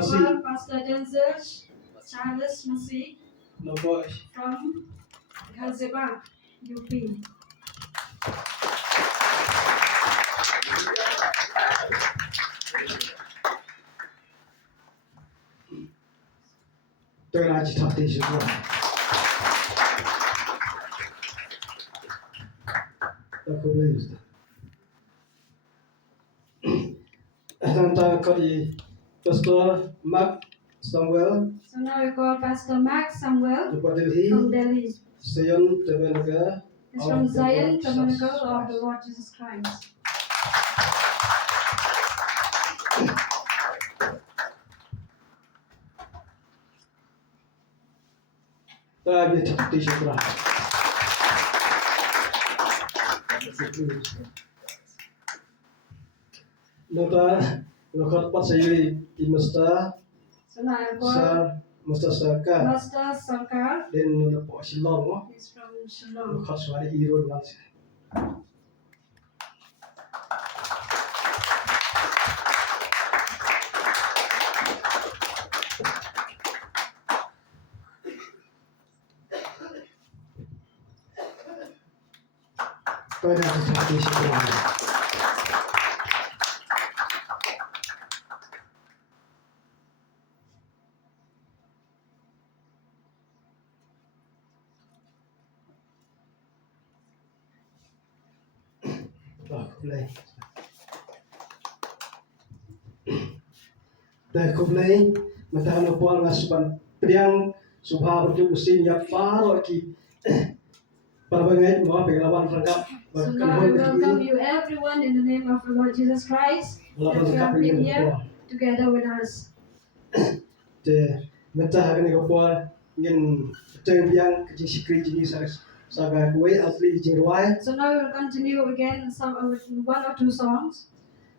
call Pastor Denzel Charles Masih from Ghaziabad, UP. Tôi là chỉ thọ tỷ sự của tôi không lấy được. Thằng ta có gì Pastor Mark Samuel. So now we call Pastor Mark Samuel Từ Delhi. from Delhi. Zion Tabernacle. He's from Zion Tabernacle of the Lord Jesus Christ. Ta biết thọ tỷ sự của Nota pasayuri imasta So now I call sa Master Sarkar Master Sarkar. then po Shillong He's from Shillong. khaswari irod lang siya. Pwede natin sa isip ko lang. Play. Dahil ko play, matahang po ang asuban priang subha berjumpa usin ya paro ki pabangay mo paglawan rangkap So now I welcome you everyone in the name of the Lord Jesus Christ that you have been here together with us. Te matahang ni ko ngin teng biang kecil sikri jenis saga kue asli jingwai. So now we will continue again with one or two songs.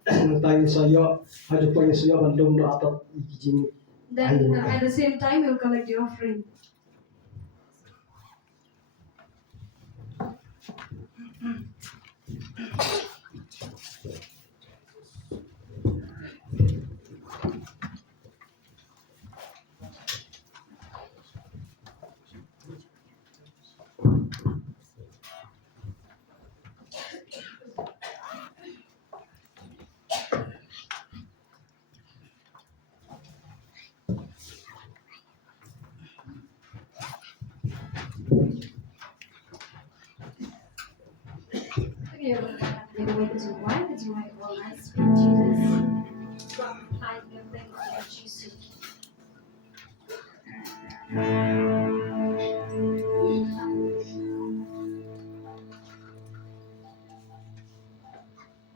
Tayo sayo hadu po sayo bandung do atat jing. Then at the same time we will collect the offering.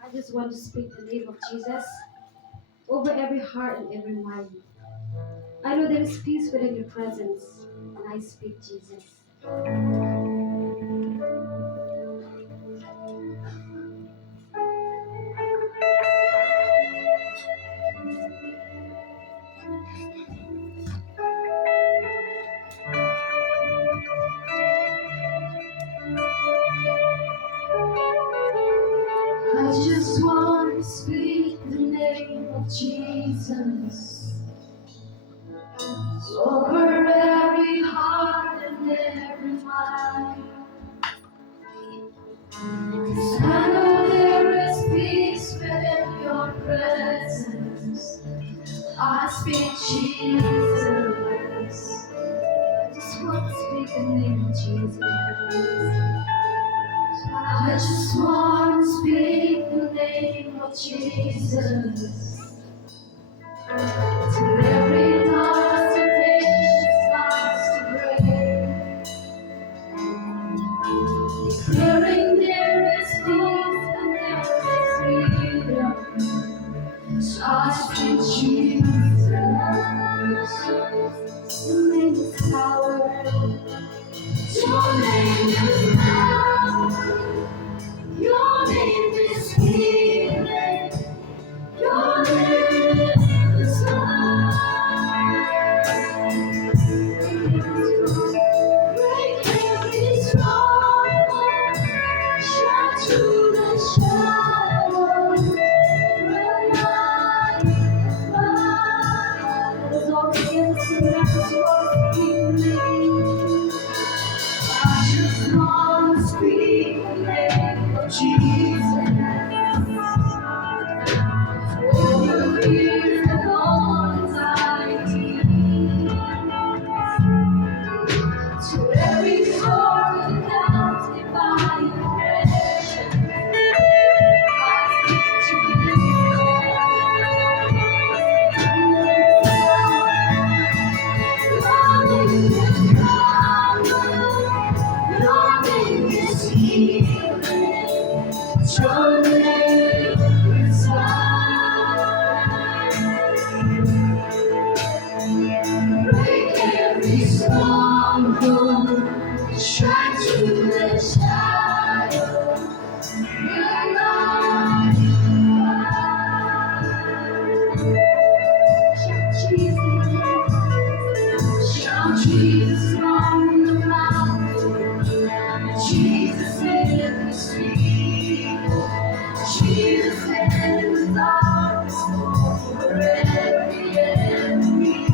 I just want to speak the name of Jesus over every heart and every mind. I know there is peace within your presence, and I speak Jesus. I just want to speak the name of Jesus over every heart and every mind. 'Cause I know there is peace within your presence. I speak Jesus. I just want to speak the name of Jesus. I just want to speak the name of Jesus. Till every dark temptation starts to break. Declaring there is peace and there is freedom. So I speak Jesus. Your name is power. Your name is power. Your name is healing. Your name is life. Break every stronghold. Shine through the shadows. Light, light. over every enemy.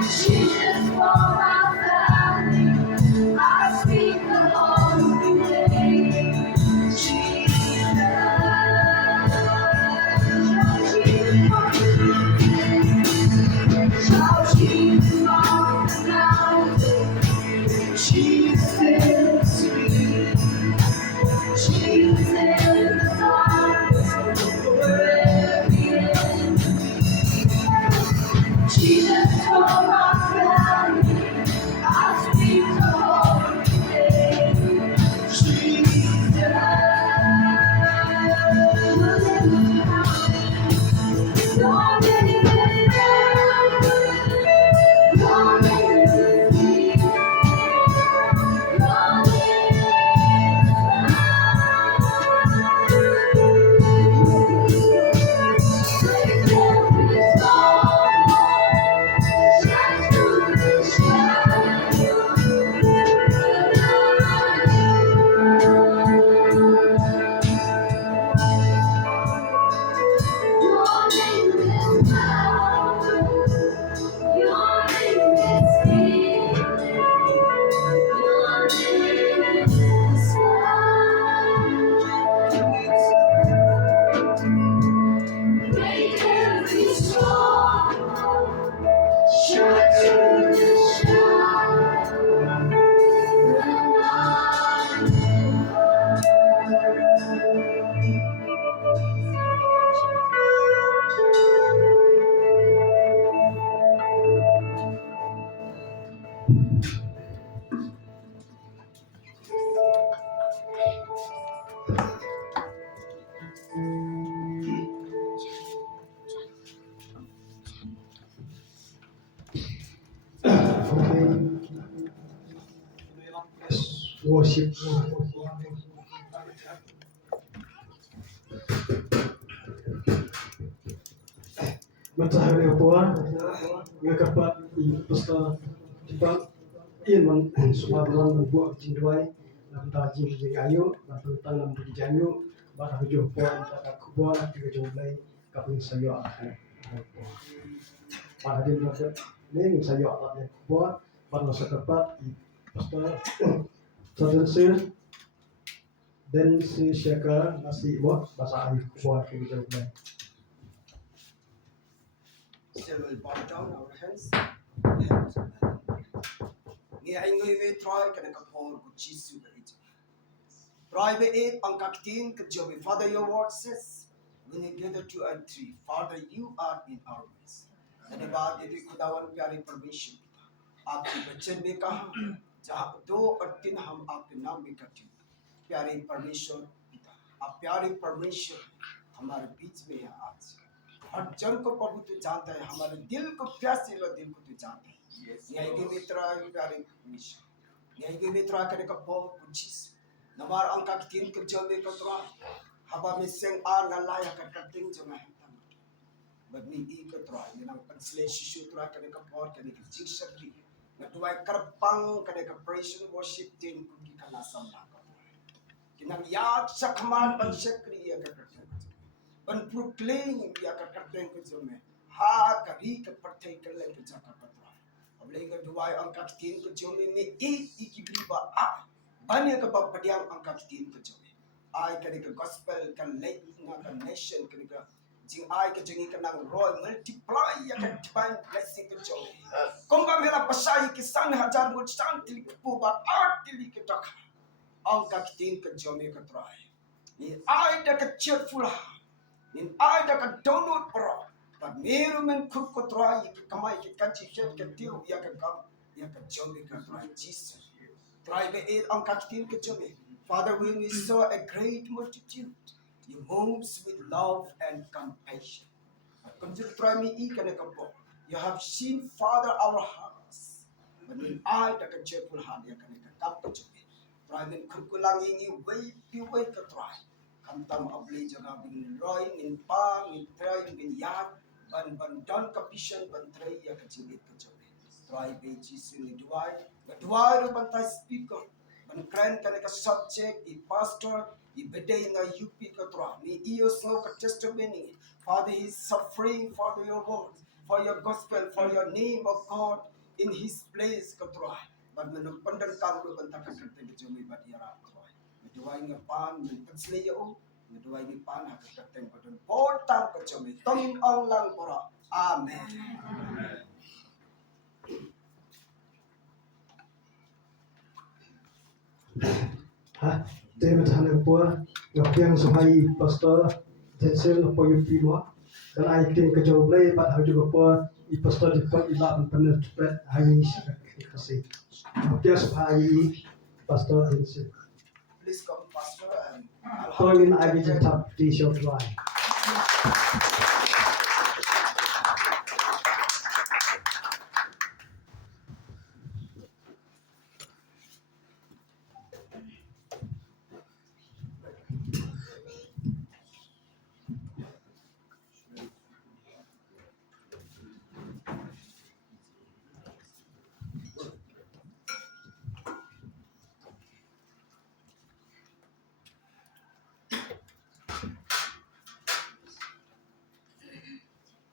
Jesus, for my family, I speak the holy name. Jesus, shout Jesus on the mountain, Jesus is sweet. Jesus in the darkness over every enemy. Jesus for my family, I speak the holy name. Jesus, your name is love. Your name is peace. Your name is Make every strong shine through the shadow. Okay. Let's worship. Matahari apa? Ngakapat pesta cepat in man sumaduan membuat jindwai nam taji jing ayu nam tang nam di janyu ba ta jo po ta kubwa na ti jo lai kapin sayo akan ba din na ne ni sayo akan kubwa ba na sakapat pesta sadin sir dan si syaka nasi mo basa ayu kubwa ti jo lai. Still will bow down our hands. Ni ay ngay may try ka nakapor ko Jisu ba ito. Try ba it ang kakitin ka Joby. Father, your word says, when you gather 2 and 3, Father, you are in our midst. Sa diba, ito kudawan प्यारी परमेश्वर पिता. आपके बच्चे में कहा, जहाँ 2 और 3 हम आपके नाम में इकट्ठे हैं. प्यारे परमेश्वर पिता, आप प्यारे परमेश्वर हमारे बीच में है आज. हर जन को प्रभु तू जानता है, हमारे दिल को प्यासे लो दिल को तू जानता है. यही के मित्र प्यारे मिशन, यही के मित्र करे का बहुत कुछ नवार अंका की 3 के जब एक तो हवा में सेंग आ ना लाया कर कटिंग जो मैं बदनी ई के तो ये ना पंचले शिशु तो करे का बहुत करे की शिक्षा की ना तो आई कर पंग करे का प्रेशन वर्शिप टीम की खाना सामना कर कि ना याद सकमान बन सक्रिय कर करते बन प्रोक्लेम या कर करते हैं कुछ जो में हा कभी के पट्टे कर ले के जाकर पता अब लेगा दुआई अंका की 3 के जो में एक की बीबा आ बने का पटियां अंका की 3 के जो में आई करे का गॉस्पेल का लेट ना का नेशन करे का जिंग आई के जिंग का ना रॉय मल्टीप्लाई या का डिवाइन ब्लेसिंग के जो कोंगा मेरा पसाई की 1,000 मुझ शांति के पूबा आर्टिली के टका अंका की 3 के जो में का ट्राई ये आई दा का cheerful in I da ka download pro but meru men खुद को ट्राई की कमाई की कंची शेट के tiu या का जोबी का ट्राई Jesus ट्राई में एक अंका की 3 के जोबी Father when we saw a great multitude you moves with love and compassion continue try me I ka po you have seen Father our hearts but when I da ka cheerful heart ya ka tap ko jobi try men खुद को langi way ka try Kantam abli jaga bin roy min pa min tray min yat ban don kapishan ban tray ya kachilit kachobe try be jisu ni duai ru ban ta speaker ban kran kan ka subject I pastor I bede na UP ka tra ni ios no ka testimony. Father, he is suffering for your word, for your gospel, for your name of God in his place ka tra. But man pandan kam ro ban ta ka karte ke jomi bat yara tra. Metuai nga pan men patsle yo, metuai ni pan ha ka karte ko don por tam ka jomi tong ong lang pora. Amen. Ha, David Hanepua, yang sumai pastor Jensen po yung pimo. Dan ay tin ka job lay but how juga po I pastor di pag ila penet pet hayi kasi. Kaya sumai pastor Jensen. Please come, Pastor, and Tolongin ay di tap di show dry.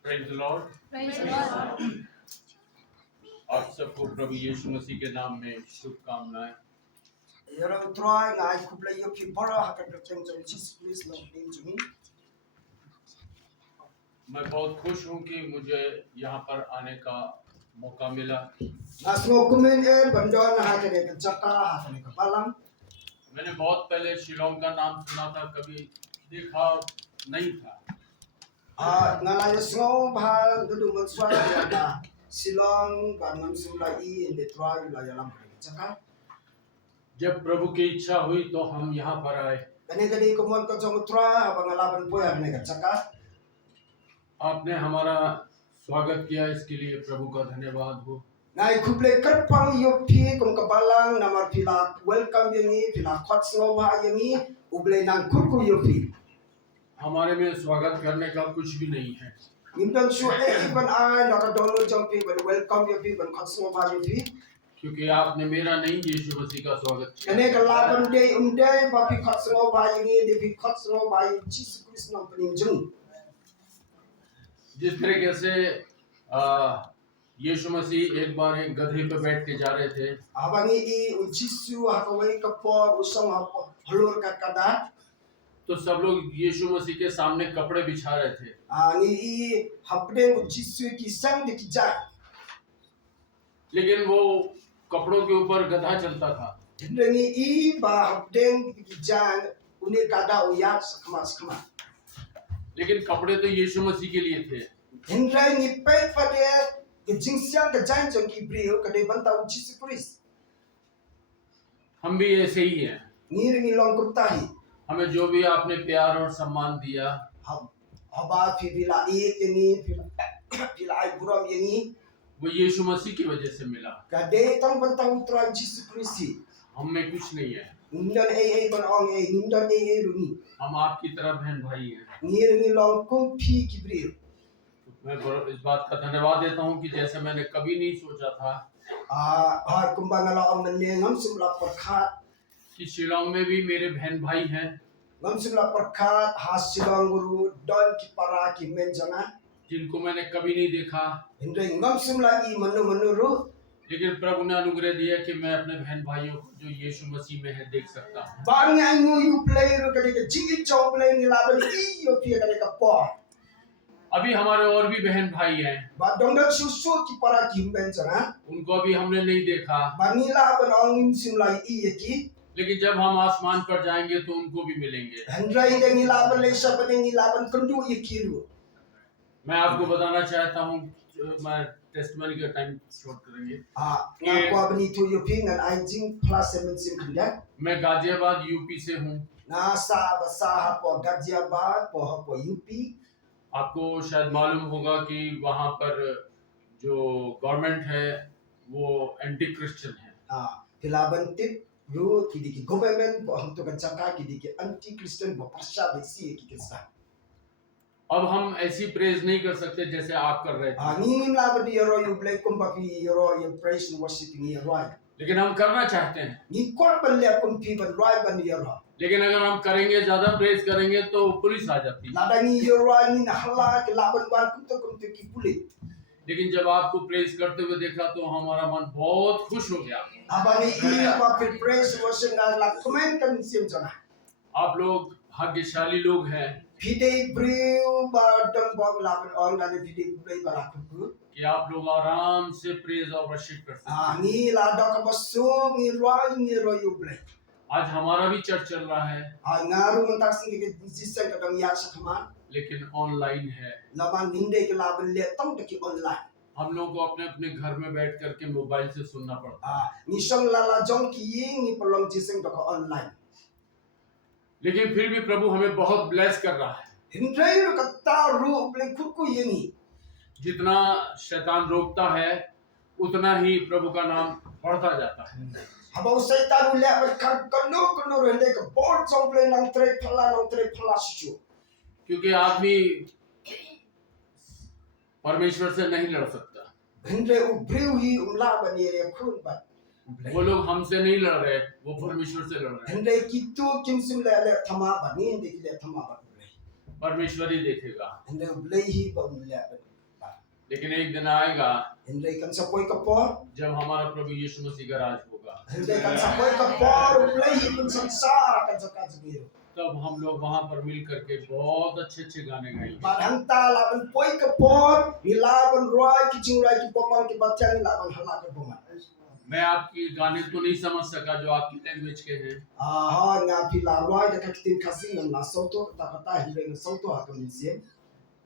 Praise the Lord. Praise the Lord. आप सबको प्रभु यीशु मसीह के नाम में शुभकामनाएं। You're trying, I could play your people, I can pretend to Jesus Christ, not name to me. मैं बहुत खुश हूं कि मुझे यहाँ पर आने का मौका मिला। As no comment, Bandon, I can get Chaka, I can get Palam. मैंने बहुत पहले शिलोंग का नाम सुना था, कभी देखा नहीं था। Nalaya snow, Bal, the Duman Swala, Silong, Banam Sula E, and the tribe, Layalam Chaka. जब प्रभु की इच्छा हुई तो हम यहाँ पर आए। And then they come on Kajotra, Bangalaban Poya, and a Chaka. आपने हमारा स्वागत किया, इसके लिए प्रभु का धन्यवाद हो। Na I could play Kerpang, your pig, on Kabalang, Namar Pila, welcome Yangi, Pila Kotsnova Yangi, Uble Nan Kuku, your pig. हमारे में स्वागत करने का कुछ भी नहीं है, You don't show even I, not a dollar jumping, but welcome your people, Kotsnova your pig. क्योंकि आपने मेरा नहीं यीशु मसीह का स्वागत किया। And then a laban day, Papi Kotsnova Yangi, the big Kotsnova, Jesus Christ, not in June. जिस तरीके से यीशु मसीह एक बार एक गधे पे बैठ के जा रहे थे, Abangi, Jisu, Hakaway Kapor, Usam, Halur Kakada, तो सब लोग यीशु मसीह के सामने कपड़े बिछा रहे थे। Ani Hapde, Jisu, Kisang the Kijak. लेकिन वो कपड़ों के ऊपर गधा चलता था। Hindi ba Hapden Kijang, Unikada Uyat, Sakama. लेकिन कपड़े तो यीशु मसीह के लिए थे। Hindi ni pay for the Jinxiang, the giant of Gibril, Kadebanta, Jesus Christ. हम भी ऐसे ही हैं। Nearing along Kutahi. हमें जो भी आपने प्यार और सम्मान दिया, Haba Pibila Etini, Pila Iburam Yeni, वो यीशु मसीह की वजह से मिला। Kade Tambanta Utra, Jesus Christ. हम में कुछ नहीं है, Nindan A. Banong A. Nindan A. Runi. हम आपकी तरह बहन भाई हैं। Nearing along Kumpi Gibril. मैं इस बात का धन्यवाद देता हूँ कि जैसे मैंने कभी नहीं सोचा था Kumbangala on the name, Sumla Parkat, कि शिलोंग में भी मेरे बहन भाई हैं, Sumla Parkat, Hasilang Guru, Don Kiparaki Menjana, जिनको मैंने कभी नहीं देखा, and then Sumla E. Manu Manuru, लेकिन प्रभु ने अनुग्रह दिया कि मैं अपने बहन भाइयों को जो यीशु मसीह में है देख सकता हूँ। Bang I knew you play, look at the Jiggy Joe playing the Laban E. You feel like a paw. अभी हमारे और भी बहन भाई हैं, But don't let you so Kiparaki Menjana, उनको अभी हमने नहीं देखा, Banila Banong Simla E. लेकिन जब हम आसमान पर जाएंगे तो उनको भी मिलेंगे। And right then Ilaban Lesha, but then Ilaban Kundu Yakiru. मैं आपको बताना चाहता हूँ, मैं टेस्टमनी का टाइम शॉर्ट करेंगे। Nakwabani to your ping and I think plus 17 conduct. मैं गाजियाबाद यूपी से हूँ। Nasa Basaha for Gajiabad for UP. आपको शायद मालूम होगा कि वहाँ पर जो गवर्नमेंट है वो एंटी क्रिश्चियन है। Pilaban tip, Ru, Kidiki government, Boham to Gachaka, Kidiki anti Christian, Bopasha, Besi, Kikisa. अब हम ऐसी प्रेज नहीं कर सकते जैसे आप कर रहे थे। Ning Labadi, you play Kumpapi, you praise and worshiping your right. लेकिन हम करना चाहते हैं। Ni kwa ban le pun pi ban roi ban ye ro. लेकिन अगर हम करेंगे, ज्यादा प्रेज करेंगे तो पुलिस आ जाती है। La da ni ye roi ni na hala ke la ban ban kum te ki pulit. लेकिन जब आपको प्रेज करते हुए देखा तो हमारा मन बहुत खुश हो गया। Aba ni I kwa pi praise worship na la comment kan sim jana. आप लोग भाग्यशाली लोग हैं Pide breu ba dong bong la ban on na pide breu ba la ku. कि आप लोग आराम से प्रेज और वर्शिप कर सकते हैं। Ni la da ka basu ni roi yu blai. आज हमारा भी चर्च चल रहा है, Ngaru mentak sing ke jisang ka dong ya sakman. लेकिन ऑनलाइन है। La ban ninde ke la ban le tong de ki online. हम लोग को अपने अपने घर में बैठ करके मोबाइल से सुनना पड़ता है। Ni song la jong ki ying ni pelong jisang ka online. लेकिन फिर भी प्रभु हमें बहुत ब्लेस कर रहा है। Hindrai ru ka ta ru blai ku yini. जितना शैतान रोकता है उतना ही प्रभु का नाम बढ़ता जाता है। Habau setan ru le ban kan kanu ru hinde ka bol jong blai nang tre phala shu. क्योंकि आदमी परमेश्वर से नहीं लड़ सकता। Hindrai u breu hi la ban ye khun ban. वो लोग हमसे नहीं लड़ रहे, वो परमेश्वर से लड़ रहे हैं। Hindrai ki tu kim sim le thama ban ni de ki le thama ban blai. परमेश्वर ही देखेगा। Hindrai blai hi ban le ban. लेकिन एक दिन आएगा Hindrai kan sa poi ka por. जब हमारा प्रभु यीशु मसीह का राज होगा, Hindrai kan sa poi ka por blai hi ban sansara kan sa ka zgiro. तब हम लोग वहां पर मिल करके बहुत अच्छे अच्छे गाने गाएंगे। Ban ta la ban poi ka por, ni la ban roi ki jing rai ki pomang ki batya ni la ban hala ka pomang. मैं आपकी गाने तो नहीं समझ सका जो आपकी लैंग्वेज के हैं, Ha nga pi la roi da ka kitin kasi ngam la soto ta kata Hindrai ng soto ha kam sim.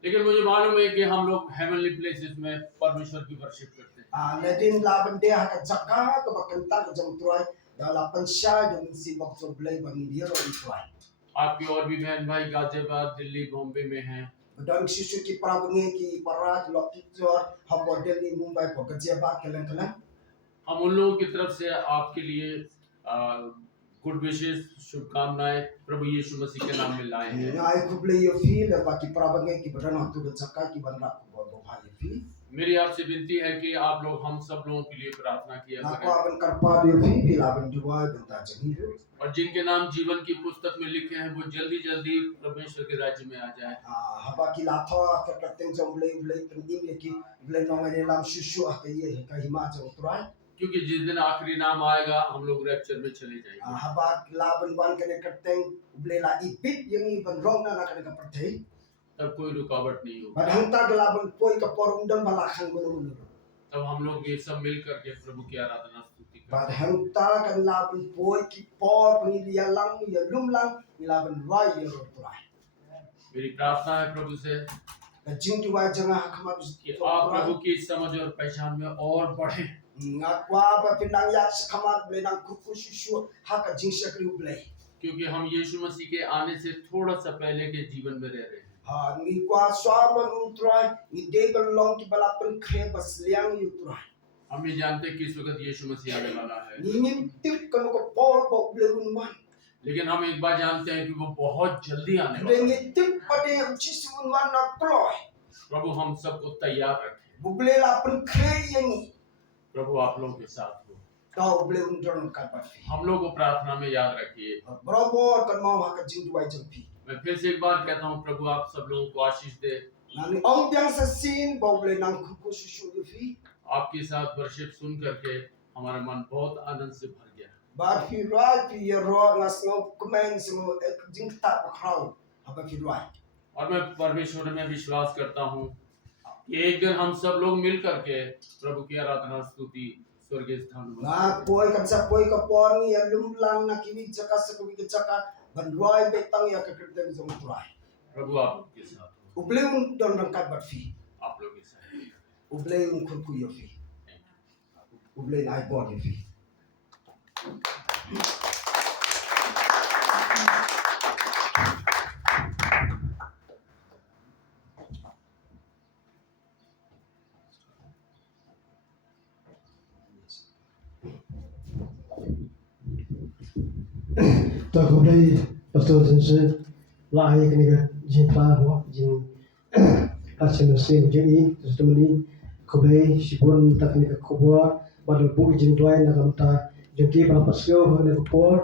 लेकिन मुझे मालूम है कि हम लोग हेवनली प्लेसेस में परमेश्वर की वर्शिप करते हैं। Na din la ban de ha ka jaka ka bakan ta ka jam truai da la pan sha de min si bak so blai ban ni ro i truai. आपके और भी बहन भाई गाजियाबाद, दिल्ली, बॉम्बे में हैं। Dan shisu ki prabange ki parat lo ki jor ha bo Delhi Mumbai ko ka je ba kelan kelan. हम उन लोगों की तरफ से आपके लिए गुड विशेष, शुभकामनाएं प्रभु यीशु मसीह के नाम में लाए हैं। Nga ai ku blai yo fi le ba ki prabange ki badan ha tu da jaka ki ban la ko bo ha yo fi. मेरी आपसे विनती है कि आप लोग हम सब लोगों के लिए प्रार्थना किया Na ko करें, ban karpa yo fi pi la ban duwa ban ta jani ro. और जिनके नाम जीवन की पुस्तक में लिखे हैं वो जल्दी जल्दी परमेश्वर के राज्य में आ जाए। Ha ba ki la tho ka ka teng jom blai kan dim ye ki blai no ngai lam shisu ha ka ye ka hima jong truai. क्योंकि जिस दिन आखिरी नाम आएगा हम लोग रैप्चर में चले जाएंगे। Habak laban ban kene kerteng ble la ipit yang i ban rong na kene ka perthei तब कोई रुकावट नहीं होगी। ban hang ta laban poi ka porum dam bala khang bunu तब हम लोग ये सब मिल करके प्रभु की आराधना स्तुति करें। ban hang ta kan laban poi ki por pani dia lang ya lum lang ni laban wai ya ro tuai मेरी प्रार्थना है प्रभु से ka jing tu wai janga khama कि आप प्रभु की समझ और पहचान में और बढ़े, ngakwa ba pinang ya khama ble nang kuku shu ha ka jing shakri ble क्योंकि हम यीशु मसीह के आने से थोड़ा सा पहले के जीवन में रह रहे हैं। ha ni kwa swa man utrai ni de ban long ki bala pen khe bas liang yu tuai हम ये जानते हैं कि इस वक्त यीशु मसीह आने वाला है, ni nim tip kan ko por bo ble un man लेकिन हम एक बार जानते हैं कि वो बहुत जल्दी आने वाला है। Rengi tip pade ucis unwan na ploy. प्रभु हम सबको तैयार रखें। Buble la pen kre yengi. प्रभु आप लोगों के साथ हो। Kau ble undron kan pafi. हम लोग को प्रार्थना में याद रखिए। Brobo kan mau ha ka jing duai jampi. मैं फिर से एक बार कहता हूँ, प्रभु आप सब लोगों को आशीष दे। Nani ong biang sa sin buble nang kuku susu yufi. आपके साथ वर्शिप सुन करके हमारा मन बहुत आनंद से भर गया। Bar fi rai fi ro ngas no kumen simo jing ta crowd. Apa fi rai. और मैं परमेश्वर में विश्वास करता हूँ कि एक दिन हम सब लोग मिल करके प्रभु की आराधना स्तुति स्वर्गीय स्थान में Na poi kan sa poi ka por ni ya lum lang na kiwi chaka sa kiwi ka chaka ban rai betang ya ka kirten zong rai. प्रभु आप लोग के साथ हो, Uble undron kan bat fi. आप लोग के साथ हो। Uble un kuku yufi. Uble na body fi.到后来，pastor 真是拉一个那个金发火，金他前面是有经历，就是这么的，后来习惯他那个口播， baru bu izin tuai na kanta jengki para pasio ne por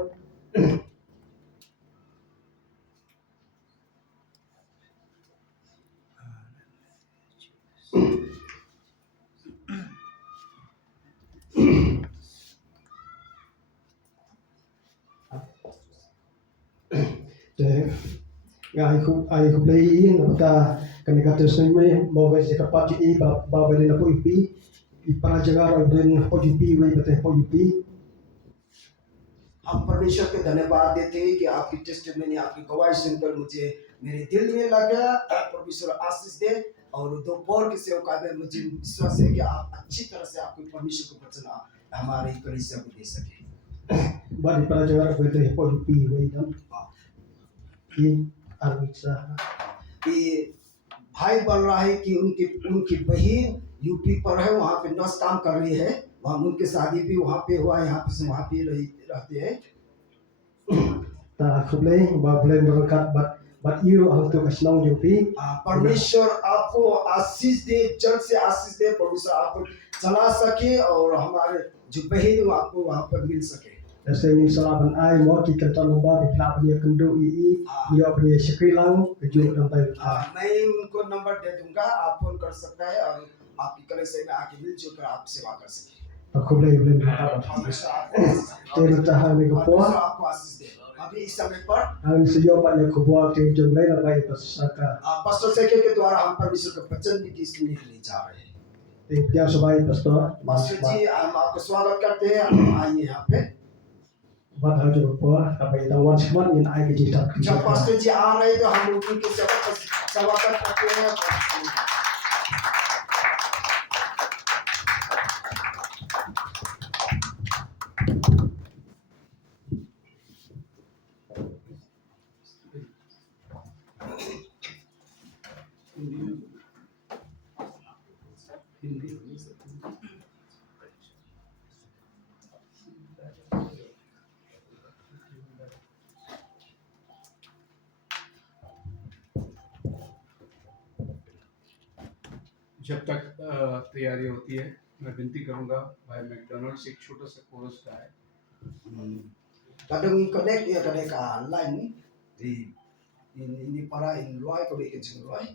de ai khu play na ta kan ka te sen me mo ga se ka pa ti ba ba na po ipi para jaga ra den po ipi we bate po ipi हम परमेश्वर के धन्यवाद देते हैं कि आपकी testimony आपकी गवाही सुनकर मुझे मेरे दिल में लगा। परमेश्वर आशीष दे और दोपहर के सेवका में मुझे विश्वास है कि आप अच्छी तरह से आपके परमेश्वर को वचन हमारे कलीसिया को दे सके। ba di para jaga ra bate po ipi we dan ki arwisa कि भाई बोल रहा है कि उनकी उनकी बहन यूपी पर है, वहाँ पे नर्स काम कर रही है, वहाँ उनकी शादी भी वहाँ पे हुआ, यहाँ पे से वहाँ पे रहते हैं। ta khu play ba play berkat bat iru ang tu kasnau jupi परमेश्वर आपको आशीष दे, चर्च से आशीष दे, परमेश्वर आपको चला सके और हमारे जो बहन वो आपको वहाँ पर मिल सके। Saya ingin salaman ai mo ki kan tan ba di klap dia kendu i dia punya sekri lang keju dan tai मैं उनको नंबर दे दूंगा, आप फोन कर सकता है और आपकी कलीसिया में आके मिलजुल कर आप सेवा कर सके। aku boleh boleh परमेश्वर आपको te tahan ni ko परमेश्वर आपको आशीष दे। अभी इस समय पर ang siyo pa ni ko buat te jom lai na bai pasaka pastor सेके के द्वारा हम परमेश्वर का वचन भी सुनने के लिए जा रहे हैं। te dia sebagai pastor pastor ji हम आपका स्वागत करते हैं, आप आइए यहाँ पे। bat hal jo po tapi tawan semat ni ai ke jita जब पास्टर जी आ रहे हैं तो हम लोग उनके स्वागत करते हैं। जब तक तैयारी होती है मैं विनती करूंगा भाई मैकडोनल्ड से एक छोटा सा कोरस का है। Kadang connect ya kadang ka line di ini para in luai ko di kecil luai.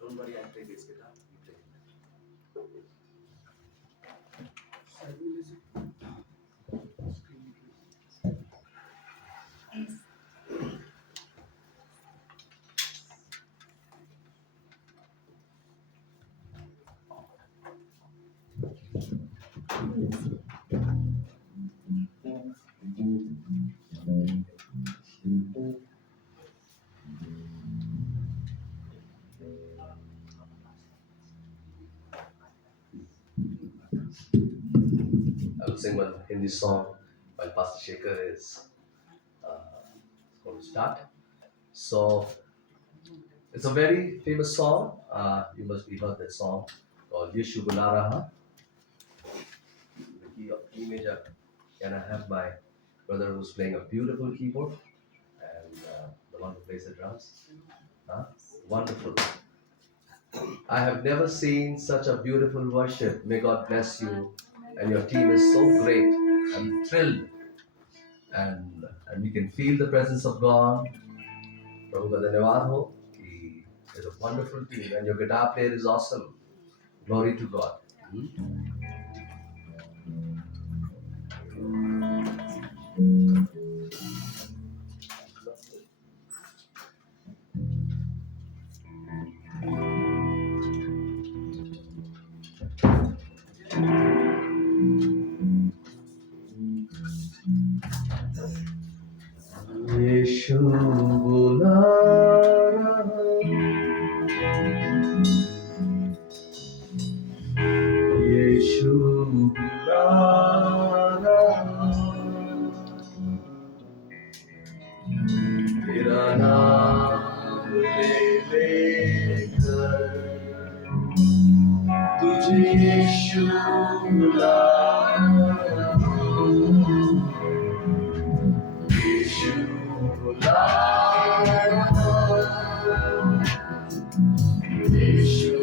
Don't worry, I'll play this guitar. You play. I will sing one Hindi song while Pastor Shekhar is going to start. So, it's a very famous song. You must be heard that song called Yeshu Bula Raha. The key major. Can I have my brother who's playing a beautiful keyboard and the one who plays the drums? Wonderful. I have never seen such a beautiful worship. May God bless you. And your team is so great. I'm thrilled. And we can feel the presence of God. Prabhu ka dhanyavad ho. He is a wonderful team. And your guitar player is awesome. Glory to God. Yeshu bula raha, Yeshu bula raha, Tera naam लेकर तुझे यीशु बुला रहा हूँ, यीशु बुला रहा हूँ, यीशु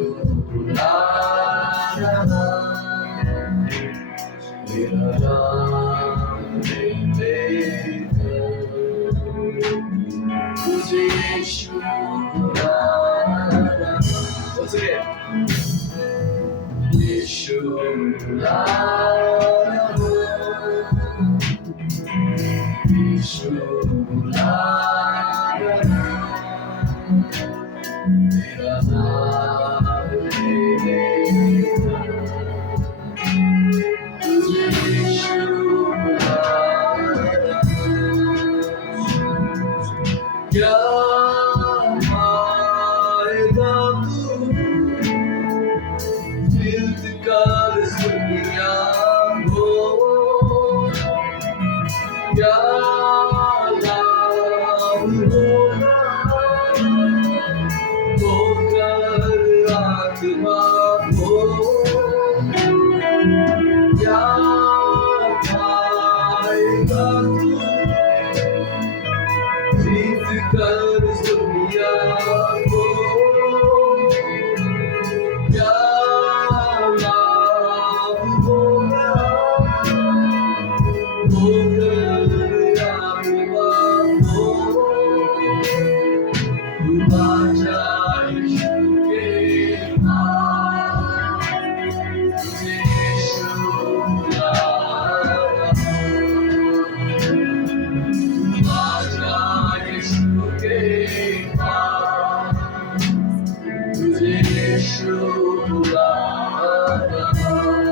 बुला रहा हूँ, तेरा नाम लेकर तुझे यीशु बुला रहा हूँ। Once again. यीशु बुला रहा हूँ, यीशु बुला रहा हूँ, तेरा नाम लेकर तुझे यीशु बुला रहा हूँ। क्या पाएगा तू जिद कर दुनिया को, क्या लाभ होगा होकर आत्मा को, क्या पाएगा तू जीत कर दुनिया को, क्या लाभ होगा होकर आत्मा को, तू बाजा यीशु के नाम, तुझे यीशु बुला रहा हूँ, बाजा यीशु के नाम, तुझे यीशु बुला रहा हूँ,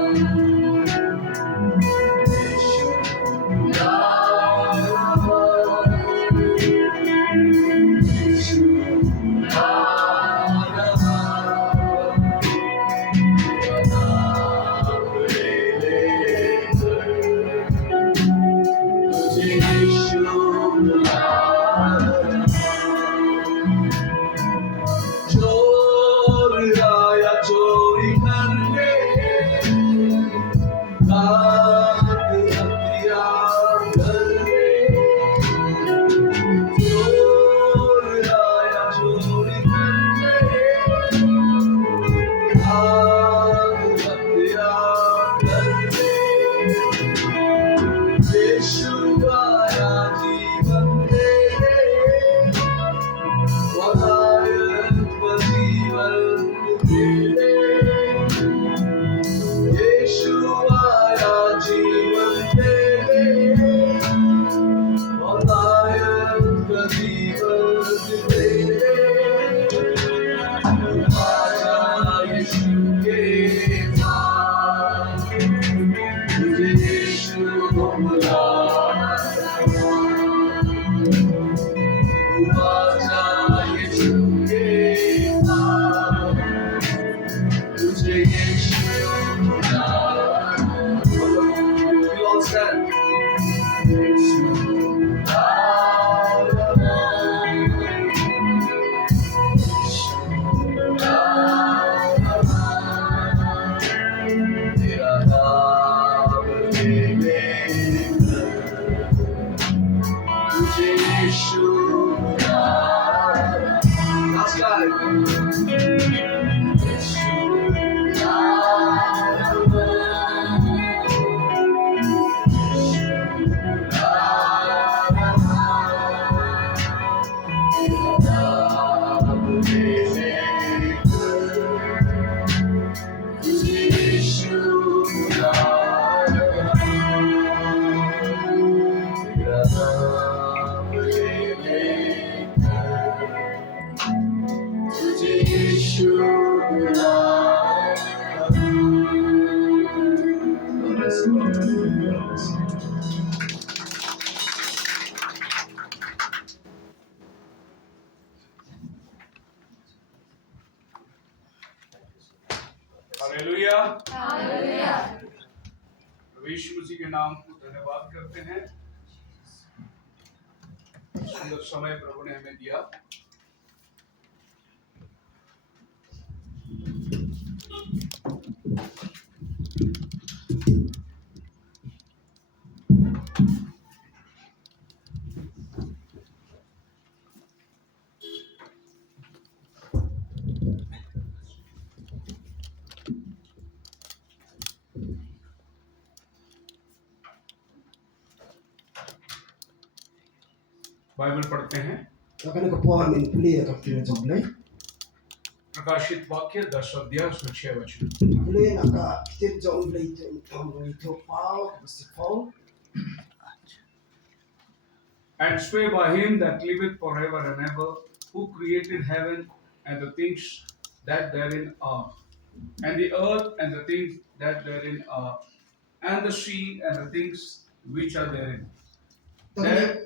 यीशु बुला रहा हूँ, यीशु बुला रहा हूँ, तेरा नाम लेकर तुझे यीशु बुला रहा हूँ। चोर आया चोरी करने, रात हत्या करने, चोर आया चोरी करने, रात हत्या करने, यीशु आया जीवन देने, वहायत जीवन देने, यीशु आया जीवन देने, वहायत जीवन देने, आजा यीशु के पास, तुझे यीशु बुला रहा हूँ, आजा यीशु के पास, तुझे यीशु बुला रहा हूँ। We all stand. यीशु बुला रहा हूँ, यीशु बुला रहा हूँ, तेरा नाम लेकर तुझे यीशु बुला रहा हूँ। Last time. यीशु बुला रहा हूँ, यीशु बुला रहा हूँ, तेरा नाम लेकर तुझे यीशु बुला रहा हूँ, तेरा नाम लेकर तुझे यीशु बुला रहा हूँ। God bless you all. God bless you. Hallelujah. प्रभु यीशु मसीह के नाम को धन्यवाद करते हैं। सुंदर समय प्रभु ने हमें दिया बाइबल पढ़ते हैं। Akan ka po amin puli ka tina joblay. प्रकाशित वाक्य 10 अध्याय उसमें 6 वचन। Puli na ka tit joblay to pau si pau. And swear by him that liveth forever and ever, who created heaven and the things that therein are, and the earth and the things that therein are, and the sea and the things which are therein, that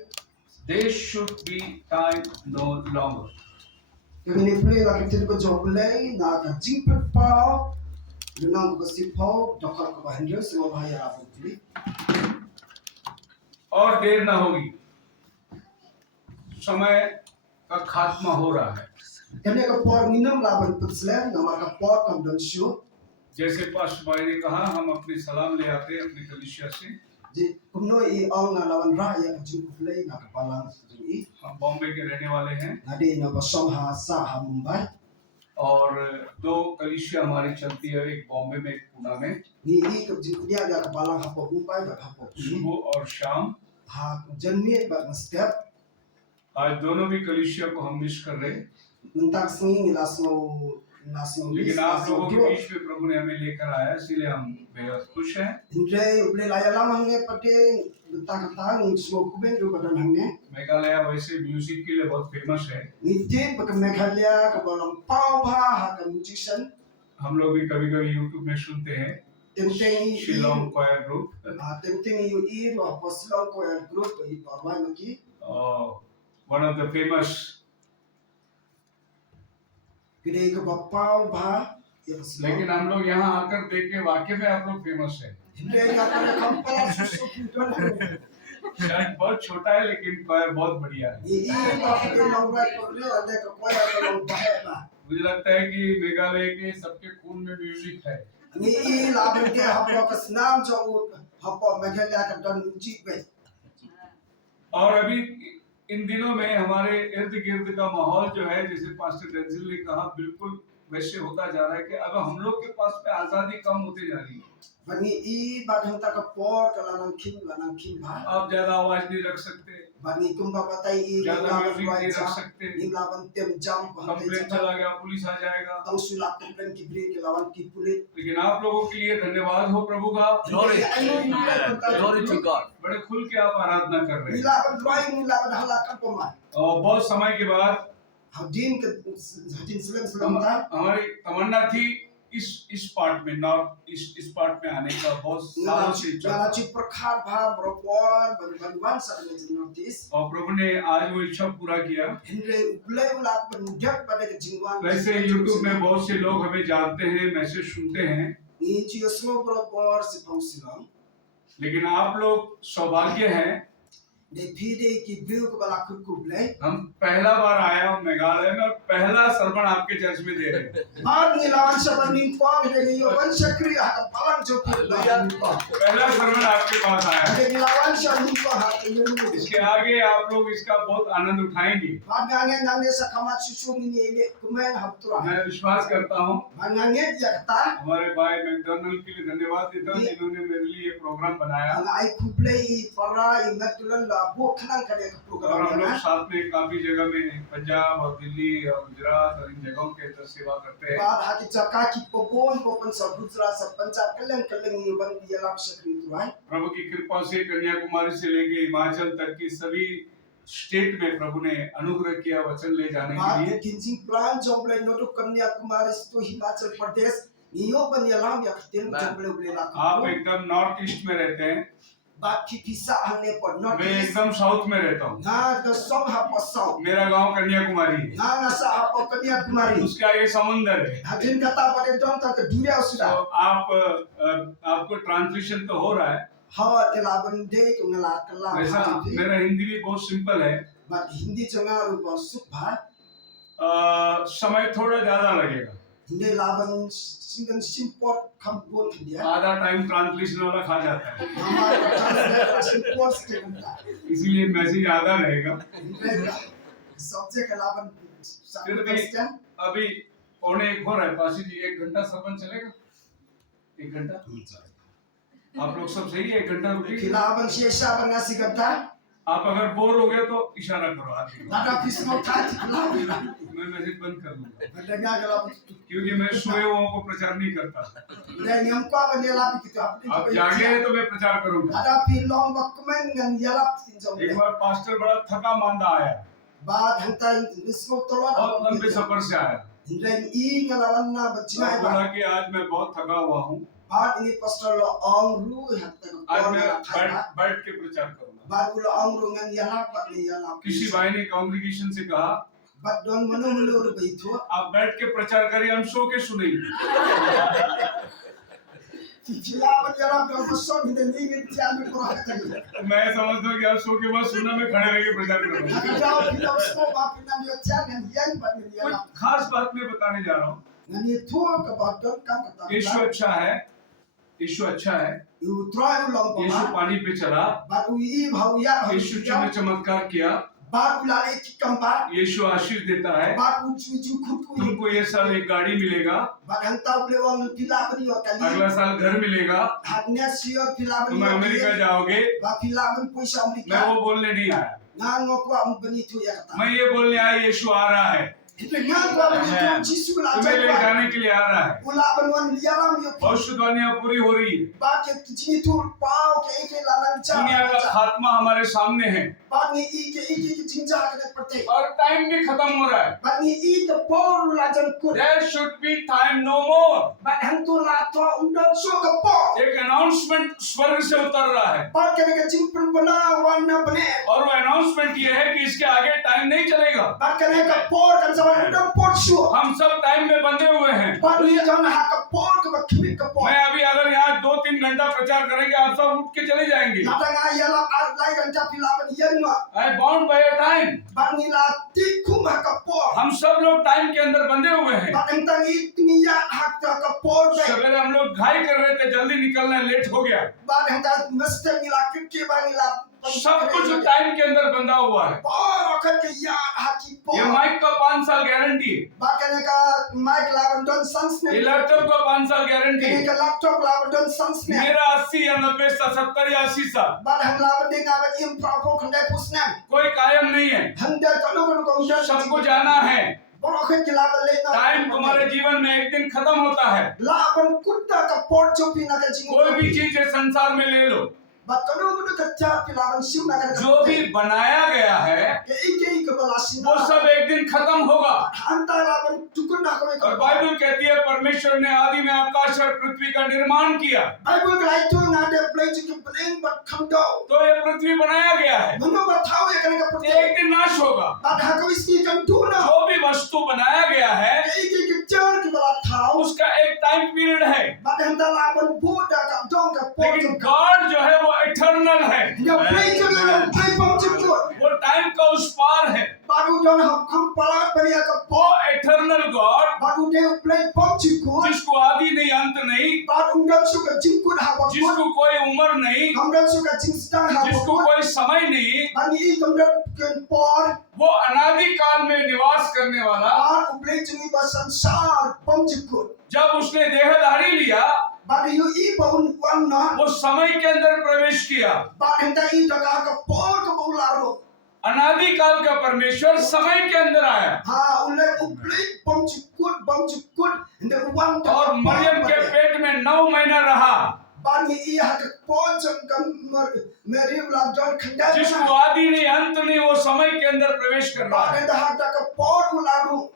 they should be time no longer. Kami puli na ka tit ko joblay na ka jingpet pau. Lunang ko si pau dokar ko bahenyo si mabaya apo puli. और देर ना होगी, समय का खात्मा हो रहा है। Kami ka po minam laban putslen na maka po kam dan shu. जैसे पास्टर भाई ने कहा, हम अपनी सलाम ले आते हैं अपनी कलीसिया से। Di kumno I ong na lawan raya ka jingpet na ka palang i. हम बॉम्बे के रहने वाले हैं Nadi na basong ha sa ha Mumbai. और दो कलीसिया हमारी चलती है, एक बॉम्बे में एक पुणे में, Ni I ka jingpet ya ka palang ha po Mumbai ka ha po puli. सुबह और शाम। Ha janmi ba na step. आज दोनों भी कलीसिया को हम मिस कर रहे हैं, Mentak singing nasno लेकिन आप लोगों के बीच में प्रभु ने हमें लेकर आया, इसलिए हम बेहद खुश हैं। Indre uble laya lam hangne pate mentak tang smo kuben ru badan hangne. Meghalaya वैसे म्यूजिक के लिए बहुत फेमस है। Niti pa Meghalaya ka balang pau ha ha ka musician. हम लोग भी कभी कभी यूट्यूब में सुनते हैं Tenteng Shillong choir group, tenteng yu I ro aposlong ko ya group I ormai maki. One of the famous. Gede ka ba pau ba ya लेकिन हम लोग यहाँ आकर देखे, वाकई में आप लोग फेमस है। Indre ya ka kampala susu puton. शायद बहुत छोटा है लेकिन क्वायर बहुत बढ़िया है। I ba ka na wa ko le ande ka ko ya ka long ba ba. मुझे लगता है कि मेघालय के सबके खून में म्यूजिक है। Ni I laban ke hapo ka snam jo hapo Meghalaya ka don music be. और अभी इन दिनों में हमारे इर्द गिर्द का माहौल जो है, जैसे पास्टर डेंजिल ने कहा, बिल्कुल वैसे होता जा रहा है कि अब हम लोग के पास में आजादी कम होती जा रही है। Bani I ba thang ta ka por ka lanang kin ba. आप ज्यादा आवाज नहीं रख सकते, Bani kumba patay I ज्यादा laban म्यूजिक wa नहीं रख ja. सकते, Ni laban tem jam pa complaint te चला गया पुलिस आ जाएगा। tang sulak komplain ki bre ki lawan ki pulit. लेकिन आप लोगों के लिए धन्यवाद हो प्रभु का, Glory to God. बड़े खुल के आप आराधना कर रहे Ni हैं। laban drawing ni laban halakan po man. और बहुत समय के बाद Hadin selang ta. हमारी तमन्ना थी इस पार्ट में, नॉर्थ इस पार्ट में आने का बहुत सालों से इच्छा Ngala था। chi prakhat bha bropor ban wan sa ni notice. और प्रभु ने आज वो इच्छा पूरा किया। Hindre ublay ulak ban dak pada ke jingwan. वैसे यूट्यूब में बहुत से लोग हमें जानते हैं, मैसेज सुनते हैं, Ni chi osmo bropor si pang silang. लेकिन आप लोग सौभाग्य हैं, De pide ki bil ko balak ku blay. हम पहला बार आया हूं मेघालय में और पहला सरमन आपके चर्च में दे रहे हैं। Bad ni lawan sa ban ning po de yo ban sakri ha palang jo ki lawan po. पहला सरमन आपके पास आया है। Ade lawan sa ning po ha ke yo ni. इसके आगे आप लोग इसका बहुत आनंद उठाएंगे, Bad ngangen nang sa kamat susu ni ile kumen haptura. मैं विश्वास करता हूँ। Bad ngangen ya kata. हमारे भाई मैकडोनल्ड के लिए धन्यवाद देता हूँ जिन्होंने मेरे लिए ये प्रोग्राम बनाया, Ang ay kuplay para imatulan la bo kanang kanya ka और program हम लोग na. साथ में काफी जगह में पंजाब और दिल्ली और गुजरात और इन जगहों के अंदर सेवा करते हैं। Bad hati chaka ki popon popon sa Gujarat sa Punjab kalang ni ban yalap sakri tuai. प्रभु की कृपा से कन्याकुमारी से लेके हिमाचल तक की सभी स्टेट में प्रभु ने अनुग्रह किया वचन ले जाने के Bad लिए। kinjing plan jomble noto Kanyakumari to Himachal Pradesh. Niyo ban yalam ya katil jomble ble la. आप एकदम नॉर्थ ईस्ट में रहते हैं, Bad ki pisa hangne por not. मैं एकदम साउथ में रहता हूँ। Na the song ha pasau. मेरा गांव कन्याकुमारी है, Na nasa ha po Kanyakumari. उसके आगे समुंदर है। Hadin kata pada don ta ke dunia तो sudah. आपको ट्रांसलेशन तो हो रहा है, Hawa kelaban de ku ngala kala. वैसा मेरा हिंदी भी बहुत सिंपल है। But Hindi changa ru ba subha. समय थोड़ा ज्यादा लगेगा, Ne laban singan simport kampun dia. आधा टाइम ट्रांसलेशन वाला खा जाता है, Nama translate simport sekenda. इसीलिए मैसेज आधा रहेगा। Subject laban फिर भी Christian. अभी 1:45 हो रहा है, पासी जी 1 घंटा सपन चलेगा? 1 घंटा आप लोग सब सही है? 1 घंटा रुकिए। Kilaban siya nasi ganta. आप अगर बोर हो गए तो इशारा करो आगे। Nada pismo kat kilaban. मैं मैसेज बंद कर दूंगा, Padanya kilaban. क्योंकि मैं सोए हुओं को प्रचार नहीं करता। Dan yang kwa banela kita. आप जागे हैं तो मैं प्रचार करूंगा। Ada pilong bakmen ngan yalap tinjong. एक बार पास्टर बड़ा थका मांदा आया, Bad hantai nismo tolon. बहुत लंबे सफर से आया, Dan I ngalawan na bajina और ba. बोला कि आज मैं बहुत थका हुआ हूँ, Bad ini pastor lo ong ru hatta आज ko मैं na thai. बैठ के प्रचार करूंगा। Bad ulo ong ru ngan yalap ba ni yalap. किसी भाई ने कांग्रेगेशन से कहा, Bad don manu mulu ru baitu. आप बैठ के प्रचार करिए, हम सो के सुनेंगे। Kilaban yalap ko pastor ni ni ni tiyan ko hatta. मैं समझता हूँ कि आप सो के बाद सुनना, मैं खड़े रह के प्रचार करूंगा। Nakadaw pilong smo ba pinan yo tiyan ngan yan ba ni कोई yalap. खास बात मैं बताने जा रहा हूँ। Ngan ye tuwa ka ba don kam ka ta. यीशु अच्छा है, यीशु अच्छा है। You try ulong ko Yeshu ma. पानी पे चला, Bad ui bhau ya. यीशु ने चमत्कार किया, Bad ulale kikamba. यीशु आशीष देता है। Bad uju khutku. तुमको ये साल एक गाड़ी मिलेगा, Bad hantau blewang pilaban yo kali. अगला साल घर मिलेगा, Haknya siyo pilaban तुम yo. अमेरिका जाओगे। Ba pilaban puisa मैं Amerika. वो बोलने नहीं आया, Ngango ko ang benito ya kata. मैं ये बोलने आया यीशु आ रहा है, Ito ngango ang benito jisu la तुम्हें ले jangwa. जाने के लिए आ रहा है। Ulaban wan yaram yo. भविष्यवाणियां पूरी हो रही है, Ba ke tijini tu pao ke ike lalang cha. दुनिया का खात्मा हमारे सामने है Ba ni ike jinja ke perte. और टाइम भी खत्म हो रहा है। Ba ni ike por la jan kut. There should be time no more। Ba hantu la to undang so ka por. एक अनाउंसमेंट स्वर्ग से उतर रहा है, Ba ke ke jimpen bana wana bane. और वो अनाउंसमेंट ये है कि इसके आगे टाइम नहीं चलेगा। Ba ke ka por kan sa undang por sure. हम सब टाइम में बंधे हुए हैं। Ba ni jan ha ka por ka ba kimi ka por. मैं अभी अगर यहाँ 2-3 घंटा प्रचार करेंगे, आप सब उठ के चले जाएंगे। Nata nga yalam ar lai kan ta pilaban yan ma. I bound by a time। Ba ni la ti kum ha ka por. हम सब लोग टाइम के अंदर बंधे हुए हैं। Ba ang tangi niya ha ka por ba. सवेरे हम लोग घाई कर रहे थे, जल्दी निकलना है, लेट हो गया। Ba ang ta mesti ni la kike ba ni la. सब कुछ टाइम के अंदर बंधा हुआ है। Por akan ke ya ha ki por. ये माइक का 5 साल गारंटी है, Ba ka ka mic laban don sans ये ne. लैपटॉप का 5 साल गारंटी Kini है। ka laptop laban don sans ne. मेरा 80 या 90 साल, 70 या 80 साल, Ba hang laban ding aban im pro kan dai pusna. कोई कायम नहीं है। Hang da ka no ko ko सबको जाना है। Por akan ke laban le na. Time तुम्हारे जीवन में एक दिन खत्म होता है। Laban kutta ka por chopi na ka jingo. कोई भी चीज है संसार में ले लो, But kano mo ka cha pilaban sim na ka. जो भी बनाया गया है Ke ike ka bala sim. वो सब एक दिन खत्म होगा। Anta laban tukun na और ka. बाइबल कहती है परमेश्वर ने आदि में आकाश और पृथ्वी का निर्माण किया, Bible ka ito na de play to blame but come down. तो ये पृथ्वी बनाया गया है, Mano ba tao ya ka ka ये एक दिन नाश होगा। But ha ko iski kan do na. जो भी वस्तु बनाया गया है Ke ike ke char ki bala tao. उसका एक टाइम पीरियड है, But hanta laban buda ka dong ka por. लेकिन गॉड जो है वो इटर्नल है, Ya play to na play pom chikko. वो टाइम का उस पार है। Baru don ham palat bari ka वो por. Eternal God Baru de play pom chikko. जिसको आदि नहीं अंत नहीं, Baru undang suka jingkut ha ba. जिसको कोई उम्र नहीं, Hamdan suka jingstang ha जिसको ba. कोई समय नहीं, Bani i kamdan ken por. वो अनादि काल में निवास करने वाला, Baru ublay chungi ba sansar pom chikko. जब उसने देहधारी लिया Bani yu i ba un wan na. वो समय के अंदर प्रवेश किया। Bani hanta i daga ka por ka bularo. अनादि काल का परमेश्वर समय के अंदर आया Ha ulay ublay pom chikut. Handa wan ta. और मरियम के पेट में 9 महीना रहा, Bani i ha ka por jam kam meri ulam don khanda. जिसको आदि नहीं अंत नहीं, वो समय के अंदर प्रवेश कर रहा है। Bani ha ta ka por ularu.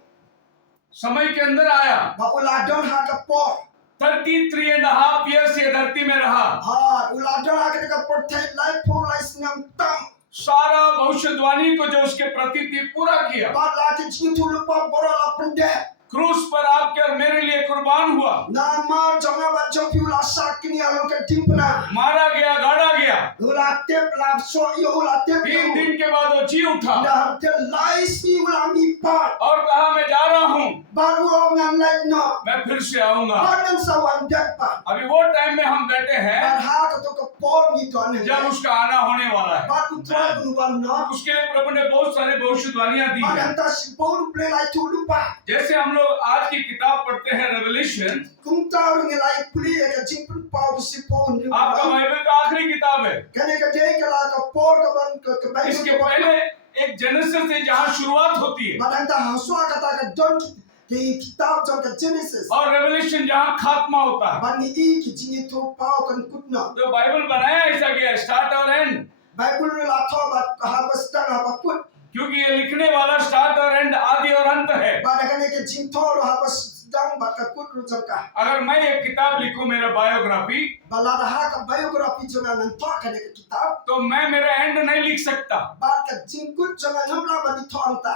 समय के अंदर आया, Ba uladon ha ka por. 33.5 years ये धरती में रहा। Ha uladon ha ka portay life for life nam tam. सारा भविष्यवाणी को जो उसके प्रति थी पूरा किया। Ba la ke jintu lupa borola pende. क्रूस पर आपके और मेरे लिए कुर्बान हुआ, Na ma jonga ba jopi ula sakini alo ke timpna. मारा गया, गाड़ा गया, Ula tep la so yo ula tep. 3 दिन के बाद वो जी उठा Da te life ni ula mi pa. और कहा मैं जा रहा हूँ, baru orang lain no मैं फिर से आऊंगा। orang sawan dakpa अभी वो टाइम में हम बैठे हैं bar ha ka to ka por ni to ne जब उसका आना होने वाला है। bar utra unwan no उसके लिए प्रभु ने बहुत सारे भविष्यवाणियां दी bar हैं। anta si por play lai tu lupa जैसे हम लोग आज की किताब पढ़ते हैं revelation, kung tao ni lai play ka jingpun pau si por ni आपका बाइबल का आखिरी किताब है। kane ka de ka la ka por ka ban ka bai इसके पहले एक जेनेसिस है जहाँ शुरुआत होती है, bar anta haswa kata ka don't ki kitab jang ka Genesis और रेवलेशन जहाँ खात्मा होता है। bar ni i ki jingi tu pau kan kutna तो बाइबल बनाया ऐसा गया है, स्टार्ट और and, Bible ni la tho ba ha ba stang ha ba kut क्योंकि ये लिखने वाला स्टार्ट और एंड, आदि और अंत है। bar kane ke jing tho ha ba stang ba ka kut ru jang ka अगर मैं एक किताब लिखूं, मेरा biography, balada ha ka biography jang nan tho kane ka kitab तो मैं मेरा एंड नहीं लिख सकता। bar ka jing kut jang nam la ba ni tho anta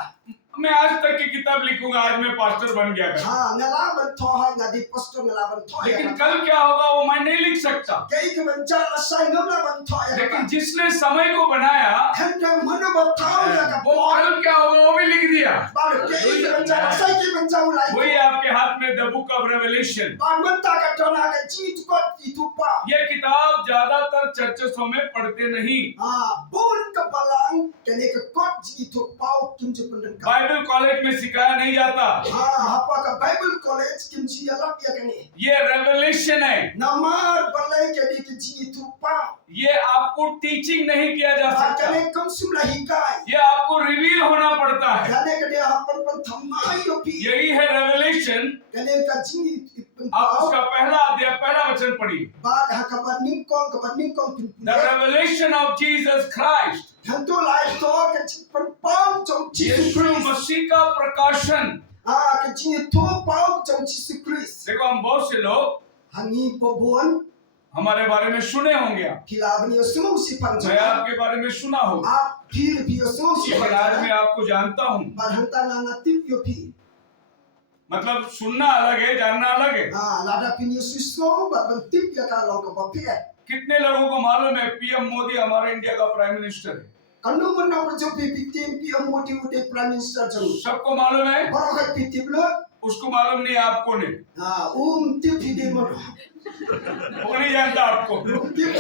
मैं आज तक की किताब लिखूंगा, आज मैं पास्टर बन गया कर। ha ngala ban tho ha ngadi pastor ngala ban tho ya लेकिन कल क्या होगा वो मैं नहीं लिख सकता। kai ke ban cha la sai ngam la ban tho ya लेकिन जिसने समय को बनाया, kan ka manu ba thao ya ka वो कल क्या होगा वो भी लिख दिया। bar kai ke ban cha la sai ke ban cha ulai वही आपके हाथ में the book of revelation. bar ban ta ka tona ka ji tu ko ti tu pa ये किताब ज्यादातर चर्चों में पढ़ते नहीं। bun ka balang kane ka kot ji tu pau kim je pendan ka Bible college में सिखाया नहीं जाता। apa ka Bible college kim ji ya lap ya kane ये रेवलेशन है, namar balai ke di ke ji tu pa ये आपको teaching नहीं किया जा सकता। kane kam sum la hikai ये आपको रिवील होना पड़ता है। kane ka dia hapan pan thamai yo pi यही है रेवलेशन। kane ka ji आप उसका पहला अध्याय पहला वचन पढ़िए। बाद ha ka ban ning kong pin the revelation of Jesus Christ, hantu lai to ka ji pan pau chong Jesus Yeshu Christ Masih का प्रकाशन। ka ji to pau chong Jesus Christ देखो, हम बहुत से लोग hangi po bon हमारे बारे में सुने होंगे, आप, kilabni yo sumu si pan मैं आपके बारे में सुना होगा, आप फिर भी यो sumu si लेकिन आज मैं pan आपको जानता हूँ। bar hanta na natip yo pi मतलब सुनना अलग है, जानना अलग है। lada pin yo suso bar ban tip ya ka lo ka ba pi कितने लोगों को मालूम है पीएम मोदी हमारे इंडिया का प्राइम मिनिस्टर है? kanu mun na pro pi tim pi amoti ude prime minister jang सबको मालूम है? baro ka pi tip lo उसको मालूम नहीं, आपको नहीं, tip hi de mo वो नहीं जानता आपको। tip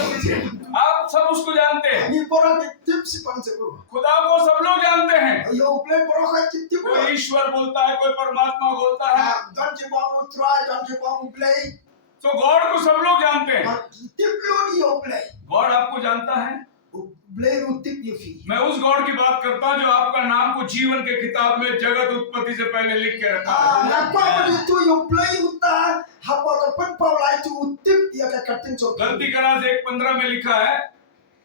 आप सब उसको जानते हैं। ni boro ka tip si pan se ko खुदा को सब लोग जानते हैं। yo play boro ka tip कोई ईश्वर बोलता है, कोई परमात्मा बोलता है, don't you want to try don't you want to play तो गॉड को सब लोग जानते हैं। tip lo ni yo play God आपको जानता है। play ru tip yo fi मैं उस गॉड की बात करता हूँ जो आपका नाम को जीवन के किताब में जगत उत्पत्ति से पहले लिख के रखा है। na kwa ba tu yo play uta hapa ka pan pau lai tu tip ya ka katin so गलती करा से 1:15 में लिखा है,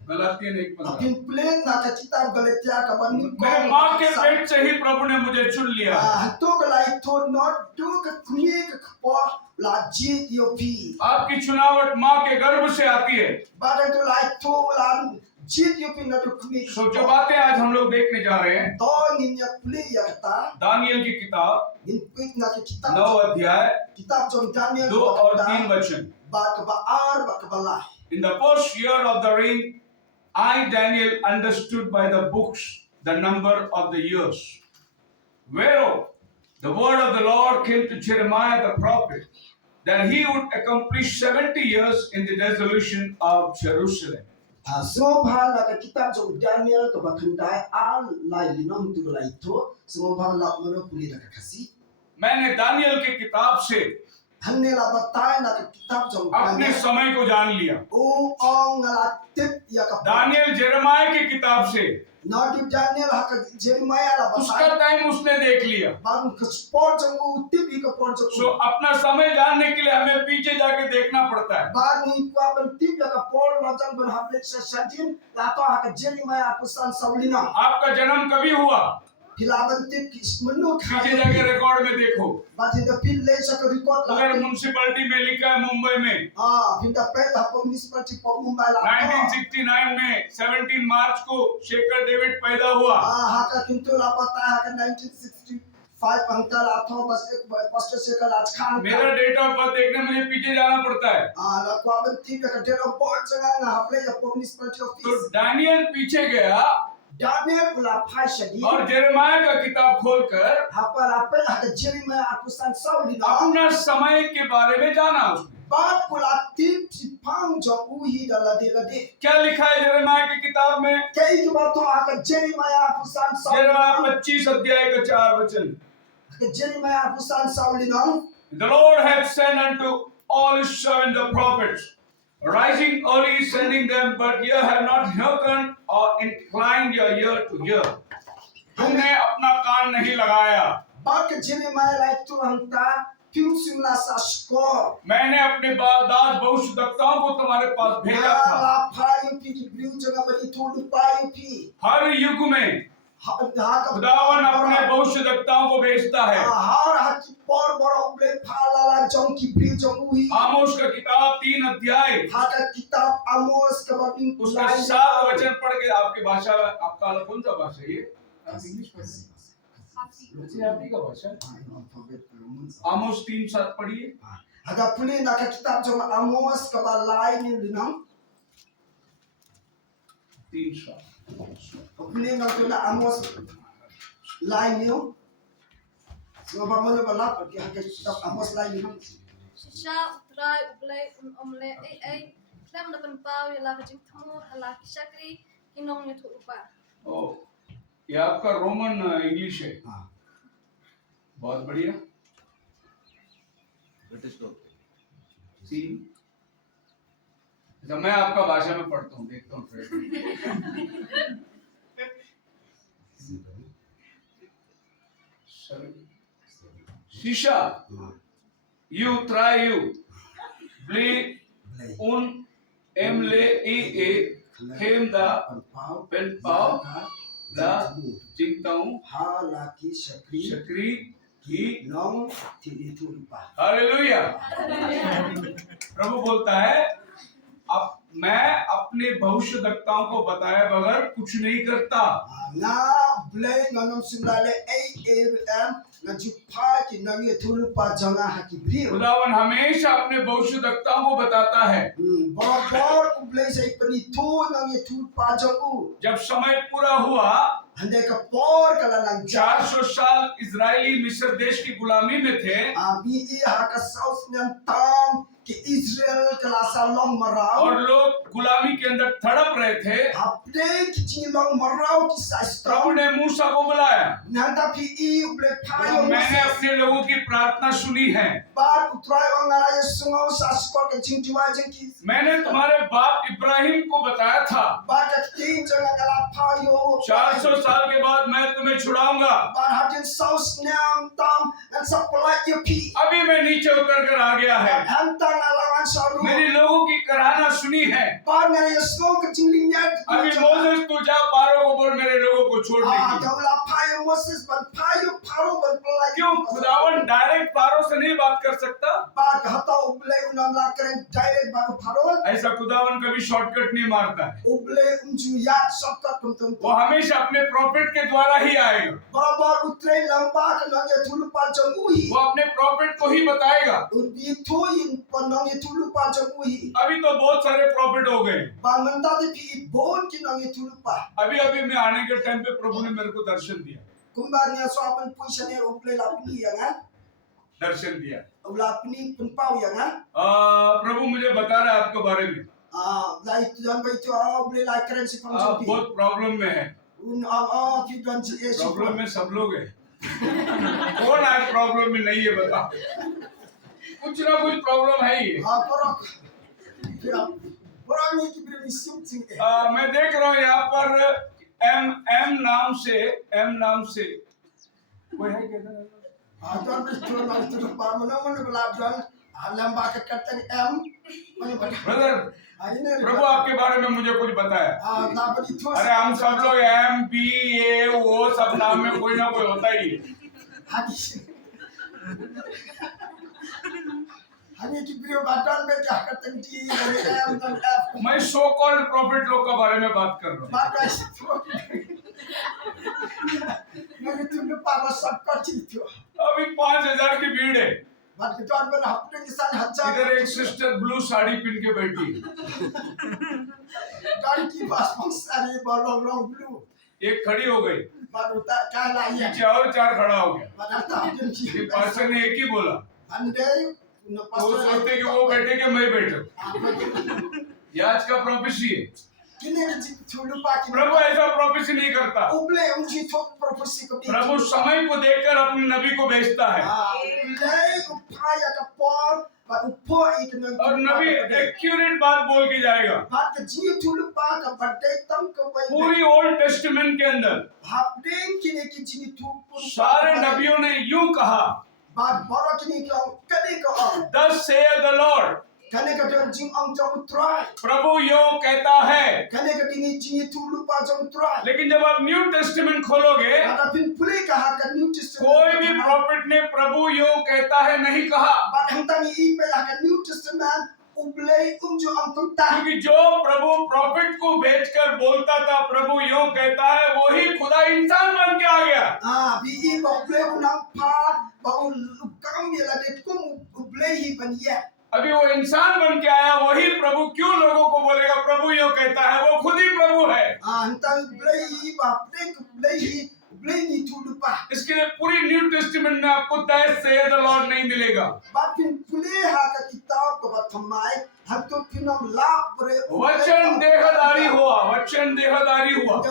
गलातियन 1:15। apin play na ka kitab galatia ka ban ni मेरे माँ के पेट से ही प्रभु ने मुझे चुन लिया। to ka lai to not do ka kuni ka po la ji yo pi आपकी चुनावट माँ के गर्भ से आती है। ba da to lai to la ji yo pi na to kuni तो जो बातें आज हम लोग देखने जा रहे हैं, to ni ya play ya kata Daniyal की किताब in quick na ka 9 kitab अध्याय kitab John Daniel 2 और 3 वचन। ba ka ba ar ba ka ba la In the first year of the reign, I Daniel understood by the books the number of the years. Whereof the word of the Lord came to Jeremiah the prophet, that he would accomplish 70 years in the dissolution of Jerusalem. so ba na ka kitab John Daniel ka ba kandai al lai linom tu lai to so ba la mo puli na ka kasi मैंने Daniel की किताब से हमने ला बताया ना कि किताब जो अपने समय को जान लिया। ओ ong la tip ya ka Daniyal Jeremiah की किताब से ना कि Daniel ha ka Jeremiah la उसका बताया टाइम उसने देख लिया। बान का sport जो वो tip ही का sport सो जो अपना समय जानने के लिए हमें पीछे जाके देखना पड़ता है। बान ni kwa ban tip ya ka Paul la jang ban hablet sa sadin la to ha ka Jeremiah apusan saulina आपका जन्म कभी हुआ? hilaban tip ki menu पीछे जाके रिकॉर्ड में देखो। but in the pin le sa ka record अगर la municipality में लिखा है मुंबई में in the pay ha po municipality po Mumbai la 1969 में 17 मार्च को शेखर डेविड पैदा हुआ। ha ka kintu la बताया ha ka 1965 अंकल आठों बस एक पास्टर से का आज खान मेरा डेट ऑफ बर्थ देखने मुझे पीछे जाना पड़ता है। la kwa ban tip ya ka date of birth janga na haple ya po municipality तो office दानियल पीछे गया Daniel ula phashagi. और जेरेमाया का किताब खोलकर Hapa la pe haka Jeremiah atusan Sauli na. अपना समय के बारे में जाना उसने। Bat ula tim tipang jong uhi dalade. क्या लिखा है जेरेमाया की किताब में? Kay tumato haka Jeremiah atusan Sauli. Jeremiah 25 अध्याय का 4 वचन। Haka Jeremiah atusan Sauli na. The Lord hath sent unto all his servants the prophets, rising early sending them, but ye have not hearkened or inclined your ear to hear. तुमने अपना कान नहीं लगाया। Bat Jeremiah like tu hanta piu simla sa skor. मैंने अपने दास भविष्यद्वक्ताओं को तुम्हारे पास भेजा था। La phayu pi ki piu jaga bari thulu payu pi. हर युग में खुदावन अपने भविष्यद्वक्ताओं को भेजता है। Har haki por boro ble phala la jong ki piu jong uhi. आमोस का किताब 3 अध्याय Haka kitab Amos ka babing उसका 7 वचन पढ़ के आपकी भाषा, आपका कौन सा भाषा ये? आप इंग्लिश पढ़िए। आप ही का भाषा। आमोस 3:7 पढ़िए। Haka puli na ka kitab jong Amos ka balai ni linam. 3:7 Puli na tu na Amos lai ni. So ba mo ba la ki haka kitab Amos lai ni. Shisha utrai ublay omle ay lam na panpaw yala kajing tamo hala kishakri kinong nitu upa. ओ, ये आपका Roman English है। हाँ। बहुत बढ़िया। British लोग। सी अच्छा, मैं आपका भाषा में पढ़ता हूँ, देखता हूँ फिर। शीशा यू ट्राई यू ब्ली उन एमले ए हेम दा पेन पाव दा जिंगताऊ Ha la ki shakri Shakri की long ti itu lupa. Hallelujah. प्रभु बोलता है, अब मैं अपने भविष्यद्वक्ताओं को बताए बगैर कुछ नहीं करता। Na blay ngam simlale am na jupa ki nang itu lupa janga haki brio. खुदावन हमेशा अपने भविष्यद्वक्ताओं को बताता है। Bor blay say pani tu nang itu lupa jangu. जब समय पूरा हुआ, Hande ka por kala nang 400 साल इजरायली मिस्र देश की गुलामी में थे। Abi i haka south nang tam ki Israel kala sa long marau. और लोग गुलामी के अंदर तड़प रहे थे। Hapde ki chi long marau ki sa प्रभु stone. ने मूसा को बुलाया Nanda pi i blay और payo मैंने Moses. अपने लोगों की प्रार्थना सुनी है। Bar utrai wangara yesungo sa skor ke ching tuwa jengki. मैंने तुम्हारे बाप इब्राहिम को बताया था, Bar ka tin janga kala payo. 400 साल के बाद मैं तुम्हें छुड़ाऊंगा। Bar hatin south nang tam and supply you pi. अभी मैं नीचे उतर कर आ गया है। Hanta na lawan saru. मेरी लोगों की कराहना सुनी है। Bar na yesungo ke ching linyat. अभी मोसेस तू जा, पारो को बोल मेरे लोगों को छोड़ने की। Daula payo Moses ban payo paro ban pelai. क्यों खुदावन डायरेक्ट पारो से नहीं बात कर सकता? Bar hata uble unam la keren direct baru paro. ऐसा खुदावन कभी शॉर्टकट नहीं मारता है। Uble unju yat shortcut tum. वो हमेशा अपने प्रॉफिट के द्वारा ही आएगा। Bar utre lamba ke nang ye thulu pa janguhi. वो अपने प्रॉफिट को ही बताएगा। Ubi thuin pan nang ye thulu pa janguhi. अभी तो बहुत सारे प्रॉफिट हो गए। Bar menta de pi bon ki nang ye thulu pa. अभी अभी मैं आने के टाइम पे प्रभु ने मेरे को दर्शन दिया। Kumbar niya so apan puisa niya uble la pni yang ha. दर्शन दिया। Ula pni penpau yang ha. प्रभु मुझे बता रहा है आपके बारे में, La itu dan ba itu uble la keren si pang आप jumpi. बहुत प्रॉब्लम में है। Ki dan si esi. Problem में सब लोग हैं। कौन आज प्रॉब्लम में नहीं है बता? कुछ ना कुछ प्रॉब्लम है ही। Porok. Porok ni ki beri sim sing. मैं देख रहा हूँ यहाँ पर एम नाम से कोई है क्या? Dan itu nang itu pa mana belab dan lamba ke katan M. Mana pada. Brother, Ini प्रभु आपके बारे में मुझे कुछ बताया। na ba itu. अरे हम सब लोग एम बी ए वो सब नाम में कोई ना कोई होता ही है। Hani ki beri badan be ka katan di dari M dan F. मैं सो कॉल्ड प्रॉफिट लोग के बारे में बात कर रहा हूँ। Bagas itu. Nang itu lupa ba shortcut itu. अभी 5000 की भीड़ है। Mat kita ban hapne ki san hajar. इधर एक सिस्टर ब्लू साड़ी पहन के बैठी है। Dan ki bas pangsari ba long blue. एक खड़ी हो गई, baru tak kalah ya. पीछे और 4 खड़ा हो गया। Pada tak dia कि ni. पास्टर ने एक ही बोला, Andai na तो वो सोचते कि वो बैठे कि मैं बैठा। ये आज का प्रोफेसी है। Kini ke tu lupa kini. प्रभु ऐसा प्रोफेसी नहीं करता। Uble unji tu profesi ko. प्रभु समय को देखकर अपने नबी को भेजता है, Uble upaya ka por ba upo ikno. और नबी एक्यूरेट बात बोल के जाएगा। Bat ke ji tu lupa ka badai tam ka bai. पूरी ओल्ड टेस्टमेंट के अंदर Hapdeng kini ki ji tu pun. सारे नबियों ने यूं कहा, Bat boro kini ka kani ka. Thus saith the Lord, Kani ka tu jing ang jom try. प्रभु यूं कहता है। Kani ka kini ji tu lupa jom try. लेकिन जब आप न्यू टेस्टमेंट खोलोगे, Ada pin pulih ka ka New Testament. कोई भी profit ने प्रभु यूं कहता है नहीं कहा, Bat hentang i pe ka New Testament. Uble unju ang tuntah. क्योंकि जो प्रभु प्रॉफिट को भेजकर बोलता था प्रभु यूं कहता है, वही खुदा इंसान बन के आ गया। Bi ba uble unang pa ba ulukam ya la det kum uble hi ban ya. अभी वो इंसान बन के आया, वही प्रभु क्यों लोगों को बोलेगा प्रभु यूं कहता है, वो खुद ही प्रभु है। Hentang uble hi ba uble hi uble ni tu lupa. इसके लिए पूरी न्यू टेस्टमेंट में आपको thus saith the Lord नहीं मिलेगा। Bat pin pulih ha ka kitab ko ba thamai hantu pinam la bre. वचन देहधारी हुआ, वचन देहधारी हुआ,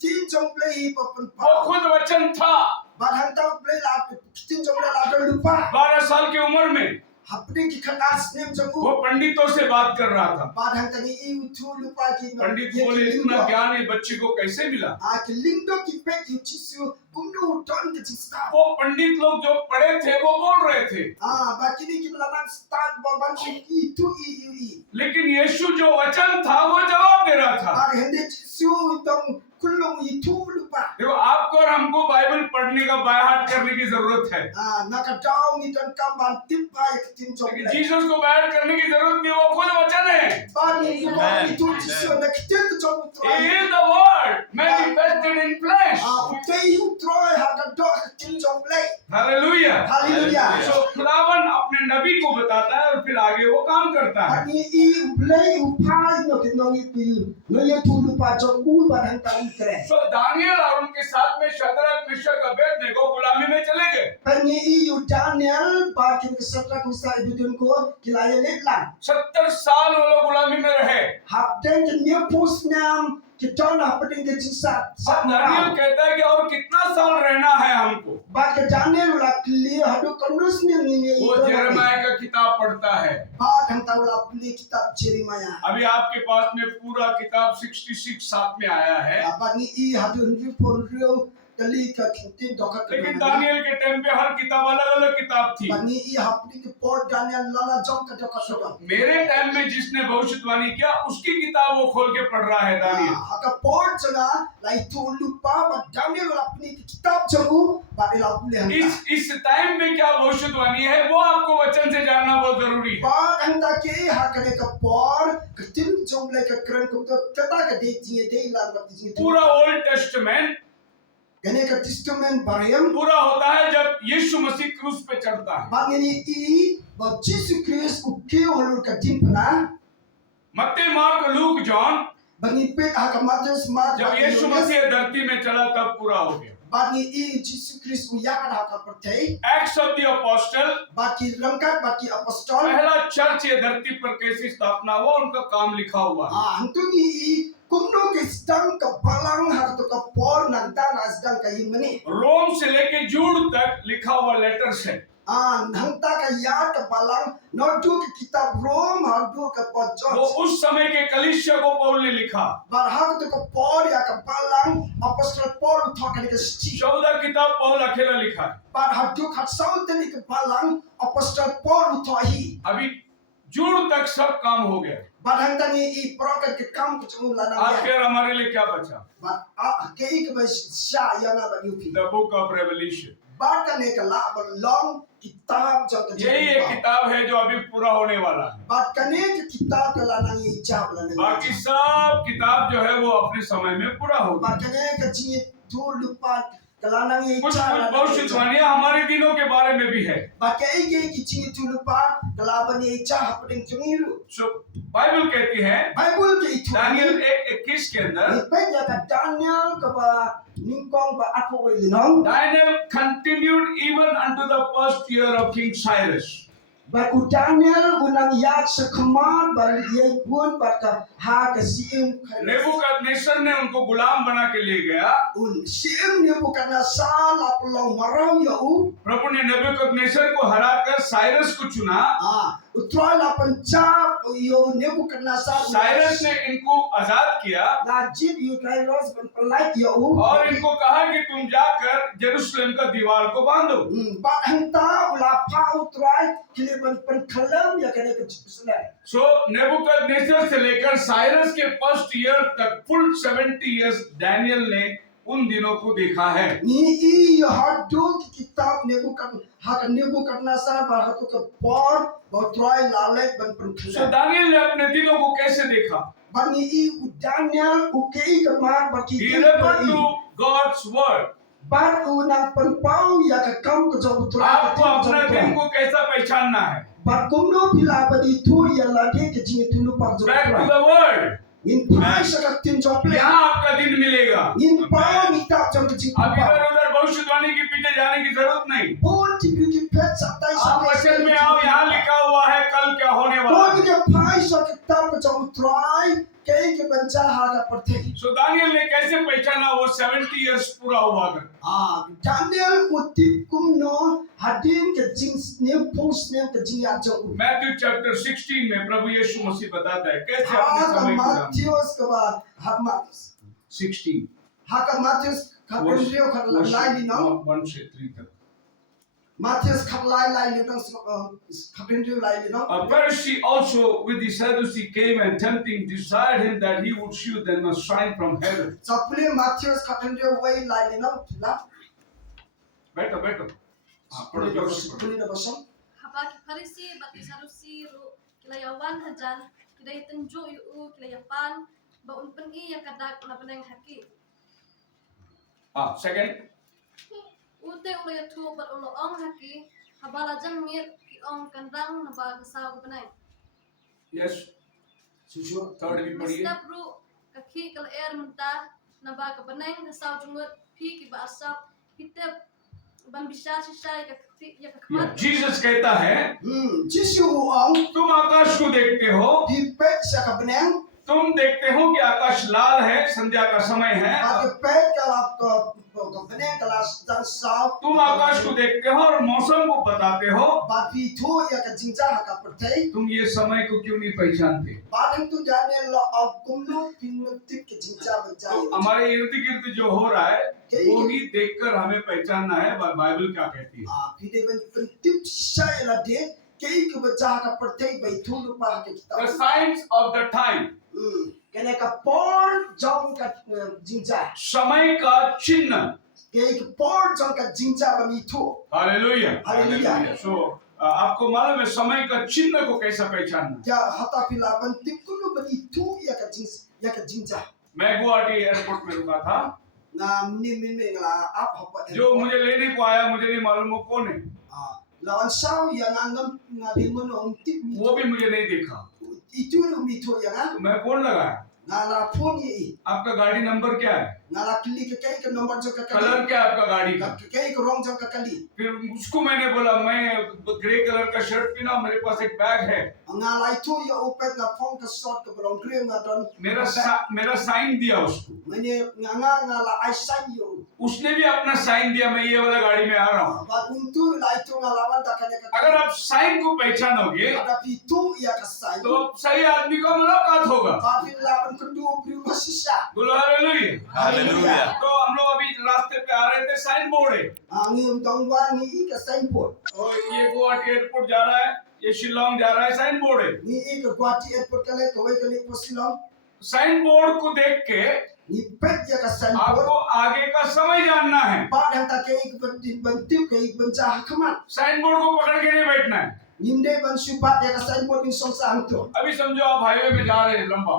Tin jong uble hi ba pun वो pa. खुद वचन था। Bat hentang uble la tin jong la la lupa. 12 साल की उम्र में Hapde ki khatas nem jong वो पंडितों से बात कर रहा था। Bat hentang i tu lupa ki. पंडित बोले इतना ज्ञान ये बच्चे को कैसे मिला? Ke lindo ki pe ki chisu kumnu ton ke chista. वो पंडित लोग जो पढ़े थे वो बोल रहे थे, Bakini ki melaman start baban ki tu i. लेकिन यीशु जो वचन था वो जवाब दे रहा था। Hende chisu tong kulung i tu lupa. देखो आपको और हमको बाइबल पढ़ने का बाय हार्ट करने की जरूरत है, Nakadaw ni ton kamban tipa ek tin jong. लेकिन जीसस को बाय हार्ट करने की जरूरत नहीं, वो खुद वचन है। Bani ni tu chisu na kitin jong He troy. is the word manifested in flesh. Utei hu troy ha ka do tin jong lei. Hallelujah. Hallelujah. तो खुदावन अपने नबी को बताता है और फिर आगे वो काम करता है। Bani i ublei upai no ke nong i pi. No ye tu lupa jong u ban hentang kre. तो दानियल और उनके साथ में शद्रक मिशक अबेदनेगो गुलामी में चले गए। Pengi iu Daniel bakin kesetrak misal ibidun ko kilaya letlang. 70 साल वो लोग गुलामी में रहे। Hapden ke nye pusnam kita na hapden ke jisat. अब दानियल कहता है कि और कितना साल रहना है हमको। Bak ke Daniel ula kli hadu kondus ni ni. वो यिर्मयाह का किताब पढ़ता है। Bak hanta ula pli kitab Jeremiah. अभी आपके पास में पूरा किताब 66 साथ में आया है, Bak ni i hadu ni pun real kali ka kintin dokat. लेकिन दानियल के टाइम पे हर किताब अलग अलग किताब थी। Bak ni i hapden ke port Daniel lala jong ka dokat dokat. मेरे टाइम में जिसने भविष्यवाणी किया उसकी किताब वो खोल के पढ़ रहा है Daniel. Haka port janga la itu lupa bak Daniel ula pli kitab jongu bak ila pli hanta. इस टाइम में क्या भविष्यवाणी है वो आपको वचन से जानना बहुत जरूरी है। Bak handa ke hakane ka por ketim jomble ka kren ko kata ka de ji de la bak ji. पूरा old testament Kene ka testament barayam पूरा होता है जब यीशु मसीह क्रूस पे चढ़ता है। bak ni i ba Jesus Christ u ke holur ka timpana मत्ती mark look John bak ni pet haka Matius Mark जब यीशु मसीह धरती में चला तब पूरा हो गया। bak ni i Jesus Christ u yakan haka pertai acts of the apostle, bak ki rangkat bak ki apostol पहला चर्च ये धरती पर कैसी स्थापना हुआ उनका काम लिखा हुआ है। hantu ni i kumno ke stang ka balang haka to ka por nagda na stang ka yimani रोम से लेके जूड तक लिखा हुआ लेटर्स है। hanta ka ya ka balang no du ke kitab Rom ha du ka वो pojok उस समय के कलीसिया को पौल ने लिखा। bar haka to ka por ya ka balang apostol Paul thokane ka sti 14 किताब पौल अकेला लिखा है। bar ha du ka sautani ka balang apostol Paul thohi अभी जूड तक सब काम हो गया। bar hanta ni i prokat ke kam ko chung la na ya आखिर हमारे लिए क्या बचा? bar ke ik ba sha ya na ba yupi the book of revolution. bar ka ne ka la ba long kitab jang ka यही एक किताब है जो अभी पूरा होने वाला है। bar ka ne ka kitab ka la na i jab la na बाकी सब किताब जो है वो अपने समय में पूरा होगा। bar ka ne ka ji tu lupa Kalanang ye कुछ cha भविष्यवाणियां हमारे दिनों के बारे में भी है. Bakai ye ki chingi tulupa kalaban ye cha hapding chungiru. So Bible कहती है Bible ke itu. दानियल 1:21 के अंदर, Ipenya ka Daniel ka ba ningkong ba apo we linong. Daniel continued even unto the first year of King Cyrus. Ba u Daniel unang yak sa command ba ye pun ba ka ha ka siim. Nebuchadnezzar ने उनको गुलाम बना के ले गया. Un siim ni bukan asal apulong maram ya u. प्रभु ने Nebuchadnezzar को हराकर Cyrus को चुना. Utrai la pencap yo ni bukan asal. Cyrus ने इनको आजाद किया Najib you kai ros ben pelait ya u. और इनको कहा कि तुम जाकर जेरूशलेम का दीवार को बांधो. Ba henta ula pa utrai kili ben kalam ya kene ke Jerusalem. सो नेबुकदनेस्सर से लेकर साइरस के फर्स्ट ईयर तक फुल 70 इयर्स डैनियल ने उन दिनों को देखा है. Ni I hadut kitab Nebukadnezar bahatu ke por botrai lalet ban so perkala. Daniel ने अपने दिनों को कैसे देखा? Bani I Daniel ukei kemar baki He referred to God's word. Bar unang penpau ya ke kam ke jauh utrai. आपको अपने दिन को कैसा पहचानना है? Bar kumno pila badi tu ya lade ke jingi tulu pak jauh Back to utrai. the word. In pai sakak tin jople. यहाँ आपका दिन मिलेगा. In pau kitab jauh ke jingi अब pak. इधर उधर भविष्यवाणी के पीछे जाने की जरूरत नहीं. Bon tipu ki pet satai आप वचन में आओ, यहाँ लिखा हुआ है कल क्या होने वाला Kau है. ni pai sakak kitab ke jauh utrai. Kei ke benca haga pertei. सो दानियल ने कैसे पहचाना वो 70 इयर्स पूरा हुआ कर. Daniel utip kumno hadin ke jing nem post nem ke jing ajau. Matthew chapter 16 में प्रभु यीशु मसीह बताता है कैसे अपने Haka समय को जानना. Matius ke ba hak 16 Haka Matius kapendrio kat lai li no. 1 से 3 तक. Matius kat lai li no kapendrio lai li no. A Pharisee also with the Sadducee came and tempting desired him that he would shew them a sign from heaven. Sapule Matius kapendrio way lai li no. La. बैठो बैठो. हाँ, पढ़ो, जोर से पढ़ो. Puli na basam. Habaki Farisi bati Sadusi ru kilayawan hajan kilay tenjo yu kilayapan baun pengi yang kadak na peneng haki. हाँ, second. Ute ulay tu bat ulo ong haki habala jangir ki ong kandang na ba kasaw peneng. Yes. Susu. Third भी पढ़िए. Step ru kaki kal air mentah na ba kapeneng kasaw jumut pi ki ba asap hitep ban bisar sisay ka ya Yeah. kakmat. Jesus कहता है Jisu ong तुम आकाश को देखते हो. di pet sa kapeneng. तुम देखते हो कि आकाश लाल है, संध्या का समय है. Bagi pet kalau kapeneng kalau dan saw. तुम आकाश को देखते हो और मौसम को बताते हो. Bagi tu ya ke jingja haka pertei. तुम ये समय को क्यों नहीं पहचानते? Padang tu Daniel lo kumlu pinutip ke jingja तो berjaya. हमारे इर्द गिर्द जो हो रहा है वो ही देखकर हमें पहचानना है बाइबल क्या कहती है. Pide ben pentip saya lah dia. Kei ke berjaya haka pertei bai tu lupa haka The kita. signs of the time. Kena ka por jong ka jingja. समय का चिन्ह. Kei ke por jong ka jingja bani tu. Hallelujah. Hallelujah. सो आपको मालूम है समय का चिन्ह को कैसा पहचानना. Ya hata pila pentip kulu bani tu ya ka jingja. मैं गुवाहाटी एयरपोर्ट में रुका था. Na min ngala ap hapa. जो मुझे लेने को आया मुझे नहीं मालूम वो कौन है. Lawan saw ya ngam ngadimon ong tip mi. वो भी मुझे नहीं देखा. Itu lu mi tu ya na. तो मैं फोन लगाया. Ngala phone ye. आपका गाड़ी नंबर क्या है? Ngala kili ke kai ke nomor jong ka colour kali. क्या है आपका गाड़ी का? Kai ke rong jong ka kali. फिर उसको मैंने बोला मैं ग्रे कलर का शर्ट पहना, मेरे पास एक बैग है. Ngala itu ya opet na phone ka shot ke rong green na don. मेरा साइन दिया उसको. Mene ngala I sign you. उसने भी अपना साइन दिया. मैं ये वाला गाड़ी में आ रहा हूँ. Ba untu la itu ngalawan ta kane ka. अगर आप साइन को पहचानोगे Ada pitu ya ka sign. तो सही आदमी का मुलाकात होगा. Ba pin lawan kedua priu sisa. बोलो हालेलुया. Hallelujah. तो हम लोग अभी रास्ते पे आ रहे थे. साइन बोर्ड है Angin tong wan ni ka sign board. और ये गुवाहाटी एयरपोर्ट जा रहा है, ये शिलोंग जा रहा है. साइन बोर्ड है. Ni ka Guwahati airport kale ka wai kale ko Silong. Sign board को देख के Ni pet ya ka sign board. आपको आगे का समय जानना है. Padang ta kai ke bentuk kai benca hakamat. Sign board को पकड़ के नहीं बैठना है. Ninde ban subat ya ka sign board ni songsa hangto. अभी समझो आप हाईवे में जा रहे हैं लंबा,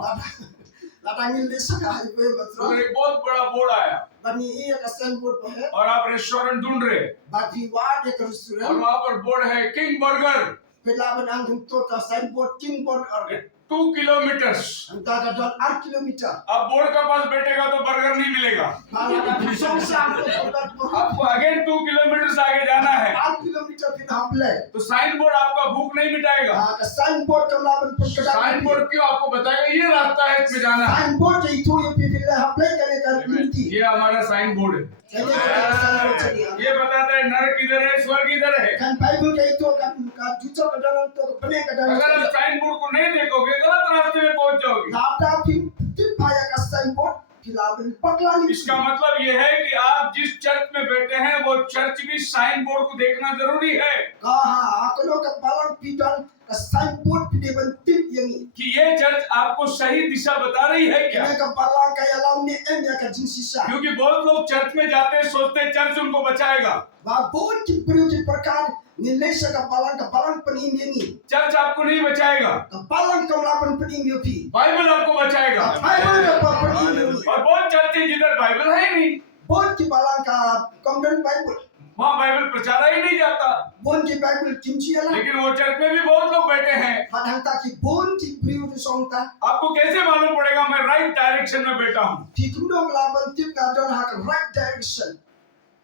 Latangin desa ka highway उधर batro. एक बहुत बड़ा बोर्ड आया. bani iya ka signboard pa hai और आप रेस्टोरेंट ढूंढ रहे हैं but we want a और restaurant वहां पर बोर्ड है king burger pelaban ang hingto ka signboard king board or 2 kilometre ang daga don 8 kilometer अब बोर्ड के पास बैठेगा तो बर्गर नहीं मिलेगा mala ka bisong sa ang ko आपको अगेन 2 किलोमीटर आगे जाना है 8 kilometer pinahablay तो साइन बोर्ड आपका भूख नहीं मिटाएगा ka signboard ka laban pagkada sign board क्यों आपको बताएगा ये रास्ता है इसमें जाना है signboard kay ito yung pipila hablay ka ni ka hindi ये हमारा साइन बोर्ड है ये बताता है नरक किधर है स्वर्ग किधर है kan bible kay ito kan ka dito ka dalang to ka pene ka dalang अगर आप साइन बोर्ड को नहीं देखोगे गलत रास्ते में पहुंच जाओगे nata pin paya ka signboard pilaban paglani इसका मतलब ये है कि आप जिस चर्च में बैठे हैं वो चर्च भी साइन बोर्ड को देखना जरूरी है ka ha ako no ka balang pidal ka signboard pideban tip yang कि ये चर्च आपको सही दिशा बता रही है क्या kaya ka balang kay alam ni enya ka jinsisa क्योंकि बहुत लोग चर्च में जाते हैं सोचते हैं चर्च उनको बचाएगा ba bon ki priu ki perkar ni lesa ka balang panin yang ni church आपको नहीं बचाएगा ka balang ka laban panin yo pi Bible आपको बचाएगा bible ka panin yo और बहुत चर्च है जिधर बाइबल है ही नहीं bon ki balang ka komdan bible वहाँ बाइबल प्रचारा ही नहीं जाता bon ki bible kimchi ala लेकिन वो चर्च में भी बहुत लोग बैठे हैं padang ta ki bon ki priu ki songta आपको कैसे मालूम पड़ेगा मैं राइट डायरेक्शन में बैठा हूँ pi kumdong laban tip na don ha ka right direction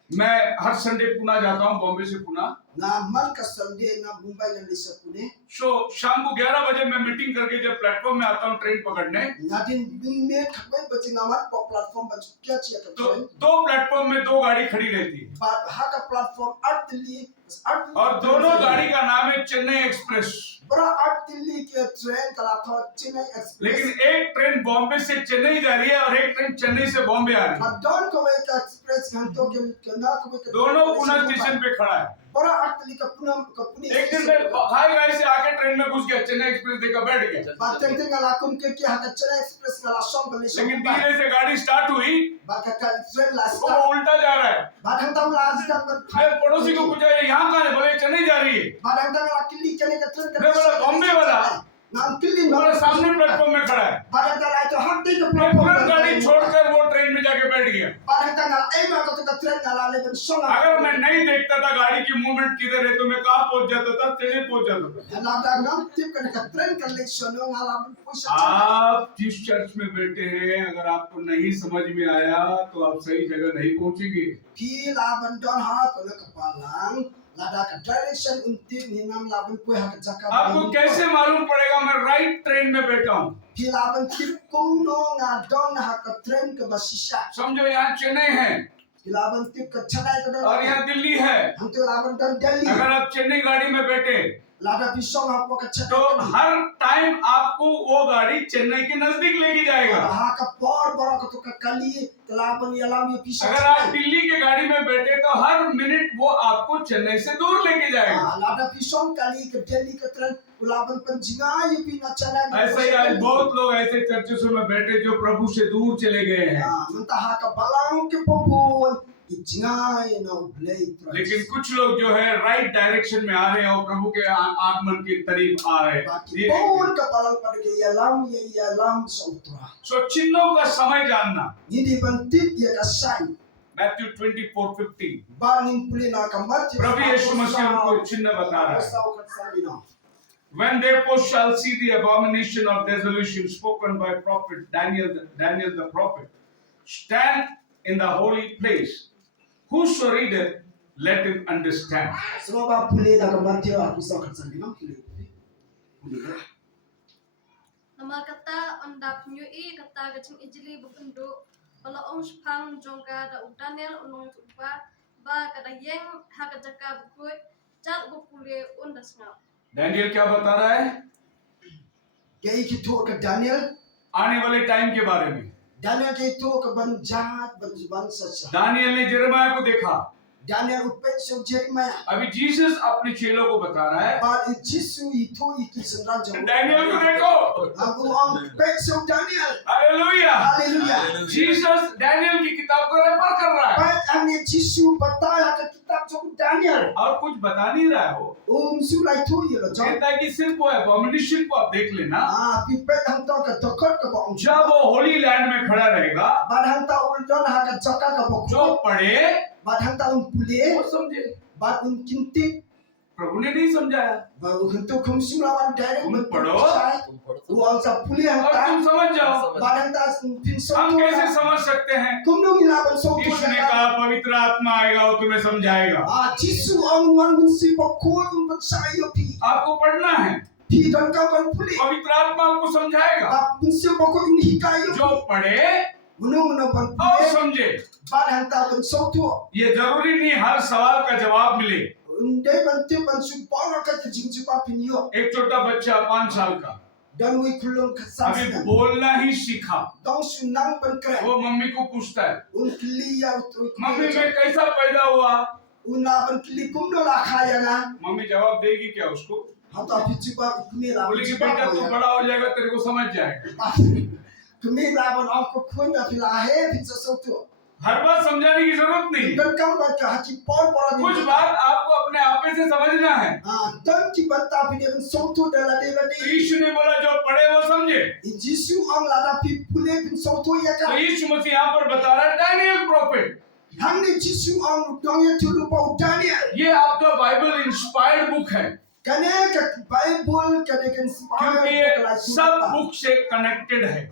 मैं हर संडे पुणे जाता हूँ बॉम्बे से Pune na man ka sunday na mumbai na lisa pune सो शाम को 11 बजे मैं मीटिंग करके जब प्लेटफॉर्म में आता हूँ ट्रेन पकड़ने na din bin me khakbai baching amat po platform ba kya chiya ka तो train 2 प्लेटफॉर्म में 2 गाड़ी खड़ी रहती है ba ha ka platform artili और दोनों गाड़ी का नाम है Chennai express bra artili ke train kala tho chennai express लेकिन एक ट्रेन बॉम्बे से चेन्नई जा रही है और एक ट्रेन चेन्नई से बॉम्बे आ रही है don ko wai ka express kan to ke na ko ka दोनों पुणे स्टेशन पे खड़ा है bra artili ka pune एक दिन मैं हाई गाड़ी से आके ट्रेन में घुस गया चेन्नई एक्सप्रेस देखा बैठ गया ba teng teng ala kum ke ha ka chennai express kala song ba lisa लेकिन धीरे से गाड़ी स्टार्ट हुई ba ka ka train la वो start उल्टा जा रहा है ba thang tam la azam ba मैं पड़ोसी को पूछा ये यहाँ कहाँ है बोले चेन्नई जा रही है ba thang tam la kili ke ka train मैं बोला बॉम्बे वाला na kili हमारे सामने प्लेटफॉर्म में खड़ा है ba thang tam la to hak de ka मैं तुरंत गाड़ी छोड़कर वो ट्रेन में जाके बैठ गया Parang tanga ay mga katuka train na lalaban song अगर मैं नहीं देखता था गाड़ी की मूवमेंट किधर है तो मैं कहाँ पहुंच जाता था चेन्नई पहुंच जाता था Nalada ngam tip ka ka train ka leksyon ng halaban po sa आप जिस चर्च में बैठे हैं अगर आपको नहीं समझ में आया तो आप सही जगह नहीं पहुंचेंगे pi laban don ha ko na kapalang lada ka direction unti ni nam laban po ha ka jaka आपको कैसे मालूम पड़ेगा मैं राइट ट्रेन में बैठा हूँ pi laban tip kung no nga don ha ka train ka basisya समझो यहाँ चेन्नई है pi laban tip ka chanay ka don और यहाँ दिल्ली है हम तो laban don Delhi अगर आप चेन्नई गाड़ी में बैठे lada pi song ha po ka तो chanay हर टाइम आपको वो गाड़ी चेन्नई के नजदीक लेके जाएगा ha ka por bora ka to ka kali laban yalam yo pi अगर आप दिल्ली के गाड़ी में बैठे तो हर मिनट वो आपको चेन्नई से दूर लेके जाएगा lada pi song kali ka Delhi ka train laban pan jinga yo pi na chanay ऐसे ही आज बहुत लोग ऐसे चर्चों में बैठे जो प्रभु से दूर चले गए हैं Muntaha ka balang ke popol ijngay na ublay लेकिन कुछ लोग जो है राइट डायरेक्शन में आ रहे हैं और प्रभु के आगमन के करीब आ रहे हैं popol ka balang pada ke yalam sa utra सो चिन्हों का समय जानना hindi bantit ya ka sign Matthew 24:50 banin puli na ka mat प्रभु यीशु मसीह उनको चिन्ह बता रहा है When therefore shall see the abomination of desolation spoken by prophet Daniel the prophet stand in the holy place, whoso readeth, let him understand. so ba puli na ka mat ya aku sa kan na puli Nama kata ondap nyu I kata gacing ijili bukundo pala ong spang jongka da Daniel unong tuba ba kada yeng hakajaka bukut chat bukule undasna Daniel क्या बता रहा है ke ikito ka Daniel आने वाले time के बारे में Daniel ke ito ka ban jahat ban sa Daniyal ने जेरेमाया को देखा Daniel upet so Jeremiah अभी जीसस अपने चेलों को बता रहा है ba jisu ito ikisan raja Daniel को देखो aku ang upet so Daniel hallelujah hallelujah Jesus Daniel की किताब को रेफर कर रहा है Baik ane Jisu bataya ke kitab Chok Daniel. और कुछ बता नहीं रहा है वो, Su Lai Tu Yelo Chok. कहता है कि सिर्फ वो एबॉमिनेशन को आप देख लेना, Pipet Hang To Ka Tokot Ka Bong. जब वो होली लैंड में खड़ा रहेगा, Bad Hang Ta Uldon Ha Ka Choka Ka Bong. जो पढ़े Bad Hang Ta Un वो Pule. समझे। Bad Un Kintik. प्रभु ने नहीं समझाया, Ba Untuk Kum Simlawan Direct. तुम पढ़ो Uang Sa Pule Hang और तुम Ta. समझ जाओ। Bad Hang Ta Pin So हम Tu. कैसे समझ सकते हैं? Kum Nung Ilaban So Tu. यीशु ने कहा पवित्र आत्मा आएगा वो तुम्हें समझाएगा। Jisu Ang Wan Mun Si Ba Ko Yung Ba Sa Yo Pi. आपको पढ़ना है, Pi Don Ka Ban Pule. पवित्र आत्मा आपको समझाएगा। Ba Mun Si Ba Ko Yung Hikayo. जो पढ़े Muna Ban और Pule. समझे। Bad Hang Ta Ban So Tu. ये जरूरी नहीं हर सवाल का जवाब मिले। Unde Ban Ti Ban Su Ba Ka Jing Ju Ba Pin Yo. एक छोटा बच्चा 5 साल का Dan Wi Kulung Ka Sa. अभी बोलना ही सीखा, Dong Su Nang Ban Kre. वो मम्मी को पूछता है, Un Kli Ya Tu. Mummy मैं कैसा पैदा हुआ? Una Ban Kli Kum No La Khaya Na. Mummy जवाब देगी क्या उसको? Hata Pi Ju Ba Kumi La. बोलेगी बेटा तू बड़ा हो जाएगा तेरे को समझ जाएगा। Kumi La Ban Ang Ko Kun Da Pi La He Pi So Tu. हर बात समझाने की जरूरत नहीं, Dan Kam Ba Ka Ki Por Por कुछ बात आपको अपने आप से समझना है। Dan Ki Ban Ta Pi Ne Ban So Tu Da La De La तो De. यीशु ने बोला जो पढ़े वो समझे। Jisu Ang La Da Pi Pule Pin So Tu Ya तो Ka. यीशु मसीह यहाँ पर बता रहा है Daniel prophet, Hang Ni Jisu Ang Dong Ye Tu Lu Pa Daniel. ये आपका बाइबल इंस्पायर्ड बुक है, Kane ka Bible kane kan क्योंकि ये सब बुक से कनेक्टेड है।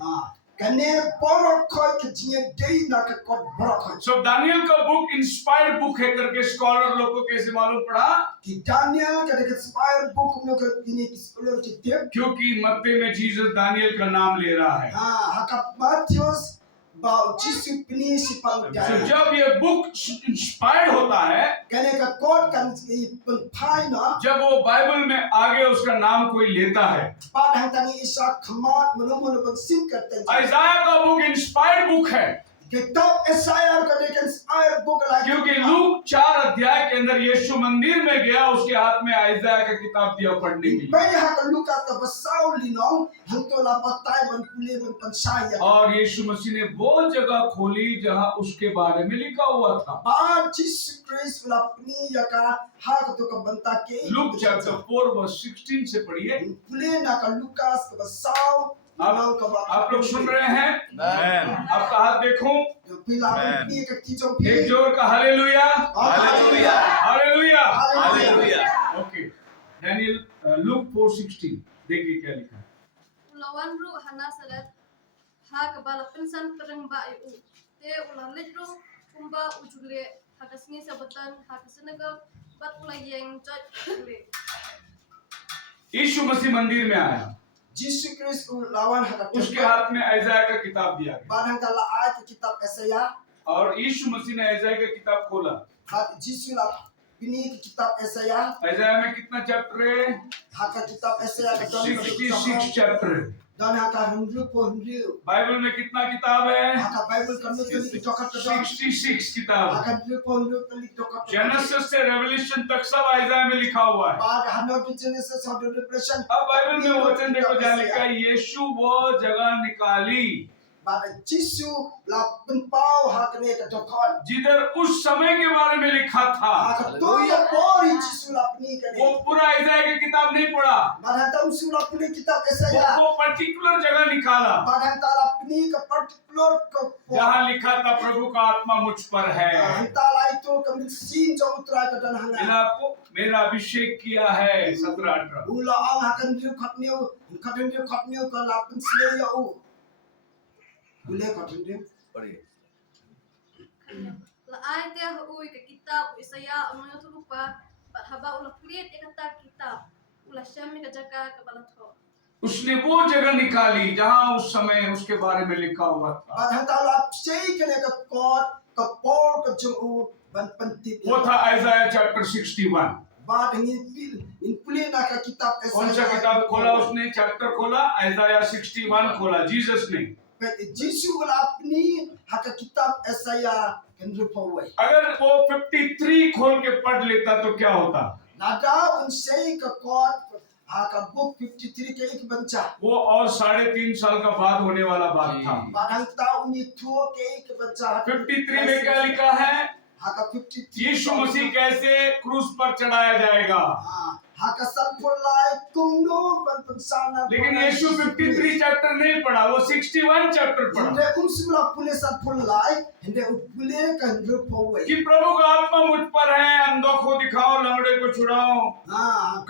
Kane Borok Koi Ka Jing Dei Na Ka Kot Borok Koi. सो Daniel का book inspired book है करके स्कॉलर लोग को कैसे मालूम पड़ा? Ki Daniel kane ka inspire book no ka ini ki scholar ki tip. क्योंकि मत्ती में जीसस दानियल का नाम ले रहा है। Haka Matthews ba Jisu Pini Si Pang तो Daniel. जब ये बुक इंस्पायर्ड होता है, Kane ka kot kan Pun Pai Na. जब वो बाइबल में आगे उसका नाम कोई लेता है, Bad Hang Tangi Isa Kamat Munu Munu Ban Sim Kate. आइजाया का बुक इंस्पायर्ड बुक है, Kitab Isaiah kane ka inspire book like. क्योंकि लूक 4 अध्याय के अंदर यीशु मंदिर में गया, उसके हाथ में आइजाया का किताब दिया पढ़ने के लिए, May haka Luka ka Basau Linong Hanto La Patay Ban Pule Ban Pansaya. और यीशु मसीह ने वो जगह खोली जहां उसके बारे में लिखा हुआ था। Ba Jesus Christ la Pni ya ka haka to ka banta ke. Luke chapter 4 verse 16 से पढ़िए। Pule na ka Lucas ka Basau. आप लोग सुन रहे हैं? आपका हाथ देखूं? Pila Pni ka Kijong एक Pi. जोर का hallelujah, Hallelujah. Hallelujah. Hallelujah. Okay, Daniel look 4:16 देखिए क्या लिखा है। Ulawan ru hana salat ha kabala pinsan pereng ba iu. Te ulalit ru kumba ujule hakasni sabatan hakasenegal bat ulayeng jot ule. यीशु मसीह मंदिर में आया, Jesus Christ lawan haka. उसके हाथ में आइजाया का किताब दिया गया, Ba hang ta la ay ka kitab Isaiah. और यीशु मसीह ने आइजाया का किताब खोला। Hat Jesus la Pni ka kitab Isaiah. आइजाया में कितना चैप्टर है? Haka kitab Isaiah ka 66 chapter है। Dan haka hundred po hundred. Bible में कितना किताब है? Haka Bible kan mo kali tokat ka dan. 66 kitab। Haka hundred po hundred kali tokat. Genesis से revelation तक सब आइजाया में लिखा हुआ है। Bag hanap to Genesis how to repression. अब बाइबल में वचन देखो जहाँ लिखा है यीशु वो जगह निकाली Bag Jisu la penpau hakne ka tokat. जिधर उस समय के बारे में लिखा था। Haka to ya bori Jisu la pni ka वो ne. पूरा आइजाया की किताब नहीं पढ़ा, Bag hanta usu la pni kitab Isaiah. वो पर्टिकुलर जगह निकाला Bag hanta la pni ka particular ka. जहाँ लिखा था प्रभु का आत्मा मुझ पर है, Hanta la ito kami sin jo utray ka dan मैंने hanga. आपको मेरा अभिषेक किया है 17-18। Ula ang hakan dio khatneu ka la pen slay ya u. Ule khatneu. La ay te hui ka kitab Isaya amoy tu lupa bat haba ula kliet ekata kitab ula shami ka jaka ka balatho. उसने वो जगह निकाली जहाँ उस समय उसके बारे में लिखा हुआ था। Bag hanta la psay ka ne ka kot ka por ka jung u ban pentit. वो था आइजाया chapter 61। Bag in puli na ka kitab कौन सा किताब खोला उसने? चैप्टर खोला, आइजाया 61 खोला जीसस ने। Jisu la apni haka kitab Isaiah kan rupawai. अगर वो 53 खोल के पढ़ लेता तो क्या होता? Nada unsay ka kot haka book 53 ka ik bancha. वो और 3.5 साल का बाद होने वाला बात था। Bag hanta uni thuo ka ik bancha. 53 में क्या लिखा है? haka 53 यीशु मसीह कैसे क्रूस पर चढ़ाया जाएगा। haka salpulai kumno ban pensana लेकिन यीशु 53 चैप्टर नहीं पढ़ा, वो 61 चैप्टर पढ़ा hinde umsula pule salpulai hinde upule kan rupowe कि प्रभु का आत्मा मुझ पर है, अंधों को दिखाओ, लंगड़े को छुड़ाओ,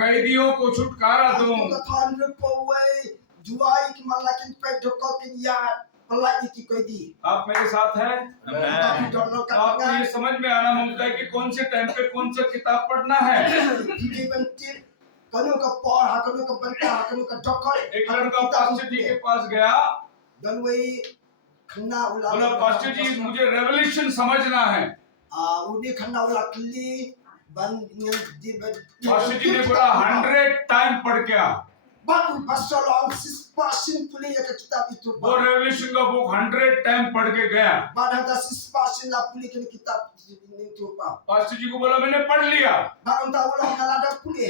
कैदियों को छुटकारा दो। ka thon rupowe juai ki malakin pe dokokin ya pelai ki koidi आप मेरे साथ हैं? tapi dono आपको ka ये समझ में आना मांगता है कि कौन से टाइम पे कौन सा किताब पढ़ना है। ki bentit kanu ka por hakanu ka banta hakanu ka dokot एक लड़का पास्टर जी के पास गया, dan wei khna ula बोला पास्टर जी मुझे रेवलेशन समझना है। uni khna ula kli ban ngel di ban pastor ji ने बोला 100 टाइम पढ़ के आ। but pastor long sis pasin puli ya kitab itu वो रेवलेशन का बुक 100 टाइम पढ़ के गया। but hada sis pasin la puli ke kitab itu pa pastor ji को बोला मैंने पढ़ लिया। but unta ulah ngalada puli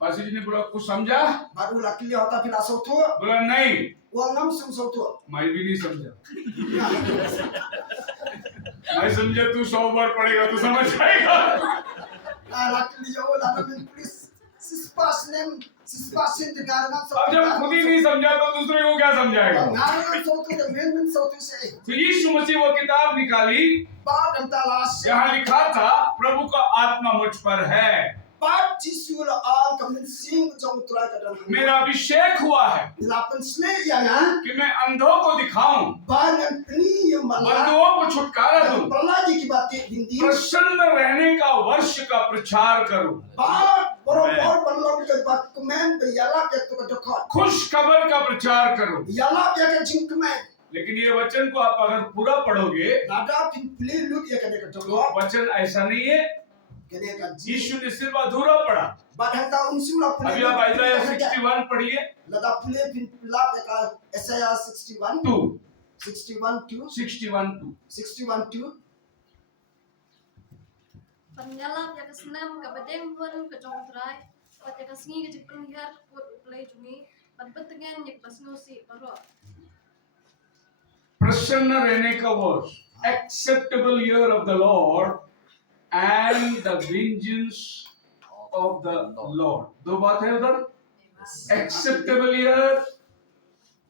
pastor ji ने बोला कुछ समझा? but ulah kli hota pila sotu बोला नहीं, uang ngam sum sotu मैं भी नहीं समझा। मैं समझा तू 100 बार पढ़ेगा तो समझ जाएगा। la kli yo la bin please sis pasin dengar ngam sotu अब जब खुद ही नहीं समझा तो दूसरे को क्या समझाएगा। ngam sotu de men sotu se तो यीशु मसीह वो किताब निकाली, but anta las यहाँ लिखा था प्रभु का आत्मा मुझ पर है, but jisu la ang kamin sing jong turai ka dan मेरा अभिषेक हुआ है lapan sle ya na कि मैं अंधों को दिखाऊं, bangan ni yang malah बंधुओं को छुटकारा दूं, pelagi ki batik dindi प्रसन्न रहने का वर्ष का प्रचार करूं, But boro-boro belum ke bat kemen be yala ke tu ke dekot. खुश खबर का प्रचार करूं। Yala ya ke jing kemen. लेकिन ये वचन को आप अगर पूरा पढ़ोगे Nada pin pili lut ya ke तो dekot. वचन ऐसा नहीं है। Kene ka jing. यीशु ने सिर्फ अधूरा पढ़ा। But hanta unsum la pili. अभी आप आइज़ाया 61 पढ़िए, Lada pili pin pilap ya ka Isaiah 61 2 61 2 61 2 61 2 Penyalap ya kesenam ke bedeng pun ke jong terai, pat ya kesengi ke jepun lihat put play jungi, pat betengan ya kesnusi baru. प्रसन्न रहने का वर्ष, acceptable year of the Lord and the vengeance of the Lord। दो बात है उधर, acceptable year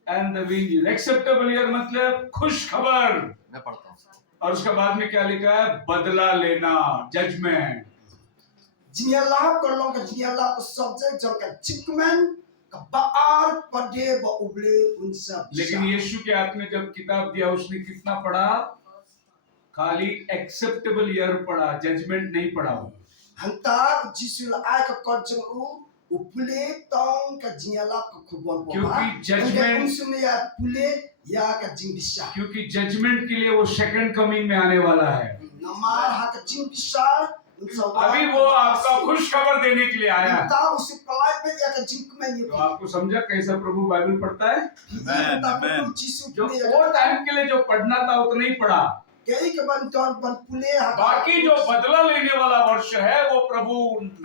and the vengeance। acceptable year मतलब खुश खबर, मैं पढ़ता हूँ। और उसके बाद में क्या लिखा है, बदला लेना, judgement. Jinyalap kolong ke jinyalap ke subject jong ke jing kemen ke baar pade ba uble unsa. लेकिन यीशु के हाथ में जब किताब दिया उसने कितना पढ़ा, खाली एक्सेप्टेबल ईयर पढ़ा, जजमेंट नहीं पढ़ा। Hanta jisul ai ke korjeng upule tong ke jinyalap ke kubon bo. क्योंकि judgment- unsum ya pule ya ke jing bisa. क्योंकि जजमेंट के लिए वो सेकंड कमिंग में आने वाला है। Namar ha ke jing bisa unsa. अभी वो आपका खुश खबर देने के लिए आया है। Hanta usi pelai pe ya ke jing kemen तो ya. आपको समझा कैसा प्रभु बाइबल पढ़ता है। Amen. Jisu जो pule वो ya. टाइम के लिए जो पढ़ना था उतना ही पढ़ा, Kei ke ban ton ban pule ha. बाकी जो बदला लेने वाला वर्ष है वो प्रभु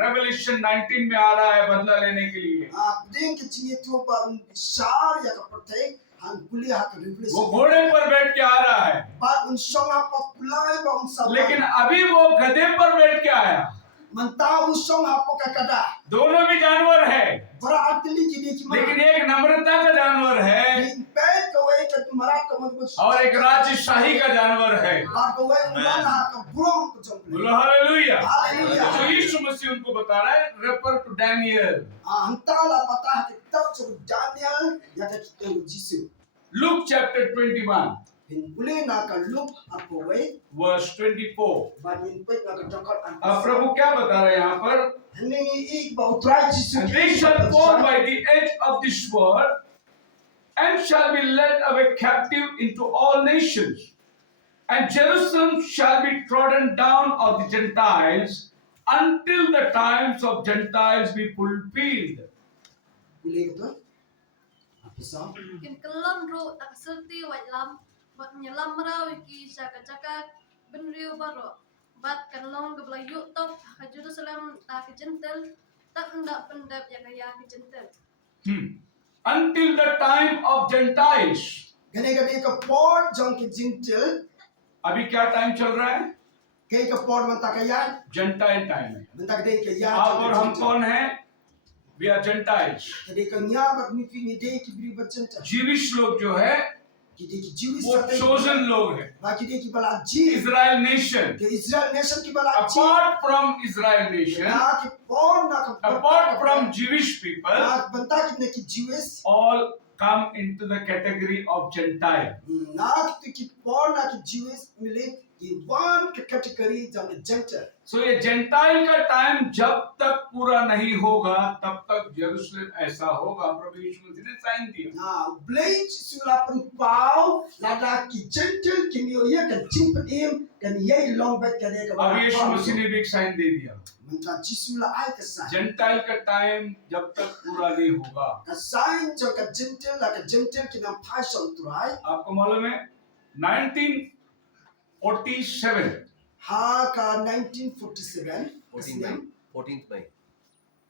रेवलेशन 19 में आ रहा है बदला लेने के लिए। Ding ke jing tu ban besar ya ke pertai han pule ha ke वो revelation. घोड़े पर बैठ के आ rहा है, But unsong ha populai ba unsa. लेकिन अभी वो गधे पर बैठ के आया। Mentau unsong ha pokakada. दोनों भी जानवर है, Berarti ki dia ki लेकिन एक नम्रता का जानवर है Imped ke wei ke marat ke mabus. और एक राजशाही का जानवर है। Bar ke wei ulang ha ke burung ke jong. बोलो हालेलुया। Haleluya. तो यीशु मसीह उनको बता रहा है, refer to Daniel, Entahlah patah kitab sur Daniel ya ke Jisu. Luke chapter 21 Bin boleh nak ke look apa wei verse 24। ban imped nak ke jongkot अब प्रभु क्या बता रहे हैं यहाँ पर, Ini ik bau try Jisu. and they shall fall by the edge of this sword and shall be led away captive into all nations, and Jerusalem shall be trodden down of the Gentiles until the times of Gentiles be fulfilled। Boleh ke tu? Apa sah? Kin kelam ro tak serti wait lam, bat nyelam merau iki jaka jaka benriu baru. Bat kan long ke belayu top ke Jerusalem tak ke jentel, tak hendak pendap ya kaya ke jentel. Until the time of Gentiles। Gane ke ke port jong ke jintel अभी क्या time चल रहा है, Kay ka por man ta kayan. Gentile time है। Man ta kadai ka ya. आप और हम कौन हैं? We are Gentiles। Kadai ka nya bak mi fi ni dai ki bri bajanta. जीविश लोग जो है Kadai ki Jewish वो sa. chosen लोग हैं। Ba kadai ki bala ji. Israel nation, Ke Israel nation ki bala ji. apart from Israel nation, Na ki por na ka. apart from Jewish people, Na banta ki ne ki Jewish. all come into the category of Gentile। Na ki por na ki Jewish मिले कि one category जब Gentile। सो ये gentile का time जब तक पूरा नहीं होगा तब तक यरूशलेम ऐसा होगा। प्रभु यीशु मसीह ने साइन दिया। Na blade sula pun pau lada ki Gentile ki mi oya ka jimp im kan ye long bet ka de ka अब यीशु मसीह ने भी एक साइन दे दिया। Manta jisula ai ka sa gentile का टाइम जब तक पूरा नहीं होगा। ka sign jo ka Gentile la ka Gentile ki nam phai som turai आपको मालूम है 1947 ha ka 1947 14th May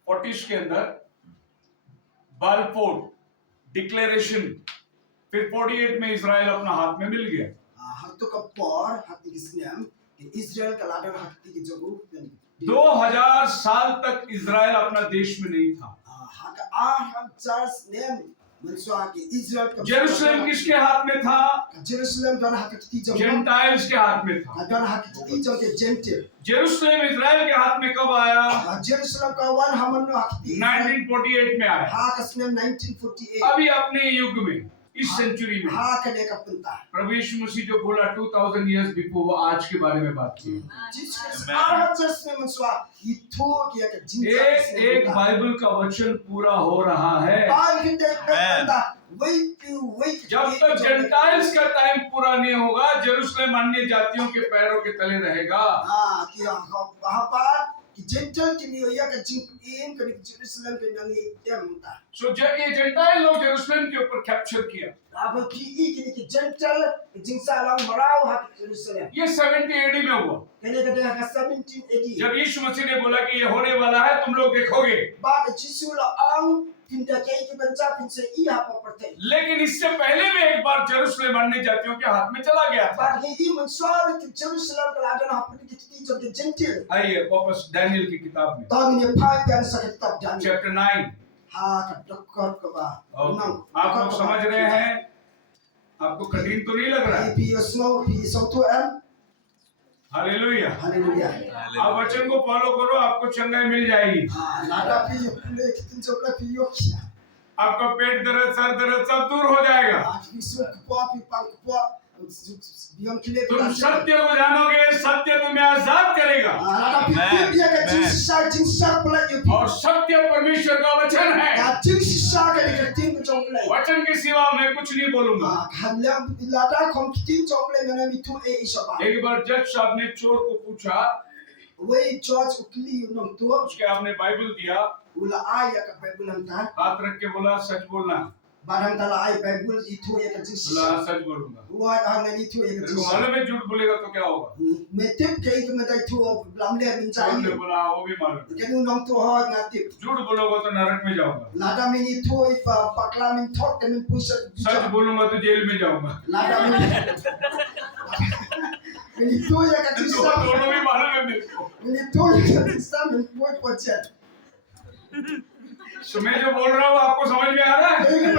40 के अंदर बालफोर डिक्लेरेशन, फिर 48 में इजराइल अपना हाथ में मिल गया। har to ka por hat ki snam ki Israel ka lada hat ki jogu 2000 साल तक इजराइल अपना देश में नहीं था। ha ka ha church name manswa ki Israel ka Jerusalem किसके हाथ में था? Jerusalem dona hat ki jogu Gentiles के हाथ में था। dona hat ki jogu Gentile Jerusalem Israel के हाथ में कब आया? Jerusalem का वन हमन नो हकती 1948 में आया। हा कसने 1948 अभी अपने युग में, इस सेंचुरी में, हा कने का पंता प्रभु यीशु मसीह जो बोला 2000 इयर्स बिफोर, वो आज के बारे में बात की। जिस आर चर्च में मनसवा इथो कि एक जिंजा एक बाइबल का वचन पूरा हो रहा है। आर हिंदे पंता वेट जब तक जेंटाइल्स का टाइम पूरा नहीं होगा, जेरूशलेम अन्य जातियों के पैरों के तले रहेगा। हां कि वहां पर कि जेंटल कि नहीं या का जिंग इन कि जेरूशलेम के नंगे तेमता सो जब ये जेंटाइल लोग जेरूशलेम के ऊपर कैप्चर किया, अब कि ई कि जेंटल जिंसा लंग मराव हा जेरूशलेम ये 70 एडी में हुआ। कने का 17 AD जब यीशु मसीह ने बोला कि ये होने वाला है, तुम लोग देखोगे। बाद जिसुला आंग पिंडा के कि बच्चा पिंसे ई हा पड़ते लेकिन इससे पहले में एक बार जेरूशलेम अन्य जातियों के हाथ में चला गया था। But he even saw that Jerusalem का लाडन हापने की चीज जो Gentile आइए वापस दानियल की किताब में, तब इन्हें पाई प्यार सकते तब जाने चैप्टर 9। हाँ का डॉक्टर का बात आप लोग समझ रहे हैं? आपको कठिन तो नहीं लग रहा है? He saw to him hallelujah. Hallelujah आप वचन को फॉलो करो, आपको चंगाई मिल जाएगी। लाडा भी ले कितने चोकला भी यो किया आपका पेट दर्द, सर दर्द सब दूर हो जाएगा। आज भी सुख कुआ भी पंख कुआ बियम किले तुम सत्य को जानोगे, सत्य तुम्हें आजाद करेगा। लाडा भी ये का जिंसा पला ये और सत्य परमेश्वर का वचन है। या जिंसा का ये तीन को चोकला वचन के सिवा मैं कुछ नहीं बोलूंगा। हम लाडा कम तीन चोकले मैंने भी तू ए इशबा एक बार जज साहब ने चोर को पूछा, वही जॉर्ज उकली उन्होंने तो उसके आपने बाइबल दिया, उला आया का बाइबल हम था हाथ रख के बोला सच बोलना। बारम तला आई बाइबल इथो एक जिस बोला सच बोलूंगा। हुआ हमने इथो एक तेरे को जिस मालूम है झूठ बोलेगा तो क्या होगा? मैं टिप के एक में इथो लामले बिन चोर ने चाहिए बोला वो भी मालूम। के नु नम तो हो ना टिप झूठ बोलोगे तो नरक में जाऊंगा, लाडा में इथो एक पकला में थोक के में पुश सच बोलूंगा तो जेल में जाऊंगा। लाडा में इथो एक जिस दोनों भी मालूम है मेरे को। में इथो एक जिस में कोई पहुंचे सो मैं जो बोल रहा हूँ आपको समझ में आ रहा है? एक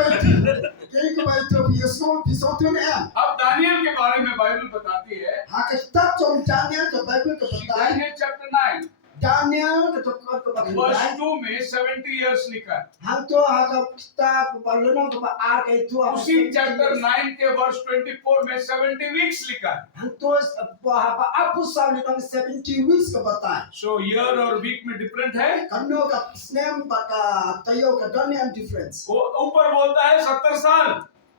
बार तो पिसो तो ने अब दानियल के बारे में बाइबल बताती है, हां के तब तो दानियल का बाइबल का बताया दानियल चैप्टर 9 दानियल के तो को वर्स बताया 2 में 70 इयर्स लिखा है। हम तो हाका किताब पढ़ना तो आ गए तो उसी चैप्टर 9 के वर्स 24 में 70 वीक्स लिखा है। हम तो आपको सामने में 70 वीक्स का बताया सो ईयर और वीक में डिफरेंट है। कन्नो का स्नेम का तयो का डनियन डिफरेंस वो ऊपर बोलता है 70 साल,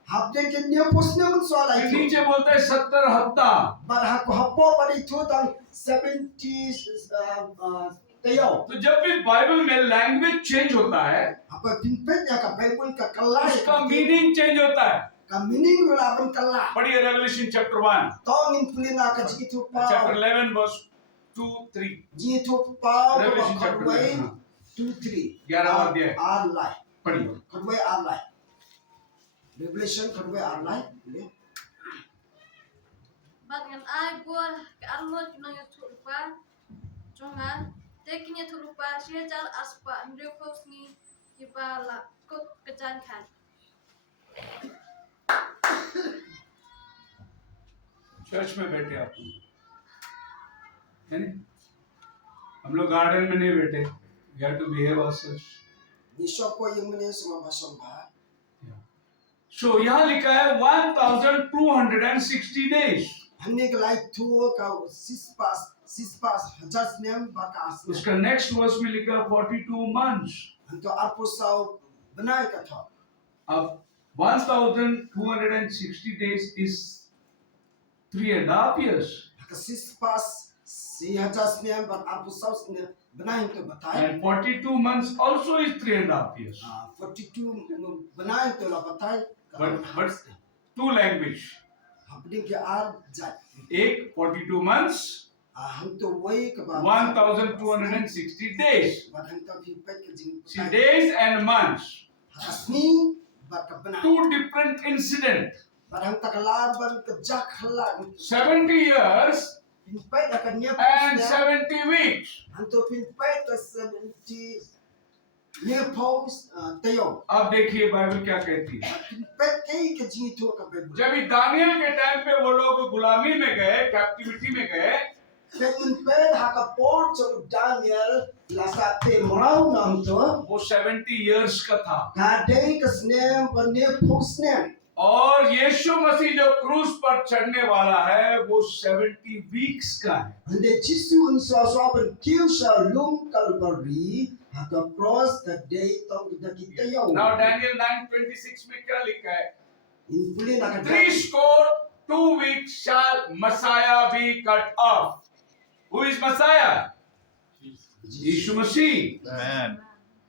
हफ्ते के न्यू पुष्ने मन सवाल आई नीचे बोलता है 70 हफ्ता। पर हाको हप्पो पर इथो तंग 70 तयो तो जब भी बाइबल में लैंग्वेज चेंज होता है, apa pimpin ya ka Bible ka kala उसका मीनिंग चेंज होता है। ka meaning wala pun kala पढ़िए revelation chapter 1 tong in pulina ka jitu pa chapter 11 verse 2 3 jitu pa revelation ka chapter way 11 2 3 11वां अध्याय are lie पढ़िए। ka way are lie revelation ka way are lie bat ngan ai buat ke arno nang tu lupa jonga tekinya tu lupa sia jar aspa ndeu kos ni ibala kut kejan kan church में बैठे आप लोग, है नहीं? हम लोग garden में नहीं बैठे. We have to behave ourselves. Ni shop ko yung mene sama basong ba. So यहाँ लिखा है 1260 days. Hanne ke like tu ka sis pas hajas nem bakas. उसका next verse में लिखा है 42 months. Anto arpo sau benai ka tho. अब 1260 days is 3.5 years. Ka sis pas si hajas nem bat arpo sau ne benai to batai. And 42 months also is 3.5 years. 42 benai to la batai. But two language. Hapding ke ar jat. एक 42 months, Ham to wai ka ba. 1260 days. Bat ham to phi pet ke jing. See, days and months. Hasni bat ka benai. Two different incidents. Bat ham ta kalaban ke jak halang. 70 years Pin pet akan nya and 70 weeks. Anto pin pet ke 70 near post tayo. अब देखिए Bible क्या कहती है. Pin pet kay ke jing tu ka be. जब Daniel के time पे वो लोग गुलामी में गए, कैप्टिविटी में गए, Pin pet ha ka port so Daniel la sa te morau nam to. वो 70 years का था. Ka day ka snem pa near post snem. और यीशु मसीह जो क्रूस पर चढ़ने वाला है वो 70 वीक्स का है. Hande Jisu un so ben kill sa lum Calvary ha ka cross the day tong da kita yo. Now Daniel 9:26 में क्या लिखा है? In pulin na ka 2 weeks shall Messiah be cut off. Who is Messiah? Yeshu Masih. Amen.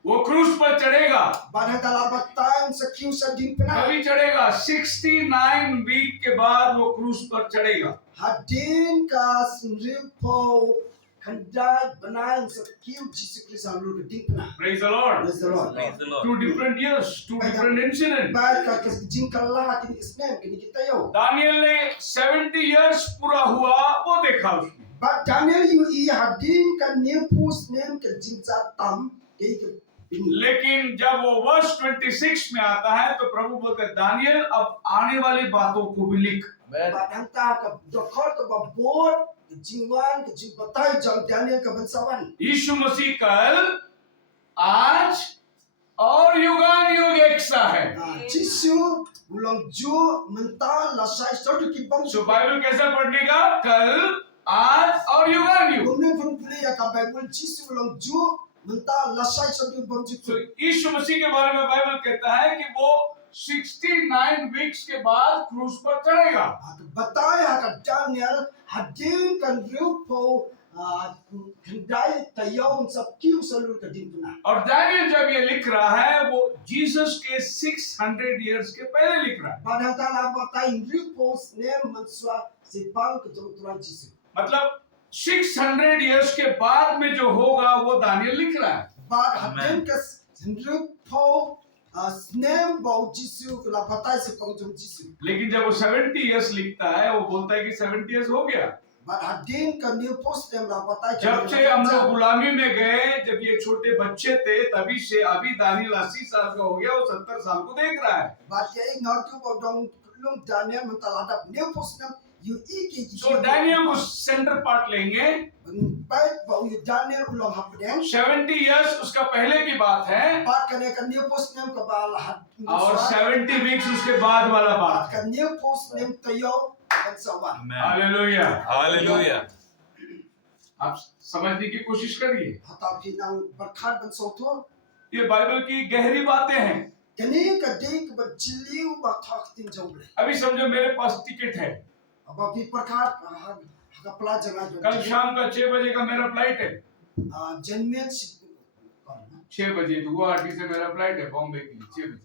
वो क्रूस पर चढ़ेगा. Badha tala batang sa kill sa din pena. कभी चढ़ेगा 69 वीक के बाद वो क्रूस पर चढ़ेगा. Hadin ka sinripo kandad banayan sa kill Jesus Christ ang lugar din pena. Praise the Lord. Praise the Lord. Praise the Lord. 2 different years, 2 different incidents. Baik ka kasjing kalah kini isnem kini kita yo. Daniyal ने 70 years पूरा हुआ वो देखा उसने. But Daniel you hadin ka nipus nem ka jingza tam kay ka pini. लेकिन जब वो वर्ष 26 में आता है तो प्रभु बोलते हैं दानियल अब आने वाली बातों को भी लिख. Amen. Badang ta ka dokor ka babor ka jingwan ka jingbatay jang Daniel ka bansawan. यीशु मसीह कल आज और युगानुयुग एक सा है. Jisu ulang ju mental lasai satu ki bang तो बाइबल कैसे पढ़ने का? कल आज और युगानुयुग. Gumne pun puli ya ka Bible Jisu ulang ju mental lasai satu bang तो jitu. यीशु मसीह के बारे में बाइबल कहता है कि वो 69 वीक्स के बाद क्रूस पर चढ़ेगा. Batay ha ka Daniel hadin kan riupo kendai tayaw sa kiu sa lur ka din puna. और दानियल जब ये लिख रहा है वो जीसस के 600 इयर्स के पहले लिख रहा है. Badang ta la batay riupo nem manswa si pang ka turan Jisu. मतलब 600 इयर्स के बाद में जो होगा वो दानियल लिख रहा है. Bad Amen. hadin ka riupo snem bau Jisu la batay si pang jom Jisu. लेकिन जब वो 70 इयर्स लिखता है वो बोलता है कि 70 इयर्स हो गया. Bad hadin ka new post nem la batay. जब से हम लोग गुलामी में गए, जब ये छोटे बच्चे थे तभी से अभी दानियल 80 साल का हो गया, वो 70 साल को देख रहा है. Bad ya ingat tu bau dong lum Daniel mental adap new post nem you iki. तो दानियल को सेंटर पार्ट लेंगे. Baik bau you Daniel ulang hapden. 70 years उसका पहले की बात है Bad kan ka new post nem ka bal had. और 70 weeks उसके बाद वाला Bad बात. ka new post nem tayaw kan sawan. Amen. Hallelujah. Hallelujah. आप समझने की कोशिश करिए. Hatap hinang berkat ban soto. ये बाइबल की गहरी बातें हैं. Kani ka dik ba jiliu ba thak tin jongle. अभी समझो मेरे पास टिकट है. Aba pi berkat ka pelajar कल aja. शाम का 6 बजे का मेरा फ्लाइट है. Jenmen 6 बजे गुवाहाटी से मेरा फ्लाइट है बॉम्बे के लिए 6 बजे.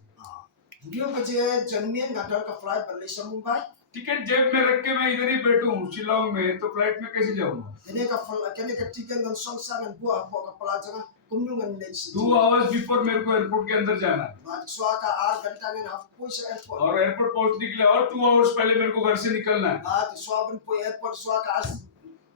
dia baje jenmen ngadar ka flight ban Malaysia Mumbai. Ticket जेब में रख के मैं इधर ही बैठूं शिलोंग में, तो फ्लाइट में कैसे जाऊंगा? kene ka tiken ngan song sang ngan buah po ka pala janga kumnu ngan le si 2 hours before मेरे को एयरपोर्ट के अंदर जाना है, ba swa ka 8 घंटा ngan hap puisa airport और एयरपोर्ट पहुंचने के लिए और 2 आवर्स पहले मेरे को घर से निकलना है, ba swa ban po airport swa ka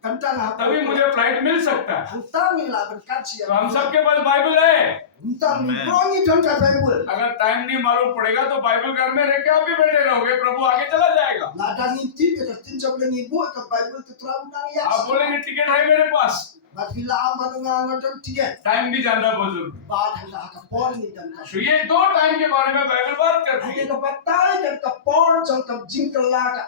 घंटा na hap तभी मुझे फ्लाइट मिल सकता है। hanta ni la ban ka chi तो हम सबके पास बाइबल है। hanta ni prongi don ka bible अगर टाइम नहीं मालूम पड़ेगा तो बाइबल घर में रख के आप भी बैठे रहोगे, प्रभु आगे चला जाएगा। la da ni ti ka tin jab le ni bu ka bible te tra unang ya आप बोलेंगे टिकट है मेरे पास, ba bila amanu nga ngadon tiket time भी जानता बुजुर्ग। ba hanga ka por ni dan ka तो ये 2 time के बारे में बाइबल बात करती है। ane ka batai kan ka por jang ka jingkala ka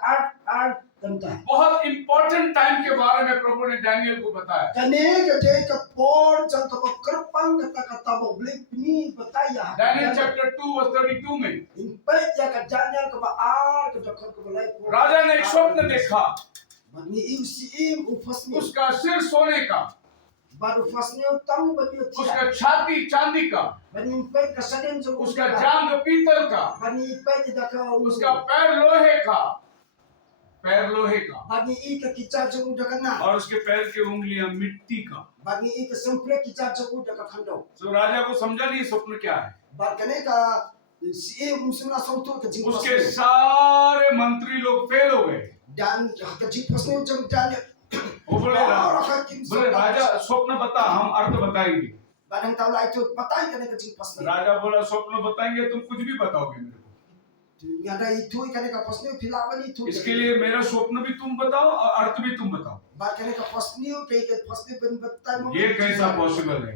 8 घंटा बहुत इंपॉर्टेंट टाइम के बारे में प्रभु ने डैनियल को बताया। kane ka de ka por jang ka kerpang kata bo blik ni bataya Daniel chapter 2 verse 32 में in pe ya ka Daniel ka ba ar ka dokon ka balai por राजा ने एक स्वप्न देखा, ni im si im ufasni उसका सिर सोने का, ba ufasni utang ba ni उसका छाती चांदी का, bani pe ka saden jo उसका जांघ पीतल का, bani pe ti da ka उसका पैर लोहे का, पैर लोहे का, bani I ka kicha jo udah kana और उसके पैर की उंगलियां मिट्टी का। bani I ka sempre kicha jo udah ka khando तो राजा को समझा नहीं स्वप्न क्या है। ba kane ka si im musuna sautu ka jing उसके सारे मंत्री लोग फेल हो गए। dan ka jing pasne jang Daniel वो बोले राजा स्वप्न बता, हम अर्थ बताएंगे। badang tahu lah itu patai kane ka jing pasne राजा बोला स्वप्न बताएंगे, तुम कुछ भी बताओगे मेरे को, ngada itu kane ka pasne philaban itu इसके लिए मेरा स्वप्न भी तुम बताओ और अर्थ भी तुम बताओ। ba kane ka pasne ke ka pasne ben batai mo ये कैसा पॉसिबल है?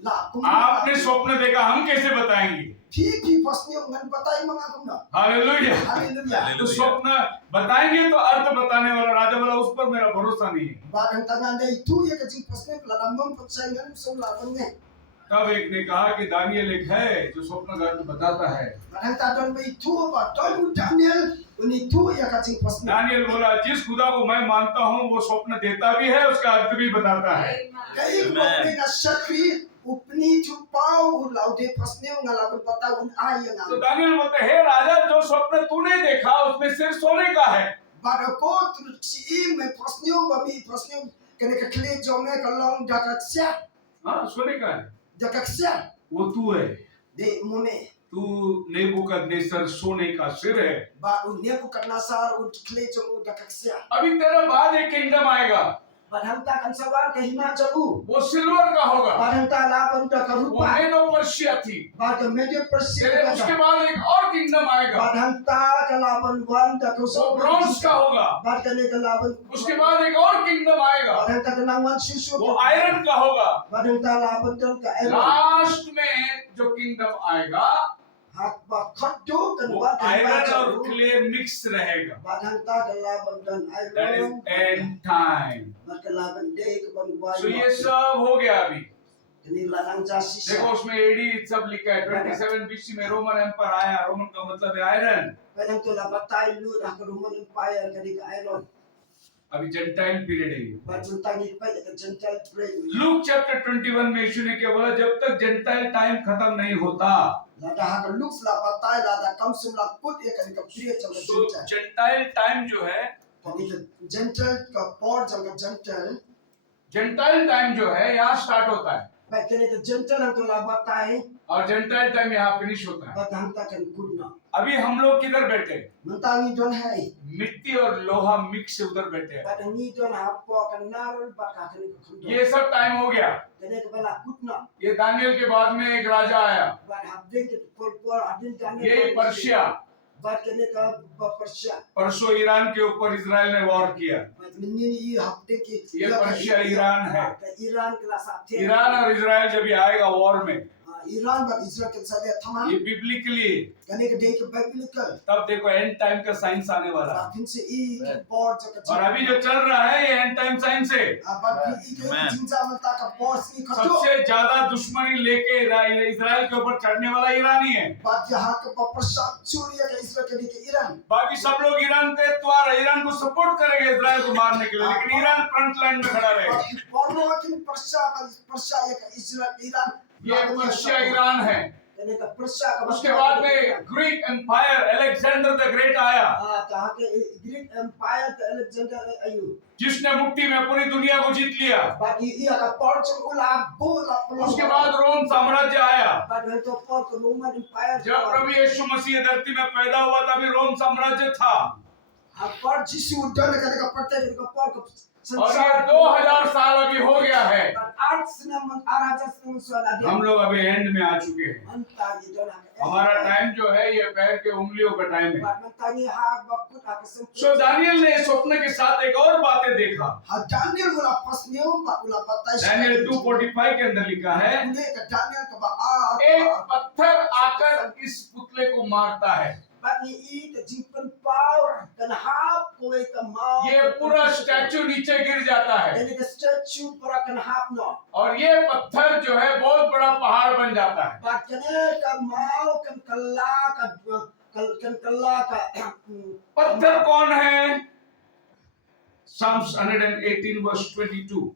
la आपने स्वप्न देखा, हम कैसे बताएंगे? fi pasne ngan batai mga kumna hallelujah. haleluya तो स्वप्न बताएंगे तो अर्थ बताने वाला राजा बोला उस पर मेरा भरोसा नहीं है। badang tangan dai itu ya ka jing pasne ladamam patsai ngan so la banne तब एक ने कहा कि दानियल एक है जो स्वप्न का अर्थ बताता है। badang tadon ba itu ba don Daniel uni itu ya ka jing pasne Daniyal बोला जिस खुदा को मैं मानता हूँ वो स्वप्न देता भी है, उसका अर्थ भी बताता है। kai mo na sakri upni tu pau laude pasne ngala bata un ayana तो दानियल बोलते हैं, हे राजा जो स्वप्न तूने देखा उसमें सिर सोने का है। Barako si im pasne ba mi pasne kene ka kle jome ka long dakaksia हाँ सोने का है, dakaksia वो तू है। de mone तू नेबूकदनेस्सर सोने का सिर है। ba unne ku karnasar un kle jome dakaksia अभी तेरा बाद एक किंगडम आएगा, badhanta kan sabar ka hima jabu वो सिल्वर का होगा, badhanta laban ta ka वो rupa मेडो पर्शिया थी। ba ka media तेरे persia उसके ka बाद एक और किंगडम आएगा, badhanta ka laban wan ta ko वो so ब्रॉन्ज का होगा। bad ka ne ka laban उसके बाद एक और किंगडम आएगा, badhanta ka nangwan susu वो आयरन का होगा। badhanta laban ta ka ero last में जो किंगडम आएगा hak ba khaddo kan वो ba ka आयरन और jabu क्ले मिक्स रहेगा। badhanta ka laban dan that iron is and time. Magkalaban day ka bang buhay so mo. ये सब हो गया अभी। Kanila lang jasi देखो siya. उसमें एडी सब लिखा है 27 बीसी में रोमन एम्पायर आया, रोमन का मतलब है iron. Pwedeng tula batay lu na ka Roman Empire ka di ka iron. अभी जेंटाइल पीरियड है ये। Ba't yung tangit pa ka Gentile pray. Look chapter 21 में यीशु ने क्या बोला, जब तक जेंटाइल टाइम खत्म नहीं होता। Lada ha ka looks la batay lada kamsum la put ya ka di ka pray sa सो Gentile. जेंटाइल टाइम जो है, Kani ka Gentile ka por sa ka Gentile. Gentile time जो है यहाँ start होता है Ba't kani ka Gentile ang tula batay. और gentile time यहाँ finish होता है। Ba't hanta kan kudna. अभी हम लोग किधर बैठे? Mantangi doon hay. मिट्टी और लोहा मिक्स से उधर बैठे हैं। Ba't ang ni doon hapo ka naral ba't ka kani ka kundo. ये सब टाइम हो गया। Kani ka bala kudna. ये दानियल के बाद में एक राजा आया, Ba't habding ka por adin kani. यही पर्शिया। बात करने का पर्शिया परसों ईरान के ऊपर इसराइल ने वॉर किया। ये हफ्ते की ये पर्शिया ईरान है। ईरान के साथ ईरान और इसराइल जब ये आएगा वॉर में, ईरान और इसराइल के साथ थमा ये बिब्लिकली, कहने के देख बिब्लिकल तब देखो एंड टाइम का साइंस आने वाला है। फिर से ई बोर्ड जो और अभी जो चल रहा है ये एंड टाइम साइंस है। अब ई के जिंजा मता का बॉस की खटो सबसे ज्यादा दुश्मनी लेके इसराइल के ऊपर चढ़ने वाला ईरानी है। बात यहाँ के प्रसाद सूर्य के इसराइल के ईरान बाकी सब लोग ईरान के द्वारा ईरान को सपोर्ट करेंगे इसराइल को मारने के लिए, लेकिन ईरान फ्रंट लाइन में खड़ा रहेगा। और वो कि प्रसाद ये इसराइल ईरान ये पर्शिया ईरान है। kene ka persya ka उसके बाद में Greek empire Alexander the great आया, kah ke Greek Empire ke Alexander ayu जिसने मुट्ठी में पूरी दुनिया को जीत लिया। bagi ia ka porchung ula bola उसके बाद रोम साम्राज्य आया। bagi to por ke Roman Empire जब प्रभु यीशु मसीह धरती में पैदा हुआ तभी रोम साम्राज्य था, por Jisu udah kene ka porte kene ka por ke और ये 2000 साल अभी हो गया है। art sinam araja sinam suala हम लोग अभी एंड में आ चुके हैं। anta di dona हमारा टाइम जो है ये पैर के उंगलियों का टाइम है। mentani ha bakut ha kesem सो दानियल ने स्वप्न के साथ एक और बातें देखा। ha Daniel ula pas new ba ula batai Daniyal 2:45 के अंदर लिखा है, ule ka Daniel ka ba एक पत्थर आकर इस पुतले को मारता है। bagi I ke jimpen pau dan hap kowe ke mau ये पूरा स्टैचू नीचे गिर जाता है ini ke statue para kan hap no और ये पत्थर जो है बहुत बड़ा पहाड़ बन जाता है। bat kene ka mau kan kala kan kala ka पत्थर कौन है? Psalms 118 verse 22.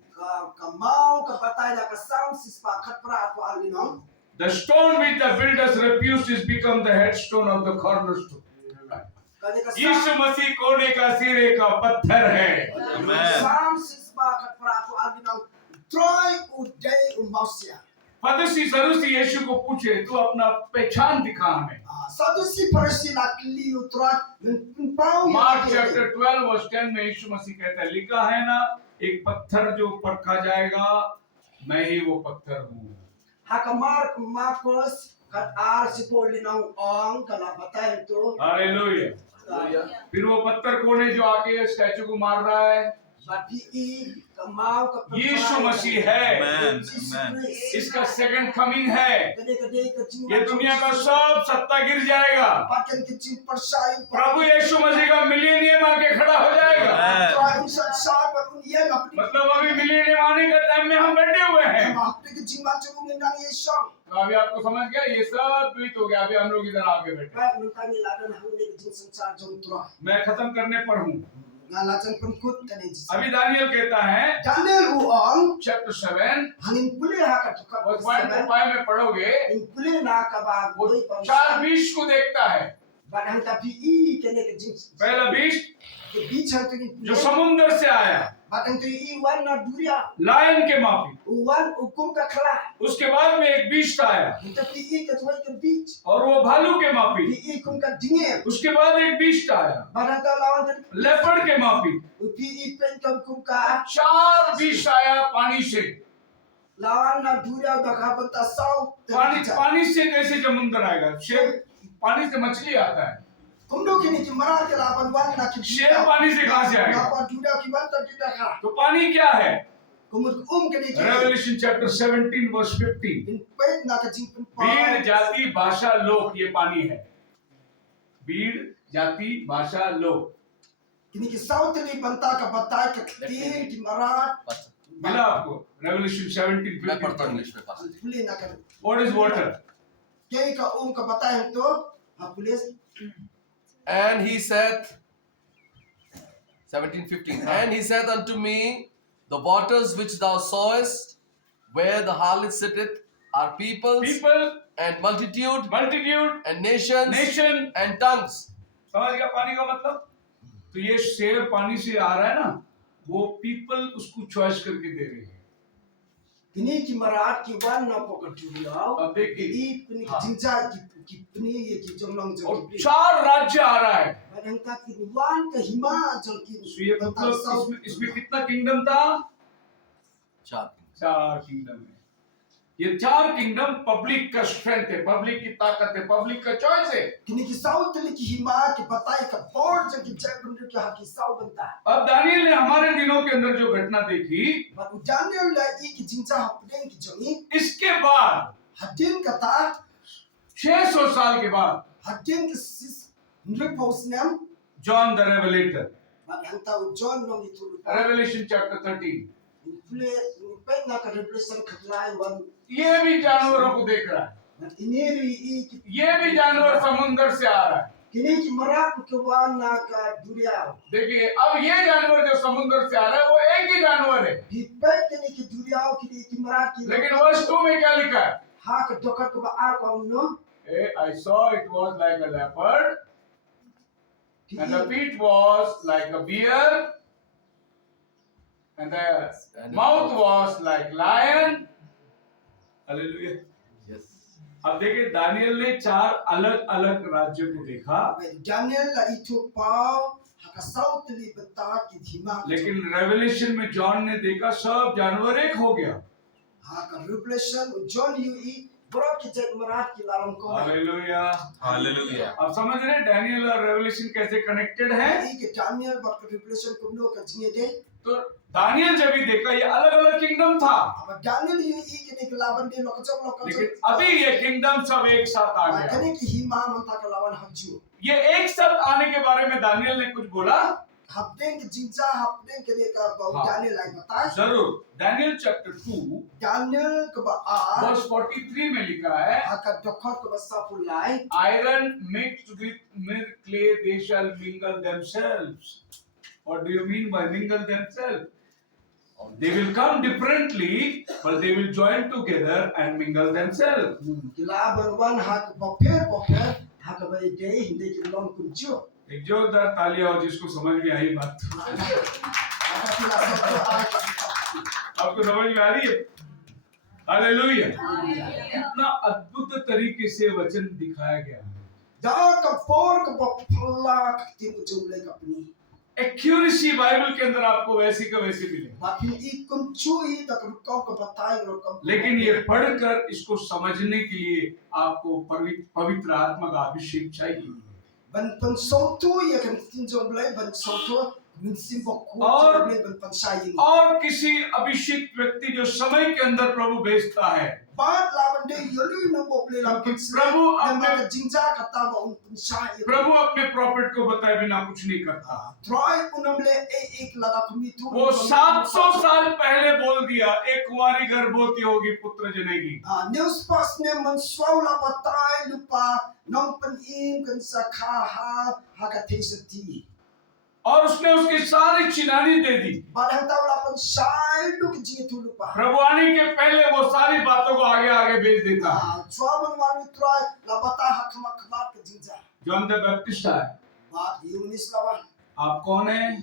ka mau ka batai na ka sam sispa khat pra ato alino The stone which the builders refused is become the headstone of the cornerstone. kane ka यीशु मसीह कोने का सिरे का पत्थर है। sam sispa khat pra ato alino troy udai umausia फदसी सरूसी यीशु को पूछे, तू अपना पहचान दिखा हमें। sadusi parsi na kli utra pau Mark chapter 12 verse 10 में यीशु मसीह कहता है, लिखा है ना, एक पत्थर जो परखा जाएगा, मैं ही वो पत्थर हूँ। Hakamar Marcos kat ar si Paulinang ong kala batay to hallelujah. फिर वो पत्थर कौन है जो आके स्टैचू को मार रहा है? bati I kamau ka यीशु मसीह है। इसका सेकंड कमिंग है। kade kade ka jing ये दुनिया का सब सत्ता गिर जाएगा। patkan ke jing persai प्रभु यीशु मसीह का मिलेनियम आके खड़ा हो जाएगा। try sansar bakun ye ngapti मतलब अभी मिलेनियम आने के टाइम में हम बैठे हुए हैं। ngapti ke jing macam ngindang ye song तो अभी आपको समझ गया, ये सब बीत हो गया। अभी हम लोग इधर आगे बैठे। ba nutani ladan hang ne jing sansar jong tro मैं खत्म करने पर हूँ। ngalajan penkut kane jing अभी दानियल कहता है Daniel uong chapter 7 hangin puli ha ka tukap verse 1 to 5 में पढ़ोगे, in puli na ka ba वो goi 4 बीज को देखता है। badang tapi I kane ke jing पहला बीज ke beach hang tu जो समुद्र से आया, badang tu I wan na duria lion के माफी। wan ukum ka khala उसके बाद में एक बीज आया tapi I ka tuai ke beach और वो भालू के माफी। I kum ka dinge उसके बाद एक बीज आया badang ta lawan tu leopard के माफी। I pen kam kum ka 4 बीज आया पानी से। lawan na duria da ka banta sau पानी से कैसे समुद्र आएगा? शेर पानी से मछली आता है, kumdo kini ki marar ke lawan wan na ki शेर पानी से कहां से आएगा? apa duria ki banta kita ka तो पानी क्या है? kumur kini ki revelation chapter 17 verse 15। in pet na ka jing pen भीड़ जाति भाषा लोक, ये पानी है। भीड़ जाति भाषा लोक kini ki sau tini banta ka batai ka tin ki marar मिला आपको? रेवलेशन 17 मैं पढ़ता हूँ 15। इंग्लिश में पास। puli na ka what is water? kaya ka ka batai to ha pulis And he said, 17:15, and he said unto me, the waters which thou sawest, where the harlot sitteth, are peoples people, and multitude multitude, and nations nation. and tongues. समझ गया पानी का मतलब? तो ये शेर पानी से आ रहा है ना, वो पीपल उसको चॉइस करके दे रही है। kini ki marar ki wan na po ka duria अब देखिए, I kini हाँ। ki jinja ki pni ye ki jonglong और jong ki 4 राज्य आ रहा है। badang ka ki wan ka hima jong ki तो ये मतलब इसमें कितना किंगडम था? 4 किंगडम है। ये 4 किंगडम पब्लिक का स्ट्रेंथ है, पब्लिक की ताकत है, पब्लिक का चॉइस है। kini ki sau tini ki hima ki batai ka board jong ki jabun ki ha ki sau banta अब दानियल ने हमारे दिनों के अंदर जो घटना देखी, but Daniel la I ki jinja hapden ki jongi इसके बाद hadin kata 600 साल के बाद hadin ki sis nripos nam John the Revelator, badang ta John no ni tulu revelation chapter 13, play pen na ka represent khatlai wan ये भी जानवरों को देख रहा है। but ineri I ki ये भी जानवर समुद्र से आ रहा है। kini ki marat ki wan na ka duria देखिए, अब ये जानवर जो समुद्र से आ रहा है वो एक ही जानवर है, di pet kini ki duria kini ki marat ki लेकिन वर्ष 2 में क्या लिखा है? ha ka dokar ko ba ar ko no I saw it was like a leopard, and the feet was like a bear, and the mouth was like lion. Hallelujah. Yes. अब देखिए Daniel ने 4 अलग अलग राज्यों को देखा, Daniel la itu pau ha ka sau tli bata ki dhima लेकिन revelation में जॉन ने देखा सब जानवर एक हो गया। ha ka revelation John yu I bro ki jek marat ki lalam ko hallelujah. Hallelujah. आप समझ रहे हैं डैनियल और रेवलेशन कैसे कनेक्टेड है? I ke Daniel ba ka revelation ko no ka jinge de तो दानियल जब भी देखा ये अलग अलग किंगडम था, aba Daniel yu I ke ni laban de lo ka chok लेकिन अभी ये किंगडम सब एक साथ आ ba गया। kani ki hima man ta ka lawan haju ये एक साथ आने के बारे में दानियल ने कुछ बोला hapden ki jinja hapden ke de ka ba हाँ। Daniel lai bata जरूर। Daniel chapter 2 Daniel ko ba a verse 43 में लिखा है, ha ka dokor ko ba sa fu lai iron mixed with milk clay they shall mingle themselves. What do you mean by mingle themselves? They will come differently, but they will join together and mingle themselves. ki laban wan ha ka ba pher ha ka ba de hinde ki long kun jo एक जोरदार तालियां हो जिसको समझ में आई बात। आपको समझ में आ रही है? हालेलुया। इतना अद्भुत तरीके से वचन दिखाया गया है। Da ka por ka ba phalla ka tin ko jumle ka apni accuracy Bible के अंदर आपको वैसी का वैसी मिलेगी, bakin I kum chui da ka ka batai ro ka लेकिन ये पढ़कर इसको समझने के लिए आपको पवित्र आत्मा का अभिषेक चाहिए। ban pan so tu ya kan tin jumle ban so tu min sim ba ko और- jumle ban pan sai और किसी अभिषेक व्यक्ति जो समय के अंदर प्रभु भेजता है, Bat laban de yolu no bo ple la क्योंकि प्रभु na अपने ka jinja ka ta ba un pan sai प्रभु अपने प्रॉफिट को बताए बिना कुछ नहीं करता। try unamle ek lada kumi tu वो 700 साल पहले बोल दिया एक कुंवारी गर्भवती होगी पुत्र जनेगी, news pas ne man swau la batai lupa nong pan im kan sakha ha ka tesati और उसने उसकी सारी चिनानी दे दी। badang taw la pan sai lu ki jinge tu lupa प्रभु आने के पहले वो सारी बातों को आगे आगे भेज देता है। Chuaban wani try la bata hakma khma ka jinja John the Baptist आए, bat yunis lawan आप कौन है?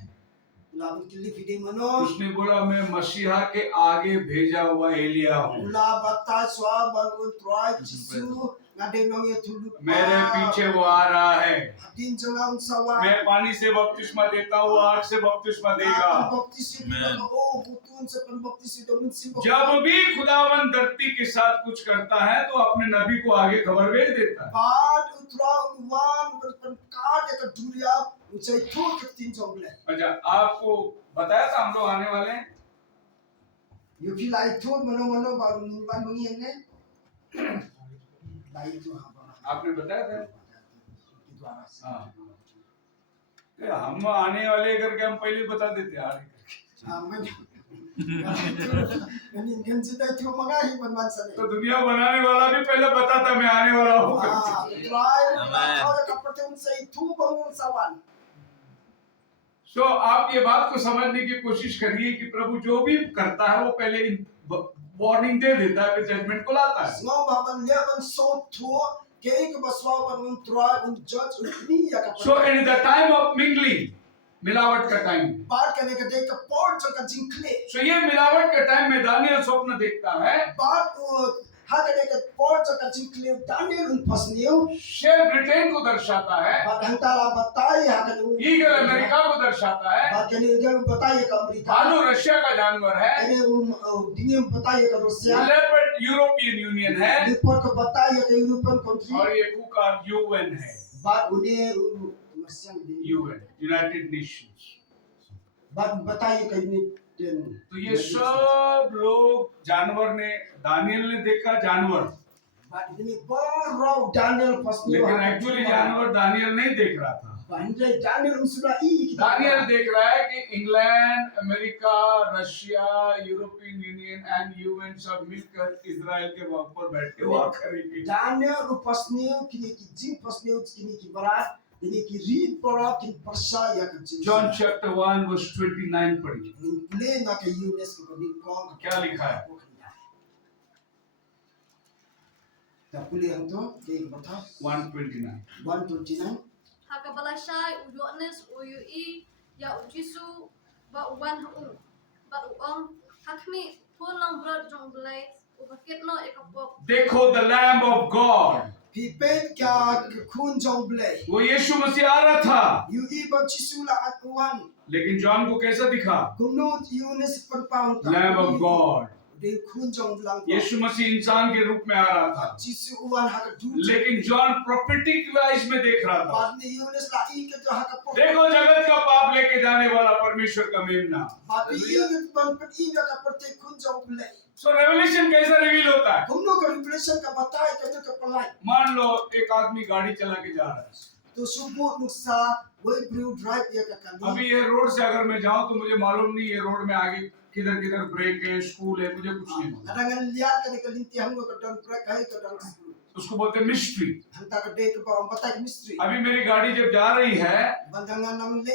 laban kili fide mano उसने बोला मैं मसीहा के आगे भेजा हुआ एलिया हूँ, ula bata chuaban un try jisu ngade nong ye tu lupa मेरे पीछे वो आ रहा है। din jangang sawa मैं पानी से बपतिस्मा देता हूँ, आग से बपतिस्मा देगा। baptisi Amen. oh hutun se pan baptisi do min sim जब भी खुदावन धरती के साथ कुछ करता है तो अपने नबी को आगे खबर भेज देता है। bat utra wan pan ka de ka duria uchai tu ka tin jongle अच्छा, आपको बताया था हम लोग आने वाले हैं। you feel like tu mano ba min ban mangi ne lai tu ha ba आपने बताया था। के द्वारा से हाँ। ये हम आने वाले करके हम पहले बता देते आने करके। amen ngani ngan jita tu maga hi ban man sane तो दुनिया बनाने वाला भी पहले बताता मैं आने वाला हूँ करके। try Amen. kau ka pate un sai tu bangun sawan तो आप ये बात को समझने की कोशिश करिए कि प्रभु जो भी करता है वो पहले वार्निंग दे देता है, फिर जजमेंट को लाता है। ngau ba ban le ban so tu ke ka baswa ban un try un judge un ni ya ka so in the time of mingling, मिलावट का टाइम, बात करने का देख का पॉट जो का जिंकले सो ये मिलावट के टाइम में दानियल स्वप्न देखता है। बात हा करने का पॉट जो का जिंकले दानियल उन फसनियो शेर ब्रिटेन को दर्शाता है, बात हंताला बताई हा कर ईगल अमेरिका को दर्शाता है, बात करने का बताई का अमेरिका भालू रशिया का जानवर है, अरे वो दुनिया में बताई का रूसिया लेपर्ड यूरोपियन यूनियन है, रिपोर्ट को बताई का यूरोपियन कंट्री और ये कुका यूएन है। बात उन्हें यूएन, यूनाइटेड नेशंस। बात बताई का तो ये सब लोग जानवर ने, दानियल ने देखा जानवर, बात ini baru Daniel फसनियो लेकिन एक्चुअली जानवर दानियल नहीं देख रहा था। Bahkan Daniel sudah i Daniyal देख रहा है कि England, America, Russia, European Union and UN सब मिलकर इजराइल के ऊपर बैठ के वार करेंगे। Daniel upasniyo kini ki jing pasniyo kini ki barat kini ki read para kini percaya ke jing John chapter 1 verse 29 पढ़िए, ning play na ke UNESCO ko ning kong क्या लिखा है? Tapuli ang to, kay bata 129. 129. Hakabalashay uyones uyui ya ujisu ba uwan hu ba uong hakni pulang brad jong blay ubakit no ekapok देखो the Lamb of God. Pipet ka kun jong blay. वो यीशु मसीह आ रहा था, You iba chisula at uwan. लेकिन John को कैसा दिखा? Kumnut Yunis perpound. Lamb of God. De kun jong blang. यीशु मसीह इंसान के रूप में आ रहा था, Chisu uwan haka du. लेकिन जॉन प्रोफेटिक वाइज में देख रहा था। Bad ni Yunis la i ke to haka po. देखो जगत का पाप लेके जाने वाला परमेश्वर का मेमना। Bad i ke ban pet i ka perte kun jong blay. So revelation कैसा रिवील होता है? Kumno ka revelation ka batay ka to ka palay. मान लो एक आदमी गाड़ी चला के जा रहा है, To subo nuksa way brew drive ya ka kani. अभी ये रोड से अगर मैं जाऊं तो मुझे मालूम नहीं ये रोड में आगे किधर किधर ब्रेक है, स्कूल है, मुझे कुछ नहीं मालूम। Kadangan lihat ka ka linti hang ka don break hay ka don school. उसको बोलते हैं mystery. Hanta ka de ka ba batay mystery. अभी मेरी गाड़ी जब जा रही है Bandangan nang le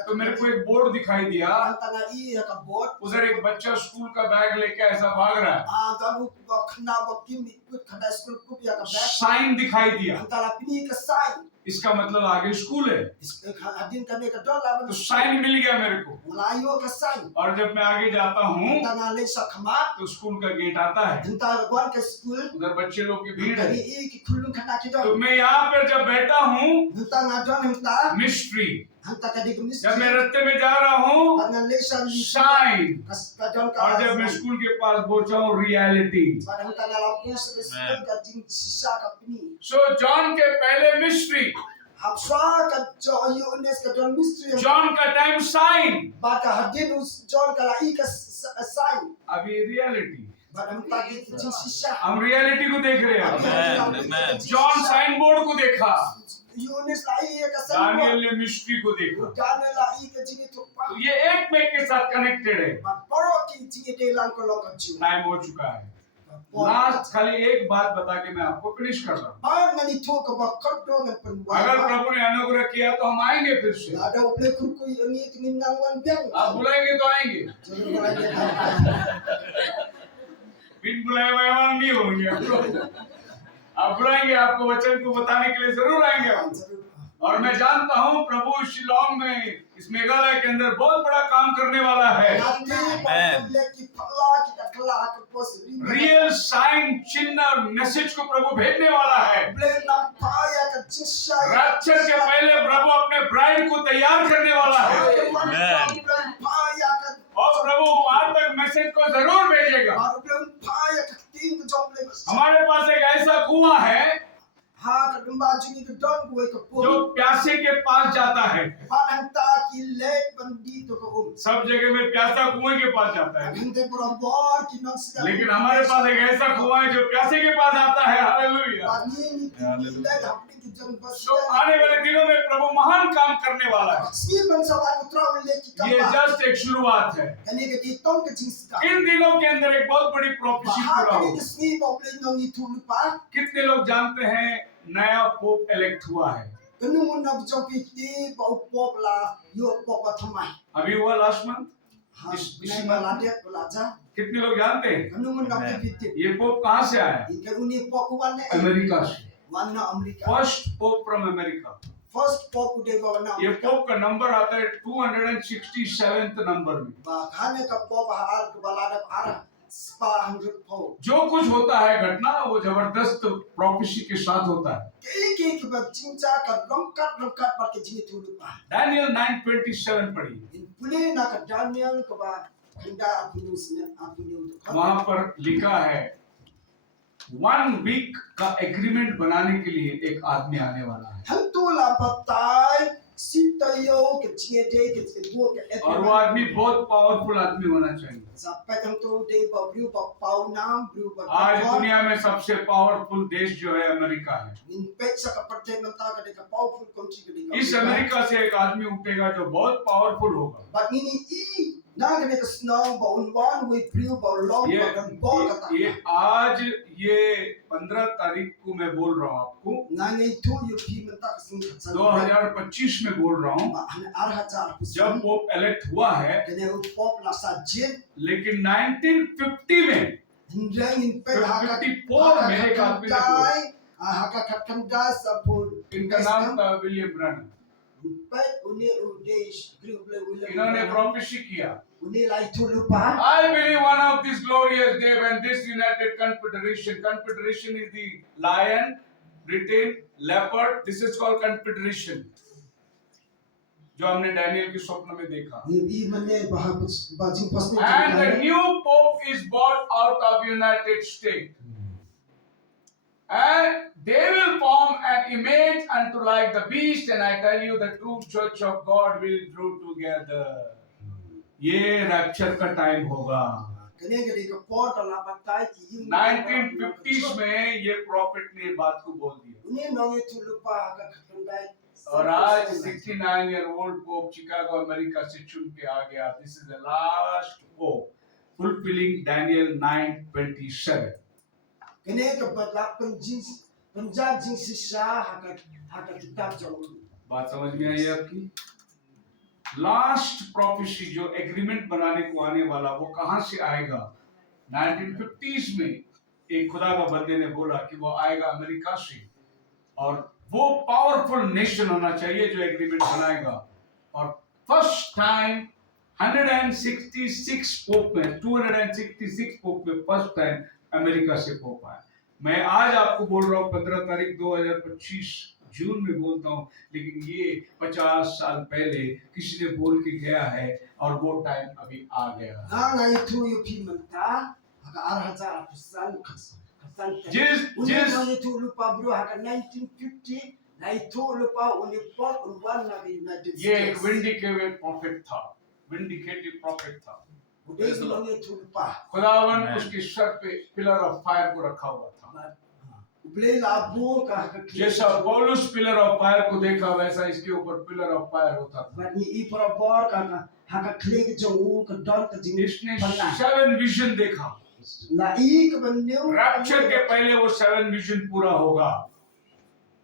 तो मेरे को एक बोर्ड दिखाई दिया, Hanta na i ya ka board. उधर एक बच्चा स्कूल का बैग लेके ऐसा भाग रहा है, Dalu ba khna ba kimi kut khada school ku ya ka back. Sign दिखाई दिया, Hanta la pini ka sign. इसका मतलब आगे स्कूल है। Hadin ka ne ka don la तो ban. साइन मिल गया मेरे को, Mulayo ka sign. और जब मैं आगे जाता हूँ Hanta na le sa khama. तो स्कूल का गेट आता है, Hanta gwan ka school. उधर बच्चे लोग की भीड़ Kani है। i ki kulung khana ki तो don. मैं यहाँ पर जब बैठा हूँ, Hanta na don hanta. Mystery, Hanta ka de ka जब mystery. मैं रास्ते में जा रहा हूँ, Hanta le sa sign, ka don ka. और जब मैं स्कूल के पास पहुंचा हूँ, reality. Pada hanta na la pus ka school ka jing sisa ka pini. So John के पहले mystery, Hapswa ka jo Yunis ka don mystery. John का time sign, Baka hadin us John ka la i ka sign. अभी reality. Bada hanta ki jing sisa. हम reality को देख रहे हैं। Amen. John sign board को देखा, Yunis la i ka sign. Daniyal ने मिस्ट्री को देखा। Daniel la i ka jing tu pa. तो ये एक में के साथ कनेक्टेड है। But poro ki jing de lang ko long ka ju. Time हो चुका है। लास्ट खाली एक बात बता के मैं आपको फिनिश कर रहा हूँ। Par ngani to ka ba kod do ngan pen wa. अगर प्रभु ने अनुग्रह किया तो हम आएंगे फिर से। Ada uple kurku ni tingin nang wan biang. आप बुलाएंगे तो आएंगे, Jangan mulai dia. बिन बुलाए मेहमान नहीं होंगे आप बुलाएंगे, आपको वचन को बताने के लिए जरूर आएंगे हम। और मैं जानता हूँ प्रभु शिलोंग में, इस मेघालय के अंदर बहुत बड़ा काम करने वाला है। रियल साइन, चिन्ह और मैसेज को प्रभु भेजने वाला है। रैप्चर के पहले प्रभु अपने ब्राइड को तैयार करने वाला है, और प्रभु वहां तक मैसेज को जरूर भेजेगा। हमारे पास एक ऐसा कुआं है जो प्यासे के पास जाता है। सब जगह में प्यासा कुएं के पास जाता है, लेकिन हमारे पास एक ऐसा कुआं है जो प्यासे के पास आता है। हालेलुया। तो आने वाले दिनों में प्रभु महान काम करने वाला है। ये जस्ट एक शुरुआत है। इन दिनों के अंदर एक बहुत बड़ी प्रोफेसी पूरा होगा। कितने लोग जानते हैं नया पोप इलेक्ट हुआ है? अभी हुआ लास्ट मंथ। कितने लोग जानते हैं ये पोप कहाँ से आया? अमेरिका से। First pope from America. First Pope today governor. ये पोप का नंबर आता है 267 नंबर में। Bahkan ka Pope hal kebalada arah 100 Pope. जो कुछ होता है घटना वो जबरदस्त प्रोफेसी के साथ होता है। Kiki ke cinca ka longkat pakai jini tulupa. Daniyal 9:27 पढ़िए, In pulih nak ka Daniel ke ba henda aku news वहां पर लिखा है 1 वीक का एग्रीमेंट बनाने के लिए एक आदमी आने वाला है, Hantu la patai sitayo ke ciede ke bo ke और वो आदमी बहुत पावरफुल आदमी होना चाहिए। sampai hantu de ba bru ba pau nam bru ba आज दुनिया में सबसे पावरफul देश जो है अमेरिका है। in peksa ka partai menta ka de ka powerful country ke de इस अमेरिका से एक आदमी उठेगा जो बहुत पावरफुल होगा। but ini na ke de snow ba one with bru ba long ba dan bo ka ये आज ये 15 तारीख को मैं बोल रहा हूँ आपको, na ngai tu you ki menta ka sing khatsan 2025 में बोल रहा हूँ, ba han arha jar जब पोप इलेक्ट हुआ है। kene u pop la sa jin लेकिन 1950 में Hindrang in pet 54 में एक आदमी ने बोला, haka kandai sapul. इनका नाम था William Branham. Pet uni udesh group le इन्होंने प्रोफेसी किया, uni lai tu lupa. I believe one of these glorious day when this united confederation is the lion, Britain, leopard, this is called confederation, जो हमने Daniel के स्वप्न में देखा। I mane bajing pasne. And the new pope is brought out of United States. And they will form an image unto like the beast, and I tell you the true church of God will draw together. ये rapture का time होगा। 1950s में ये profit ने बात को बोल दिया, और आज 69 year old pope Chicago America से चुन के आ गया। This is the last pope fulfilling Daniel 9:27. बात समझ में आई आपकी? लास्ट प्रोफेसी जो एग्रीमेंट बनाने को आने वाला वो कहां से आएगा? 1950s में एक खुदा का बंदे ने बोला कि वो आएगा अमेरिका से, और वो पावरफुल नेशन होना चाहिए जो एग्रीमेंट बनाएगा। और फर्स्ट टाइम 166 पोप में 266 पोप में फर्स्ट टाइम अमेरिका से पोप आया। मैं आज आपको बोल रहा हूँ 15 तारीख 2025 जून में बोलता हूँ, लेकिन ये 50 साल पहले किसी ने बोल के गया है और वो टाइम अभी आ गया। ये एक विंडिकेटेड प्रॉफिट था, विंडिकेटेड प्रॉफिट था। खुदावन उसके सर पे पिलर ऑफ फायर को रखा हुआ था। जैसा पौलुस पिलर ऑफ फायर को देखा वैसा इसके ऊपर पिलर ऑफ फायर होता था। इसने 7 विजन देखा। रैप्चर के पहले वो 7 विजन पूरा होगा,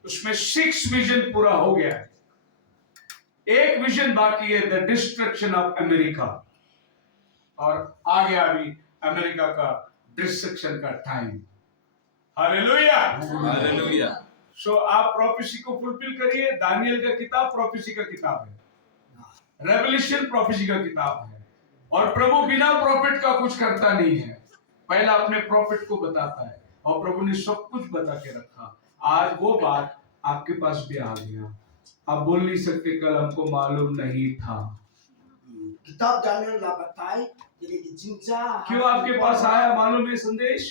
उसमें 6 विजन पूरा हो गया। एक विजन बाकी है, द डिस्ट्रक्शन ऑफ अमेरिका, और आ गया अभी अमेरिका का डिस्ट्रक्शन का टाइम। Hallelujah, hallelujah. सो आप प्रोफेसी को फुलफिल करिए। दानियल का किताब प्रोफेसी का किताब है, रेवलेशन प्रोफेसी का किताब है, और प्रभु बिना प्रॉफिट का कुछ करता नहीं है, पहला अपने प्रॉफिट को बताता है, और प्रभु ने सब कुछ बता के रखा। आज वो बात आपके पास भी आ गया। आप बोल नहीं सकते कल हमको मालूम नहीं था। किताब जानने ला बताए क्यों आपके पास आया मालूम है संदेश?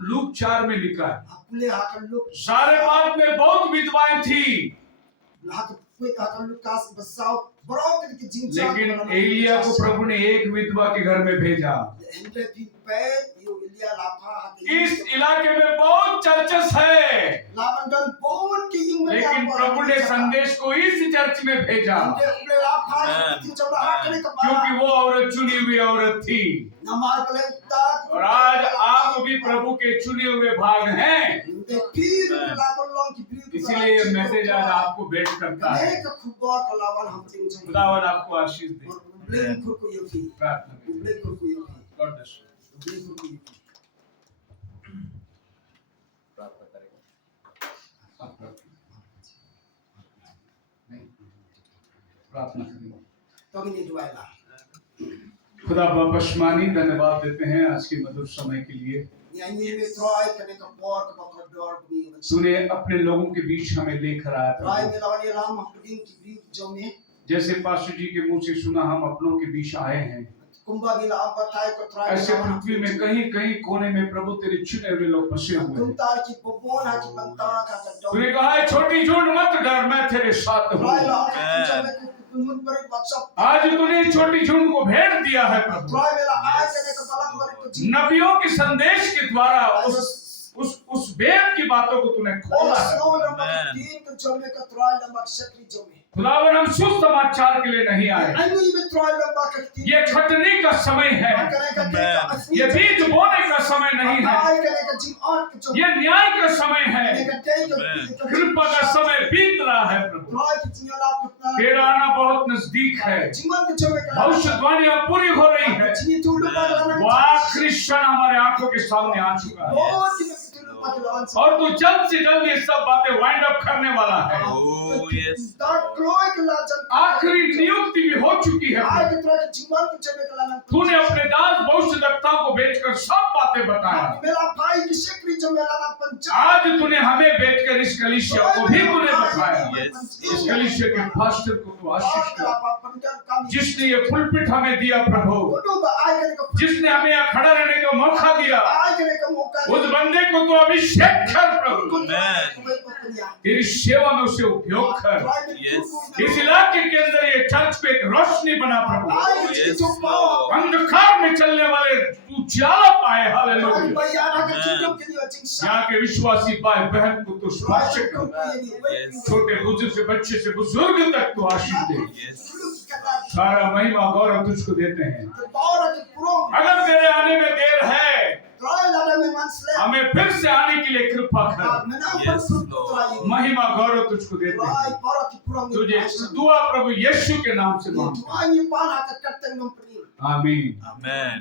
लूक 4 में लिखा है, सारेपात में बहुत विधवाएं थी, लेकिन एलिया को प्रभु ने एक विधवा के घर में भेजा। इस इलाके में बहुत चर्चेस है, लेकिन प्रभु ने संदेश को इस चर्च में भेजा, क्योंकि वो औरत चुनी हुई औरत थी। और आज आप भी प्रभु के चुने हुए भाग हैं, इसीलिए ये मैसेज आज आपको भेंट करता है। खुदावन आपको आशीष दे। प्रार्थना करें। God bless you. प्रार्थना करें। खुदा बपशमानी धन्यवाद देते हैं आज के मधुर समय के लिए। तूने अपने लोगों के बीच हमें लेकर आया, जैसे पास्टर जी के मुंह से सुना हम अपनों के बीच आए हैं। ऐसे पृथ्वी में कहीं कहीं कोने में प्रभु तेरे चुने हुए लोग बसे हुए हैं। तूने कहा है छोटी झूठ मत डर, मैं तेरे साथ हूँ। आज तूने छोटी झूठ को भेड़ दिया है प्रभु, नबियों के संदेश के द्वारा उस वेद की बातों को तूने खोला है। खुदावन हम सुसमाचार के लिए नहीं आए, ये छटनी का समय है, ये बीज बोने का समय नहीं है, Ay ka ka jing on ka jom. ये न्याय का समय है। Ka tay ka कृपा का समय बीत रहा है प्रभु, Troy ka jing la putna. तेरा आना बहुत नजदीक है। Jingon ka jom ka. भविष्यवाणियां पूरी हो रही है। Jingi tulu pa la वो आखिरी क्षण हमारे आंखों के सामने आ चुका है Lord ki tulu pa la. और तू जल्द से जल्द ये सब बातें वाइंड अप करने वाला है। Oh, yes. Start Troy ka la jal. आखिरी नियुक्ति भी हो चुकी है। Ay ka Troy ka jingon ka jom ka la. तूने अपने दास भविष्यद्वक्ताओं को बेचकर सब बातें बताया। Mela pai ki shekri jom la na pancha. आज तूने हमें बेचकर इस कलीसिया को भी तूने बताया। Yes. इस कलीसिया के पास्टर को तू आशीष कर, जिसने ये पुलपिट हमें दिया प्रभु, जिसने हमें यहाँ खड़ा रहने का मौका दिया, उस बंदे को तू अभिषेक कर प्रभु, तेरी सेवा में उसे उपयोग कर। Yes. इस इलाके के अंदर ये चर्च पे एक रोशनी बना प्रभु, Yes, Lord. अंधकार में चलने वाले उजाला पाए। हालेलुया। यहाँ के विश्वासी भाई बहन को तू स्पर्श कर, छोटे बुजुर्ग से बच्चे से बुजुर्ग तक तू आशीष दे। Yes. सारा महिमा गौरव तुझको देते हैं। अगर तेरे आने में देर है, हमें फिर से आने के लिए कृपा कर। Yes, Lord. महिमा गौरव तुझको देते हैं। तुझे दुआ प्रभु यीशु के नाम से मांगते हैं। आमीन। Amen.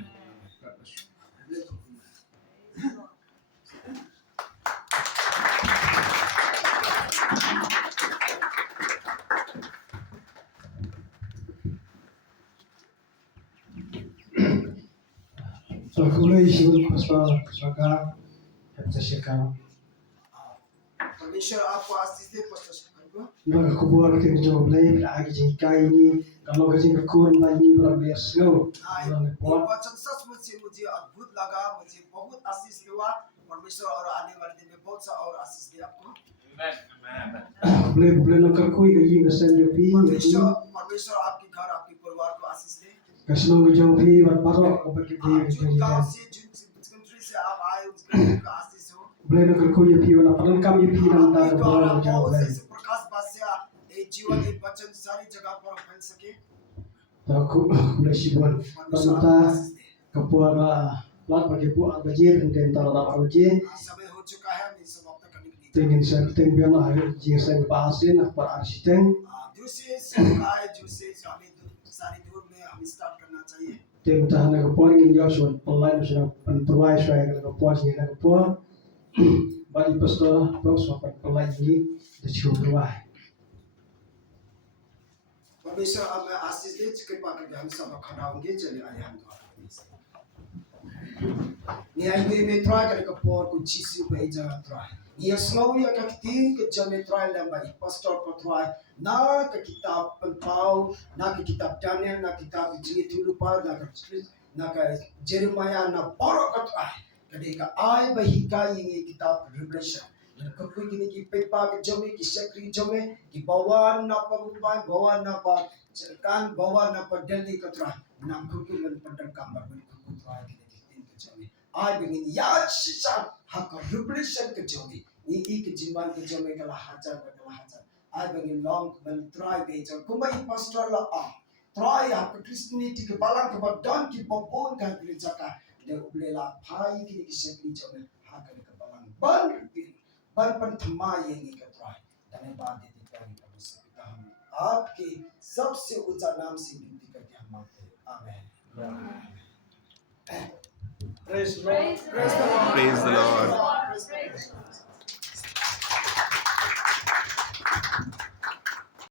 So kulay sigun pastor saka hepta sheka. परमेश्वर आपको आशीष दे पस्तर को Naga kubuar ke jo blay agi jingkai ni kalau ke jing kur na ni ber biasno. ये वचन सचमुच से मुझे अद्भुत लगा, मुझे बहुत आशीष हुआ। परमेश्वर और आने वाले दिन में बहुत सा और आशीष दे आपको। Blay blay nak koi ke jing sen de pi. परमेश्वर आपके घर आपके परिवार को आशीष दे। Kasno ke jo pi bat paro ko ba ke आप pi. जो गांव से जिस कंट्री से आप आए उस कंट्री का आशीष हो। Blay nak koi pi wana padan kam pi nan ta आपके ko द्वारा jo बहुत blay. से प्रकाश बास्या ये जीवन एक वचन सारी जगह पर फैल सके। Aku kulay sigun परमेश्वर आपको panta आशीष दे। kapuar la lat bagi pu agajir den ta la ba je. समय हो चुका है, हम समाप्त करने के लिए। Tingin sa ting bian na hari jing sa ba asin par arsiteng. दूसरे समुदाय दूसरे सारी दूर में हम स्टार्ट करना चाहिए। Ting ta na kapuar ngin Joshua online sa pan provide sa ka kapuar ni na kapuar. Bali pastor bos sa pan provide ni de chu provide. परमेश्वर अब मैं आशीष दे कृपा करके हम सब खड़ा होंगे। चलिए आइए हम द्वारा न्याय में ट्राई करने का पोर को चीज़ पे जगह ट्राई ये स्लो या का तीन के जमे ट्राई लंबा ही पास्टर को ट्राई ना का किताब पंपाओ ना का किताब दानियल ना किताब जिनी तुलुपा ना का जेरेमाया ना पारो का ट्राई कभी का आय बही का ये किताब रिवलेशन कोई किन्हीं की पेपा के जमे की शक्री जमे की बवान ना पमुपाय बवान ना पा कान बवान ना पर दिल्ली का ट्राई ना खुद मन पंडर काम बन खुद ट्राई के तीन के जमे आय बिगिन याद शिशा हक रिवलेशन के जमे ये के जिमान के जमे का हजार आय बिगिन लॉन्ग बन ट्राई बेच कुमाई पास्टर ला आ ट्राई आप क्रिश्चियनिटी के बालक के बदन की बबोन का गिरजा का दे उबलेला भाई की शक्री जमे हाकर के बालक बन पर थमा येंगे का ट्राई धन्यवाद देते प्यारे परमेश्वर पिता हम आपके सबसे ऊंचा नाम से विनती करके हम मांगते हैं आमीन। Praise the Lord. Praise the Lord. Praise the Lord.